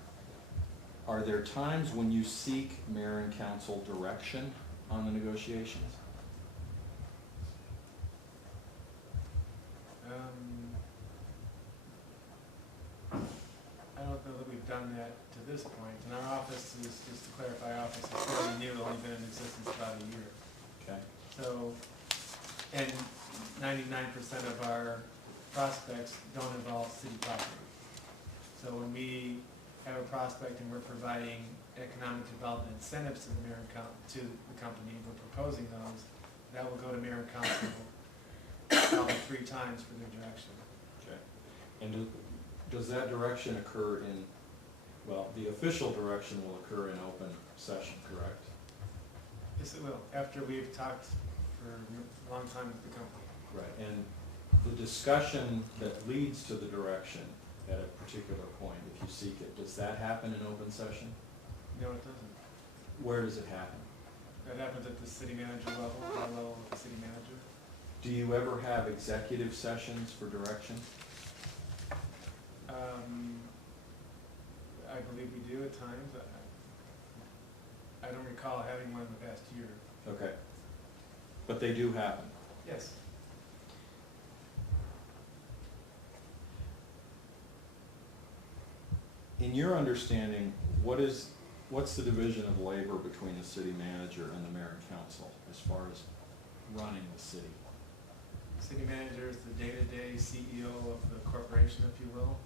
are there times when you seek mayor and council direction on the negotiations? I don't know that we've done that to this point. And our office is, just to clarify, our office is fairly new, only been in existence about a year. Okay. So, and 99% of our prospects don't involve city property. So when we have a prospect and we're providing economic development incentives to the mayor and to the company, we're proposing those, that will go to mayor and council probably 3 times for their direction. Okay. And does that direction occur in, well, the official direction will occur in open session, correct? Yes, it will, after we've talked for a long time with the company. Right. And the discussion that leads to the direction at a particular point, if you seek it, does that happen in open session? No, it doesn't. Where does it happen? That happens at the city manager level, our level with the city manager. Do you ever have executive sessions for direction? I believe we do at times. I don't recall having one in the past year. Okay. But they do happen. Yes. In your understanding, what's the division of labor between the city manager and the mayor and council as far as running the city? City manager is the day-to-day CEO of the corporation, if you will.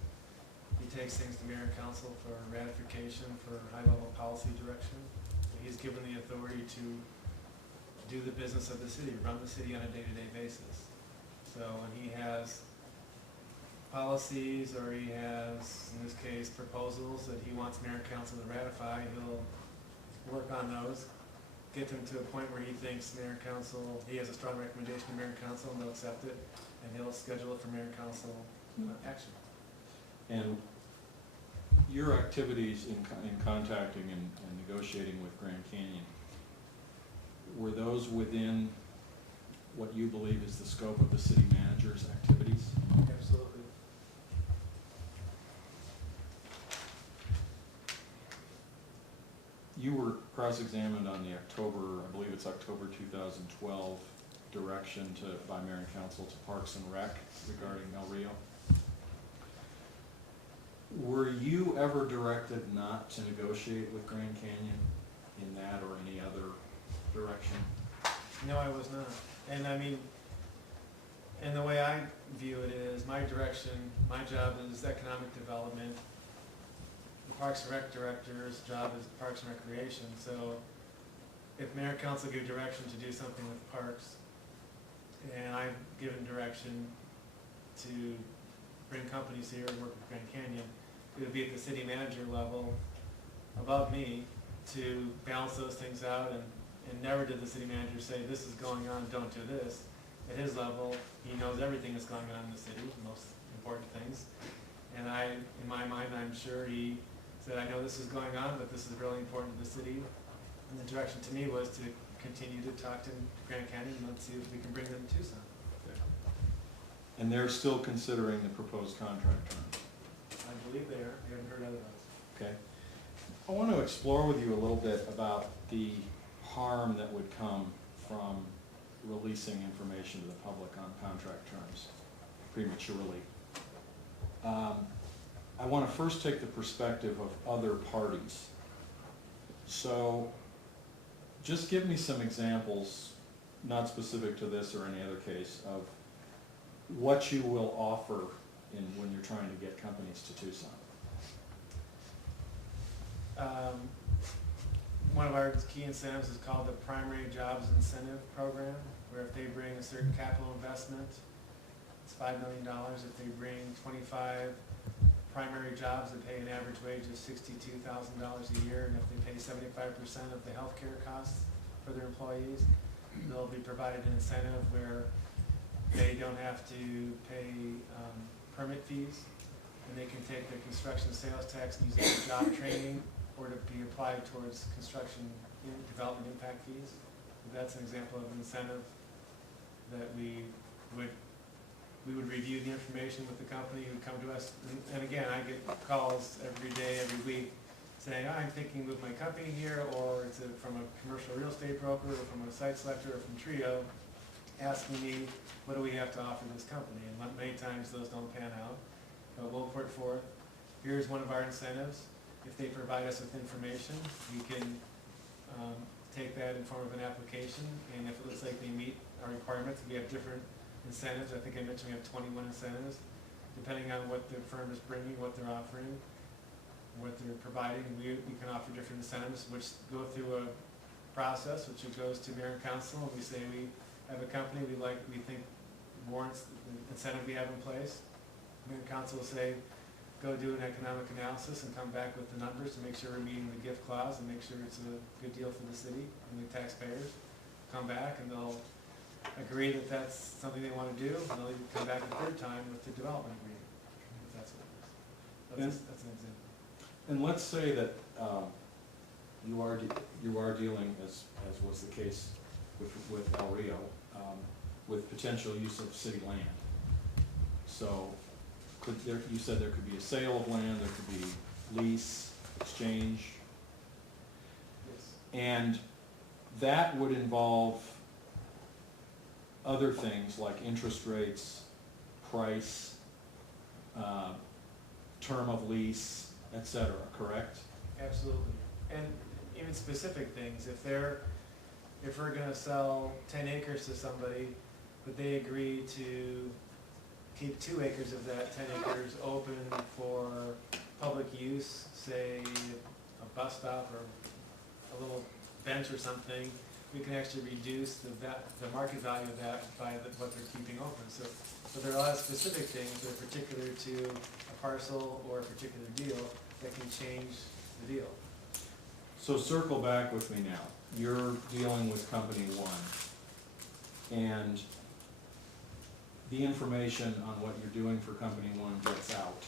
He takes things to mayor and council for ratification, for high-level policy direction. He's given the authority to do the business of the city, run the city on a day-to-day basis. So when he has policies, or he has, in this case, proposals that he wants mayor and council to ratify, he'll work on those, get them to a point where he thinks mayor and council, he has a strong recommendation to mayor and council, and they'll accept it, and he'll schedule it for mayor and council action. And your activities in contacting and negotiating with Grand Canyon, were those within what you believe is the scope of the city manager's activities? Absolutely. You were cross-examined on the October, I believe it's October 2012, direction by mayor and council to Parks and Rec regarding El Rio. Were you ever directed not to negotiate with Grand Canyon in that or any other direction? No, I was not. And I mean, and the way I view it is, my direction, my job is economic development. The Parks and Rec director's job is Parks and Recreation. So if mayor and council give direction to do something with parks, and I've given direction to bring companies here and work with Grand Canyon, it would be at the city manager level above me to balance those things out, and never did the city manager say, this is going on, don't do this. At his level, he knows everything that's going on in the city, the most important things. And in my mind, I'm sure he said, I know this is going on, but this is really important to the city. And the direction to me was to continue to talk to Grand Canyon and let's see if we can bring them to Tucson. And they're still considering the proposed contract terms? I believe they are. We haven't heard otherwise. Okay. I want to explore with you a little bit about the harm that would come from releasing information to the public on contract terms prematurely. I want to first take the perspective of other parties. So just give me some examples, not specific to this or any other case, of what you will offer when you're trying to get companies to Tucson. One of our key incentives is called the Primary Jobs Incentive Program, where if they bring a certain capital investment, it's $5 million. If they bring 25 primary jobs that pay an average wage of $62,000 a year, and if they pay 75% of the healthcare costs for their employees, they'll be provided an incentive where they don't have to pay permit fees, and they can take their construction sales tax and use it for job training or to be applied towards construction development impact fees. That's an example of an incentive that we would review the information with the company who come to us. And again, I get calls every day, every week, saying, oh, I'm thinking of my company here, or it's from a commercial real estate broker, or from a site selector, or from Trio, asking me, what do we have to offer this company? And many times those don't pan out. But we'll put forth, here's one of our incentives. If they provide us with information, we can take that in form of an application, and if it looks like they meet our requirements, we have different incentives. I think I mentioned we have 21 incentives, depending on what the firm is bringing, what they're offering, what they're providing. We can offer different incentives, which go through a process, which goes to mayor and council, and we say we have a company we think warrants the incentive we have in place. Mayor and council will say, go do an economic analysis and come back with the numbers to make sure we're meeting the gift clause and make sure it's a good deal for the city and the taxpayers. Come back and they'll agree that that's something they want to do, and they'll come back a third time with the development agreement, if that's what it is. That's an example. And let's say that you are dealing, as was the case with El Rio, with potential use of city land. So you said there could be a sale of land, there could be lease, exchange. Yes. And that would involve other things like interest rates, price, term of lease, etc., correct? Absolutely. And even specific things, if we're gonna sell 10 acres to somebody, but they agree to keep 2 acres of that 10 acres open for public use, say a bus stop or a little bench or something, we can actually reduce the market value of that by what they're keeping open. So there are a lot of specific things that are particular to a parcel or a particular deal that can change the deal. So circle back with me now. You're dealing with Company One, and the information on what you're doing for Company One gets out.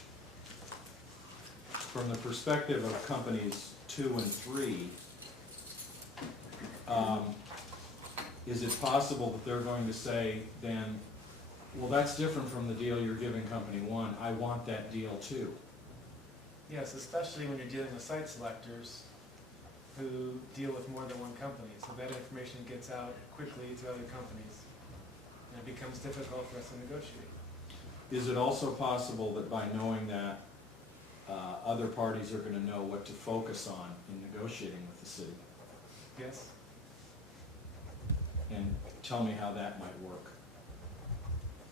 From the perspective of Companies 2 and 3, is it possible that they're going to say then, well, that's different from the deal you're giving Company One, I want that deal too? Yes, especially when you're dealing with site selectors who deal with more than one company. So that information gets out quickly to other companies, and it becomes difficult for us to negotiate. Is it also possible that by knowing that, other parties are going to know what to focus on in negotiating with the city? Yes? And tell me how that might work.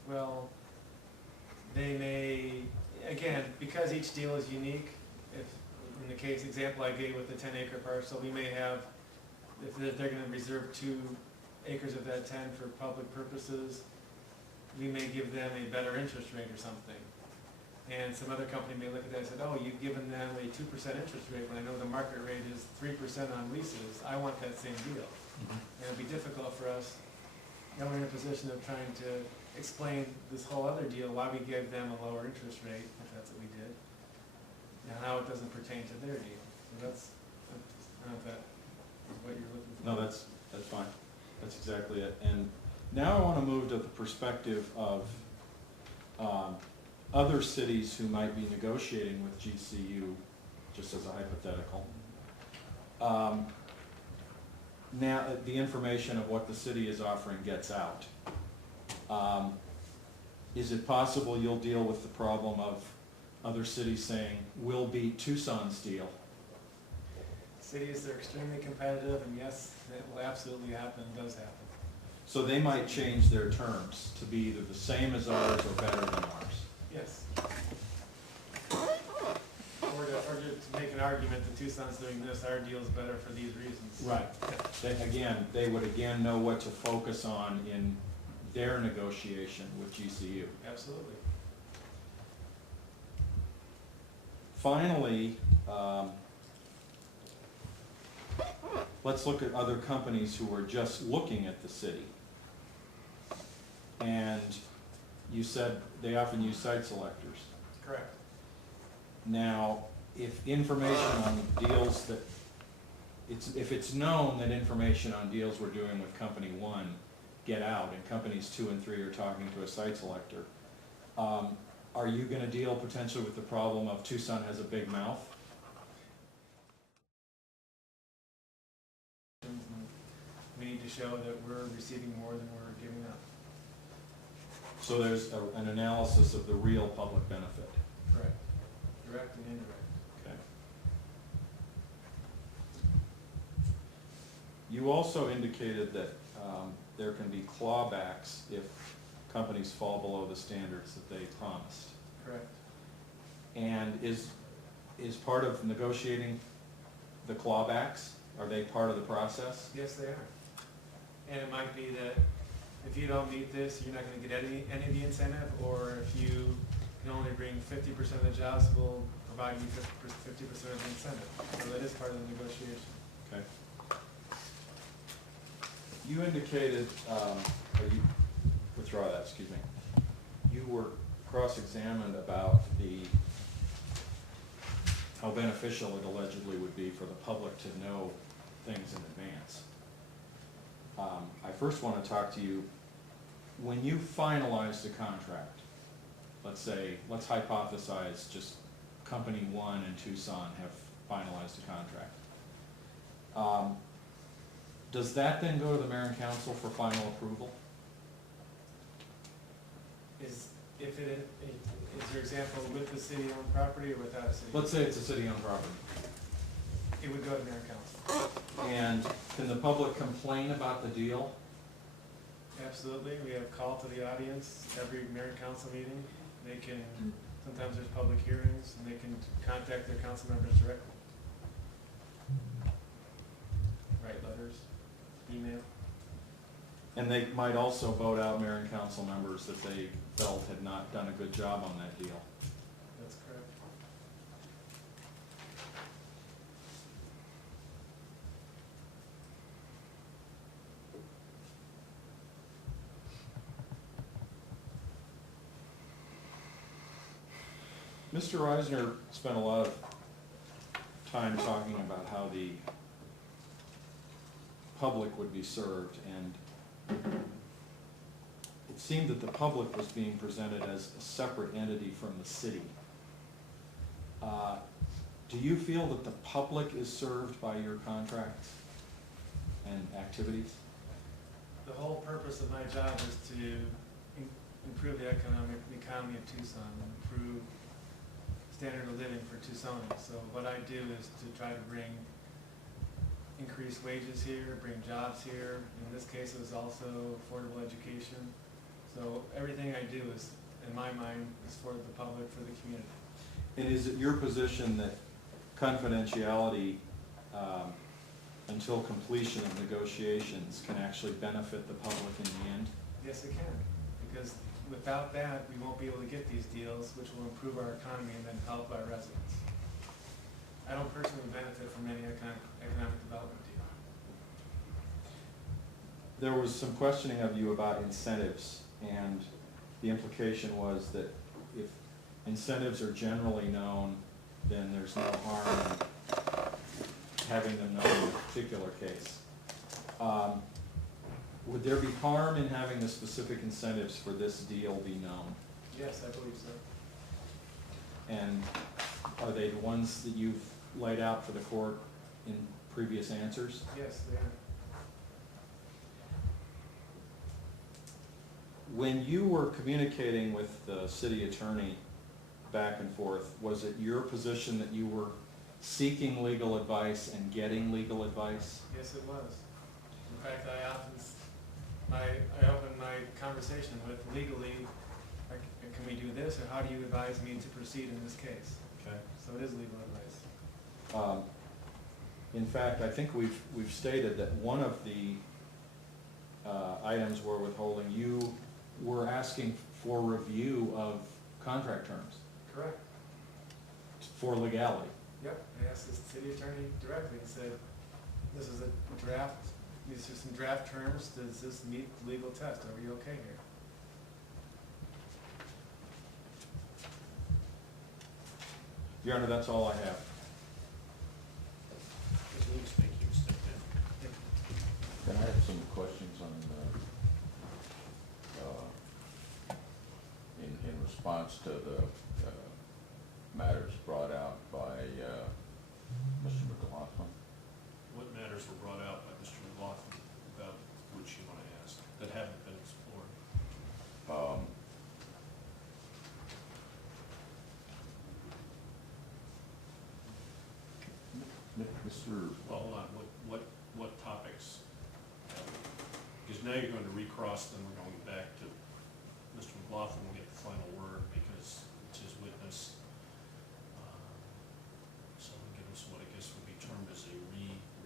Well, they may, again, because each deal is unique, if in the example I gave with the 10-acre parcel, we may have, if they're going to reserve 2 acres of that 10 for public purposes, we may give them a better interest rate or something. And some other company may look at that and say, oh, you've given them a 2% interest rate when I know the market rate is 3% on leases. I want that same deal. And it'd be difficult for us. Now we're in a position of trying to explain this whole other deal, why we gave them a lower interest rate, if that's what we did, and how it doesn't pertain to their deal. So that's, I don't know if that is what you're looking for. No, that's fine. That's exactly it. And now I want to move to the perspective of other cities who might be negotiating with GCU, just as a hypothetical. Now the information of what the city is offering gets out. Is it possible you'll deal with the problem of other cities saying, we'll beat Tucson's deal. Cities are extremely competitive, and yes, it will absolutely happen, does happen. So they might change their terms to be either the same as ours or better than ours. Yes. Or to make an argument that Tucson's doing this, our deal's better for these reasons. Right. They would again know what to focus on in their negotiation with GCU. Absolutely. Finally, let's look at other companies who are just looking at the city. And you said they often use site selectors. Correct. Now, if information on deals that, if it's known that information on deals we're doing with company one get out and companies 2 and 3 are talking to a site selector, are you gonna deal potentially with the problem of Tucson has a big mouth? We need to show that we're receiving more than we're giving up. So there's an analysis of the real public benefit. Correct. Direct and indirect. Okay. You also indicated that there can be clawbacks if companies fall below the standards that they promised. Correct. And is part of negotiating the clawbacks, are they part of the process? Yes, they are. And it might be that if you don't meet this, you're not gonna get any of the incentive, or if you can only bring 50% of the jobs, we'll provide you 50% of the incentive. So that is part of the negotiation. Okay. You indicated, or you, withdraw that, excuse me. You were cross-examined about how beneficial it allegedly would be for the public to know things in advance. I first want to talk to you, when you finalized the contract, let's say, let's hypothesize just company one and Tucson have finalized the contract. Does that then go to the mayor and council for final approval? Is your example with the city-owned property or without a city? Let's say it's a city-owned property. It would go to mayor and council. And can the public complain about the deal? Absolutely. We have call to the audience every mayor and council meeting. They can, sometimes there's public hearings, and they can contact their council members directly. Write letters, email. And they might also vote out mayor and council members that they felt had not done a good job on that deal. That's correct. Mr. Reisner spent a lot of time talking about how the public would be served, and it seemed that the public was being presented as a separate entity from the city. Do you feel that the public is served by your contracts and activities? The whole purpose of my job is to improve the economy of Tucson, and improve standard of living for Tucsonans. So what I do is to try to bring increased wages here, bring jobs here. In this case, it was also affordable education. So everything I do is, in my mind, is for the public, for the community. And is it your position that confidentiality until completion of negotiations can actually benefit the public in the end? Yes, it can, because without that, we won't be able to get these deals, which will improve our economy and then help our residents. I don't personally benefit from any economic development deal. There was some questioning of you about incentives, and the implication was that if incentives are generally known, then there's no harm in having them known in a particular case. Would there be harm in having the specific incentives for this deal be known? Yes, I believe so. And are they the ones that you've laid out for the court in previous answers? Yes, they are. When you were communicating with the city attorney back and forth, was it your position that you were seeking legal advice and getting legal advice? Yes, it was. In fact, I opened my conversation with legally, like, can we do this, or how do you advise me to proceed in this case? Okay. So it is legal advice. In fact, I think we've stated that one of the items we're withholding, you were asking for review of contract terms Correct. for legality. Yep, I asked the city attorney directly and said, this is a draft, these are some draft terms, does this meet the legal test, are we okay here? Your Honor, that's all I have. Mr. Lewis, thank you. Step in. Can I have some questions on, in response to the matters brought out by Mr. McLaughlin? What matters were brought out by Mr. McLaughlin about which you want to ask that haven't been explored? Mr. Well, hold on, what topics? Because now you're going to recross, then we're going back to Mr. McLaughlin will get the final word because it's his witness. So we'll give us what I guess would be termed as a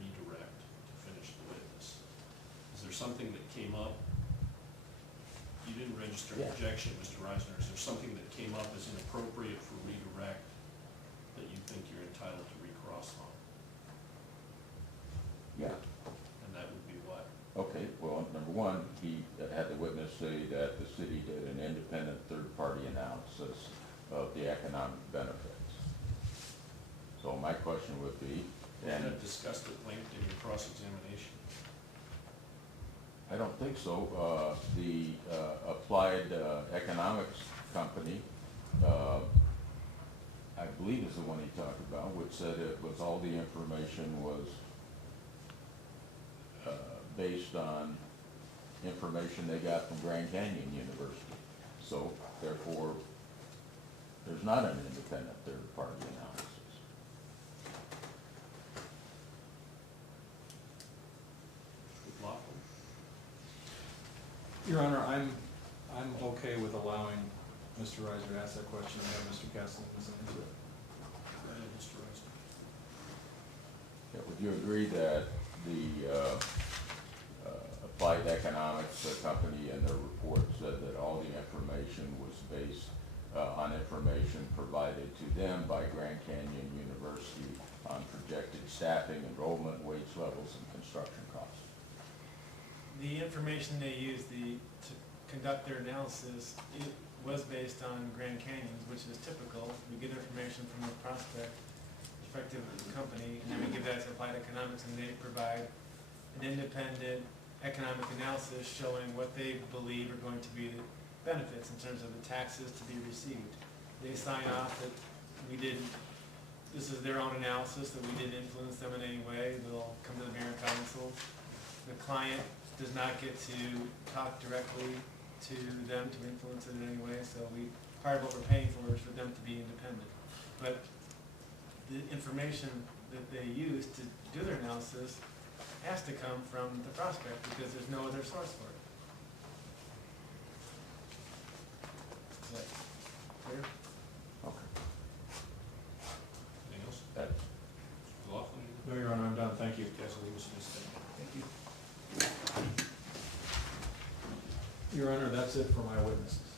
redirect to finish the witness. Is there something that came up? You didn't register an Yeah. objection, Mr. Reisner. Is there something that came up as inappropriate for redirect that you think you're entitled to recross on? Yeah. And that would be what? Okay, well, number one, he had the witness say that the city did an independent third-party analysis of the economic benefits. So my question would be, And that discussed at length in your cross-examination. I don't think so. The Applied Economics Company, I believe is the one he talked about, which said it was all the information was based on information they got from Grand Canyon University. So therefore, there's not an independent third-party analysis. McLaughlin? Your Honor, I'm okay with allowing Mr. Reiser to ask that question and have Mr. Kaselemis answer it. Go ahead, Mr. Reisner. Yeah, would you agree that the Applied Economics Company in their report said that all the information was based on information provided to them by Grand Canyon University on projected staffing, enrollment, wage levels, and construction costs? The information they used to conduct their analysis, it was based on Grand Canyon's, which is typical. We get information from the prospect, prospective company, and then we give that to Applied Economics, and they provide an independent economic analysis showing what they believe are going to be the benefits in terms of the taxes to be received. They sign off that we didn't, this is their own analysis, that we didn't influence them in any way. They'll come to the mayor and council. The client does not get to talk directly to them to influence it in any way, so part of what we're paying for is for them to be independent. But the information that they use to do their analysis has to come from the prospect because there's no other source for it. Is that clear? Okay. Anything else? That, McLaughlin? No, Your Honor, I'm done, thank you. Kaselemis, please step in. Thank you. Your Honor, that's it for my witnesses.